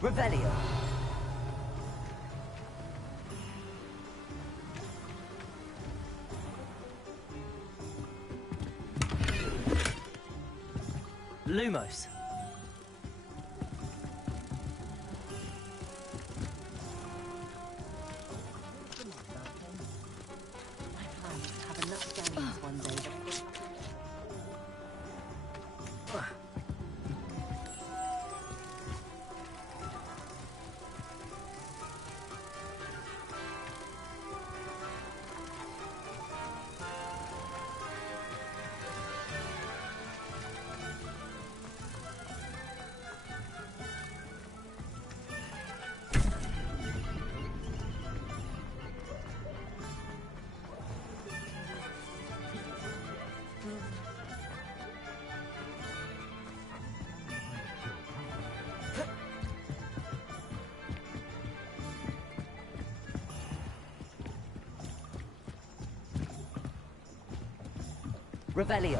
Revelio. Lumos. Revelio.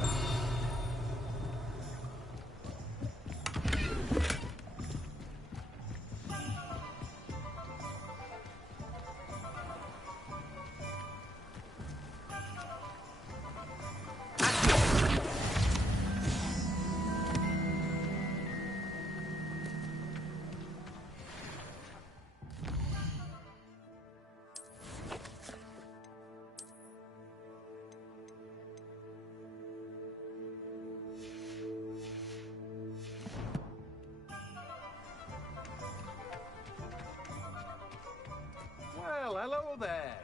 Well, hello there.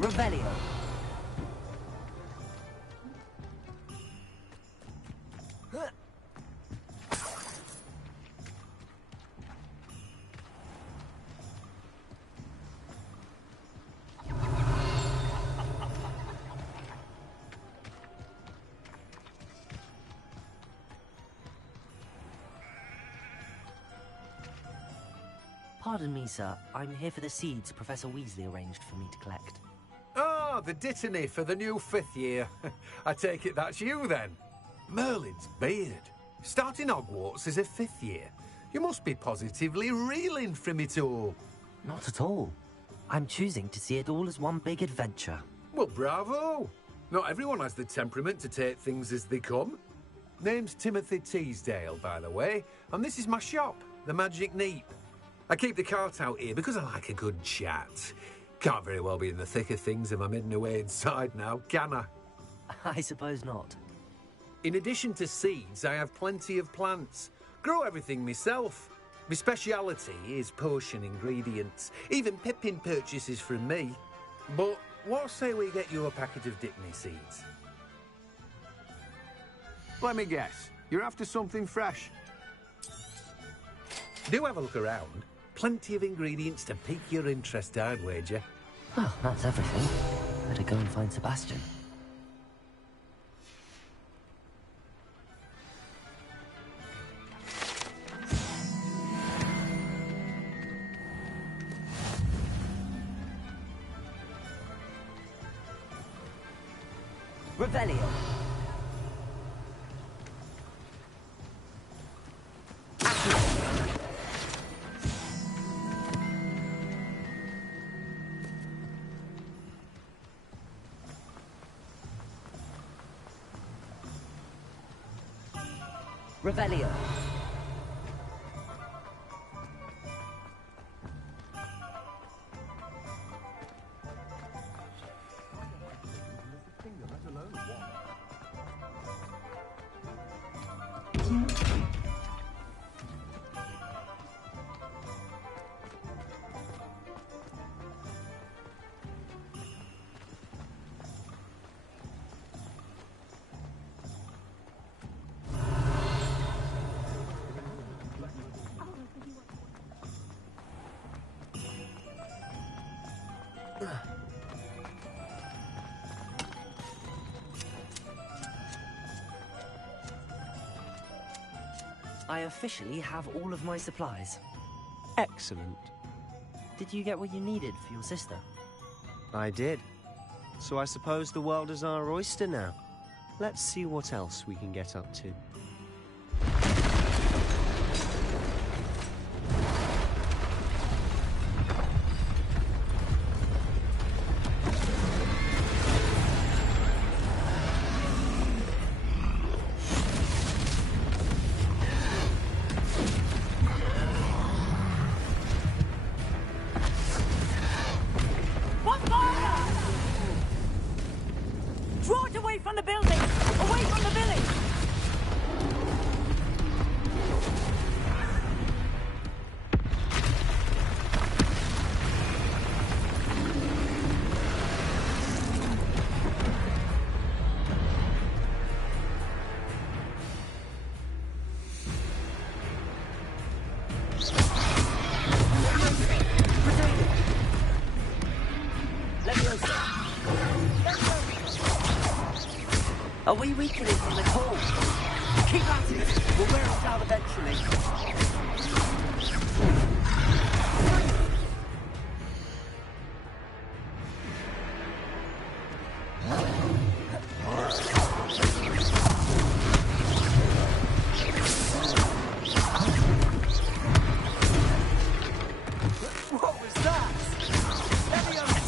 Revelio. Pardon me, sir. I'm here for the seeds Professor Weasley arranged for me to collect. Ah, the dittany for the new 5th year. I take it that's you, then. Merlin's beard. Starting Hogwarts as a 5th year. You must be positively reeling from it all. Not at all. I'm choosing to see it all as one big adventure. Well, bravo. Not everyone has the temperament to take things as they come. Name's Timothy Teasdale, by the way, and this is my shop, the Magic Neep. I keep the cart out here because I like a good chat. Can't very well be in the thick of things if I'm hidden away inside now, can I? I suppose not. In addition to seeds, I have plenty of plants. Grow everything myself. My speciality is potion ingredients. Even Pippin purchases from me. But what say we get you a packet of Dittany seeds? Let me guess. You're after something fresh. Do have a look around. Plenty of ingredients to pique your interest, I'd wager. Well, that's everything. Better go and find Sebastian. Revelio. Revelio. I officially have all of my supplies. Excellent. Did you get what you needed for your sister? I did. So I suppose the world is our oyster now. Let's see what else we can get up to. Draw it away from the building! Away from the village! Are we weakening from the cold? Keep at it! We'll wear us down eventually.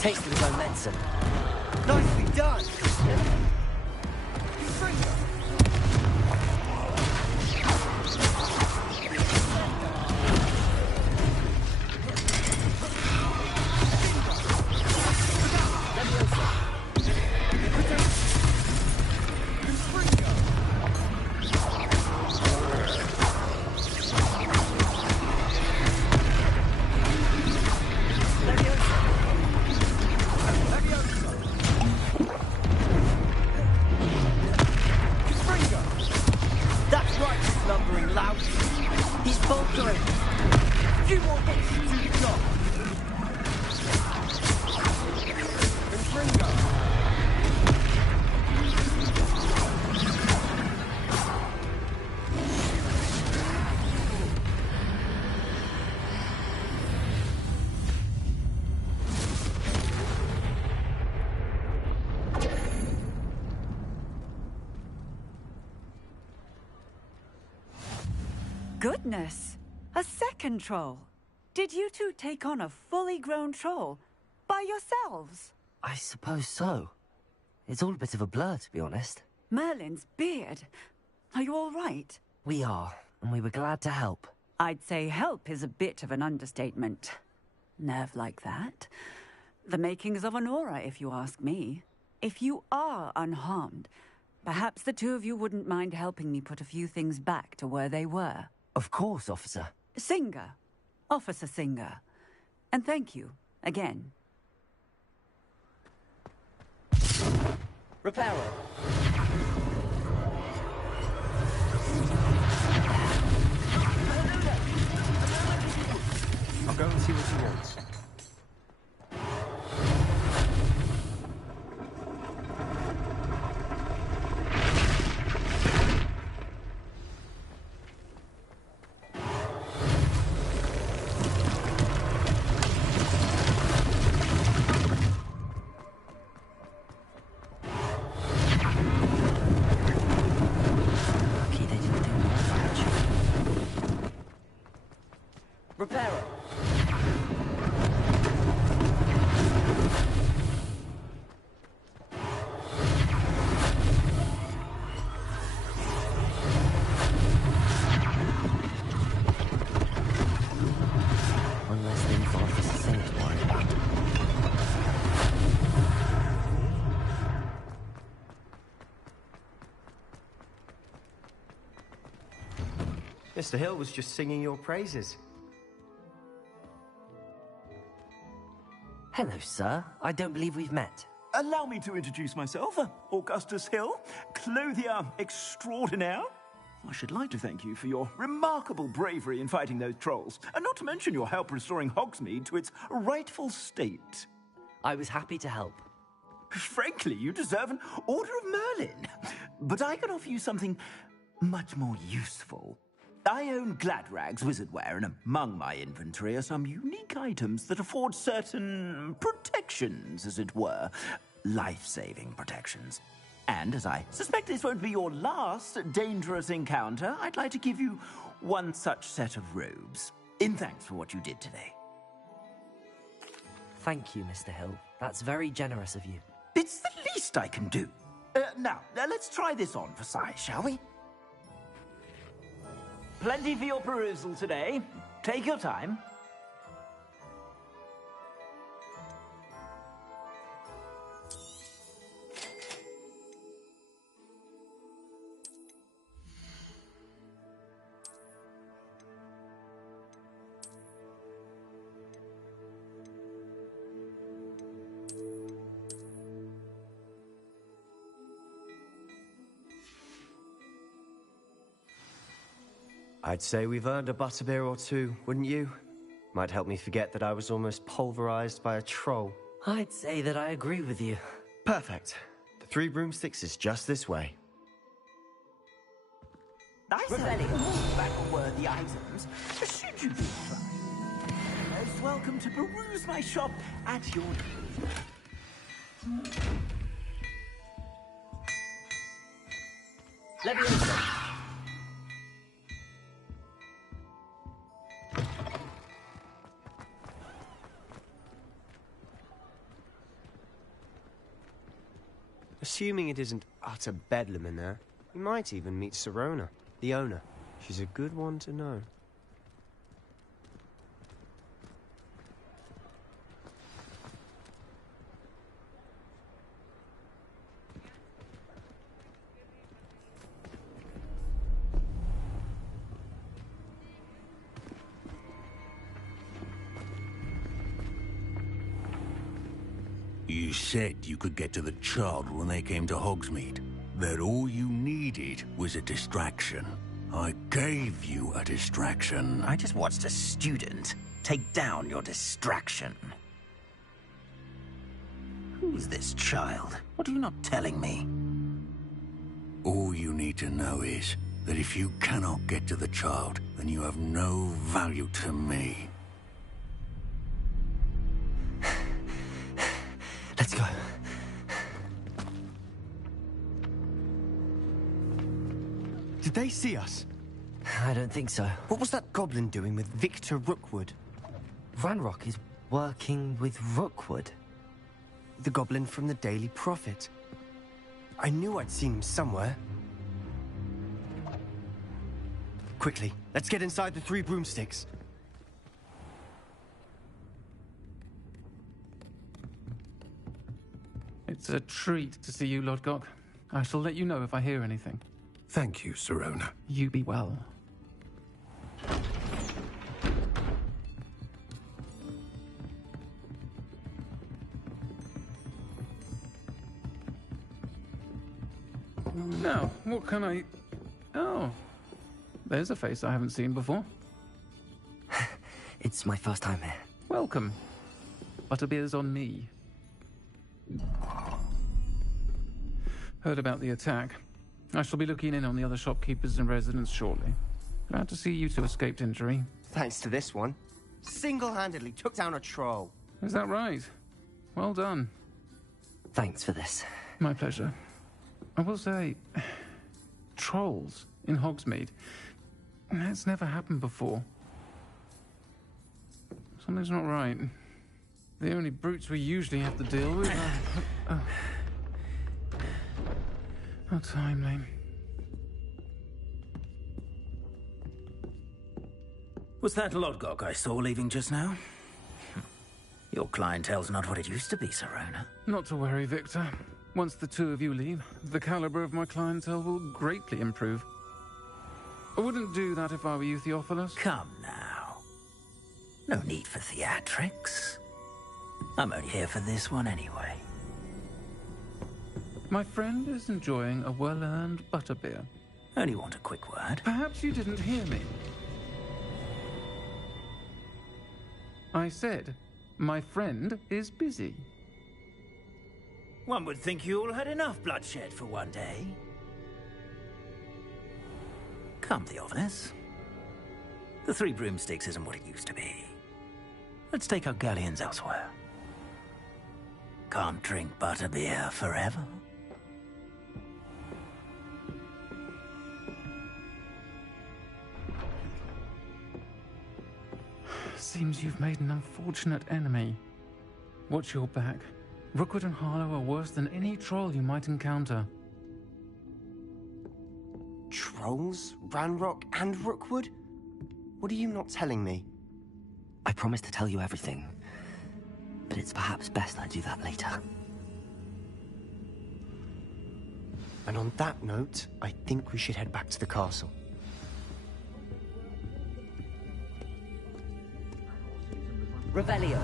tasted his own medicine. Nicely done! That's right, slumbering lout. He's faltering. Few more hits to do the job. Goodness! A second troll! Did you two take on a fully grown troll? By yourselves? I suppose so. It's all a bit of a blur, to be honest. Merlin's beard. Are you all right? We are, and we were glad to help. I'd say help is a bit of an understatement. Nerve like that. The makings of an aura, if you ask me. If you are unharmed, perhaps the two of you wouldn't mind helping me put a few things back to where they were. Of course, officer. Singer. Officer Singer. And thank you, again. Reparo. I'll go and see what he wants. Reparo. One less thing for Officer Singer to worry about. Mr. Hill was just singing your praises. Hello, sir. I don't believe we've met. Allow me to introduce myself, Augustus Hill, clothier extraordinaire. I should like to thank you for your remarkable bravery in fighting those trolls, and not to mention your help restoring Hogsmeade to its rightful state. I was happy to help. Frankly, you deserve an Order of Merlin. But I can offer you something much more useful. I own Gladrag's wizardware, and among my inventory are some unique items that afford certain protections, as it were. Life-saving protections. And as I suspect this won't be your last dangerous encounter, I'd like to give you one such set of robes, in thanks for what you did today. Thank you, Mr. Hill. That's very generous of you. It's the least I can do. Now, let's try this on for size, shall we? Plenty for your perusal today. Take your time. I'd say we've earned a butterbeer or two, wouldn't you? Might help me forget that I was almost pulverized by a troll. I'd say that I agree with you. Perfect. The 3 broomsticks is just this way. I certainly back on worthy items, should you be inclined. Most welcome to peruse my shop at your leisure. Leviosa. Assuming it isn't utter bedlam in there, you might even meet Sirona, the owner. She's a good one to know. You said you could get to the child when they came to Hogsmeade. That all you needed was a distraction. I gave you a distraction. I just watched a student take down your distraction. Who's this child? What are you not telling me? All you need to know is that if you cannot get to the child, then you have no value to me. Let's go. Did they see us? I don't think so. What was that goblin doing with Victor Rookwood? Ranrock is working with Rookwood. The goblin from the Daily Prophet. I knew I'd seen him somewhere. Quickly, let's get inside the 3 broomsticks. It's a treat to see you, Lodgok. I shall let you know if I hear anything. Thank you, Sirona. You be well. Now, what can I... Oh, there's a face I haven't seen before. It's my first time here. Welcome. Butterbeer's on me. Heard about the attack. I shall be looking in on the other shopkeepers and residents shortly. Glad to see you two escaped injury. Thanks to this one. Single-handedly took down a troll. Is that right? Well done. Thanks for this. My pleasure. I will say, trolls in Hogsmeade. That's never happened before. Something's not right. The only brutes we usually have to deal with are... How timely. Was that Lodgok I saw leaving just now? Your clientele's not what it used to be, Sirona. Not to worry, Victor. Once the two of you leave, the caliber of my clientele will greatly improve. I wouldn't do that if I were you, Theophilus. Come now. No need for theatrics. I'm only here for this one anyway. My friend is enjoying a well-earned butterbeer. Only want a quick word. Perhaps you didn't hear me. I said, my friend is busy. One would think you all had enough bloodshed for one day. Come, Theophilus. The 3 broomsticks isn't what it used to be. Let's take our galleons elsewhere. Can't drink butterbeer forever. Seems you've made an unfortunate enemy. Watch your back. Rookwood and Harlow are worse than any troll you might encounter. Trolls? Ranrock and Rookwood? What are you not telling me? I promised to tell you everything, but it's perhaps best I do that later. And on that note, I think we should head back to the castle. Revelio.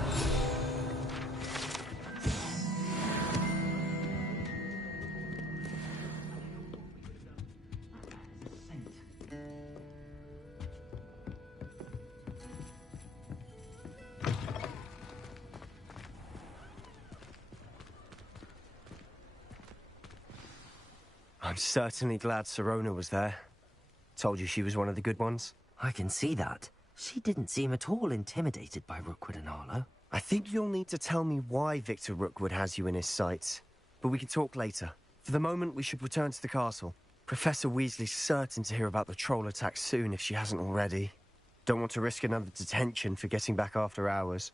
I'm certainly glad Sirona was there. Told you she was one of the good ones. I can see that. She didn't seem at all intimidated by Rookwood and Harlow. I think you'll need to tell me why Victor Rookwood has you in his sights. But we can talk later. For the moment, we should return to the castle. Professor Weasley's certain to hear about the troll attack soon if she hasn't already. Don't want to risk another detention for getting back after hours.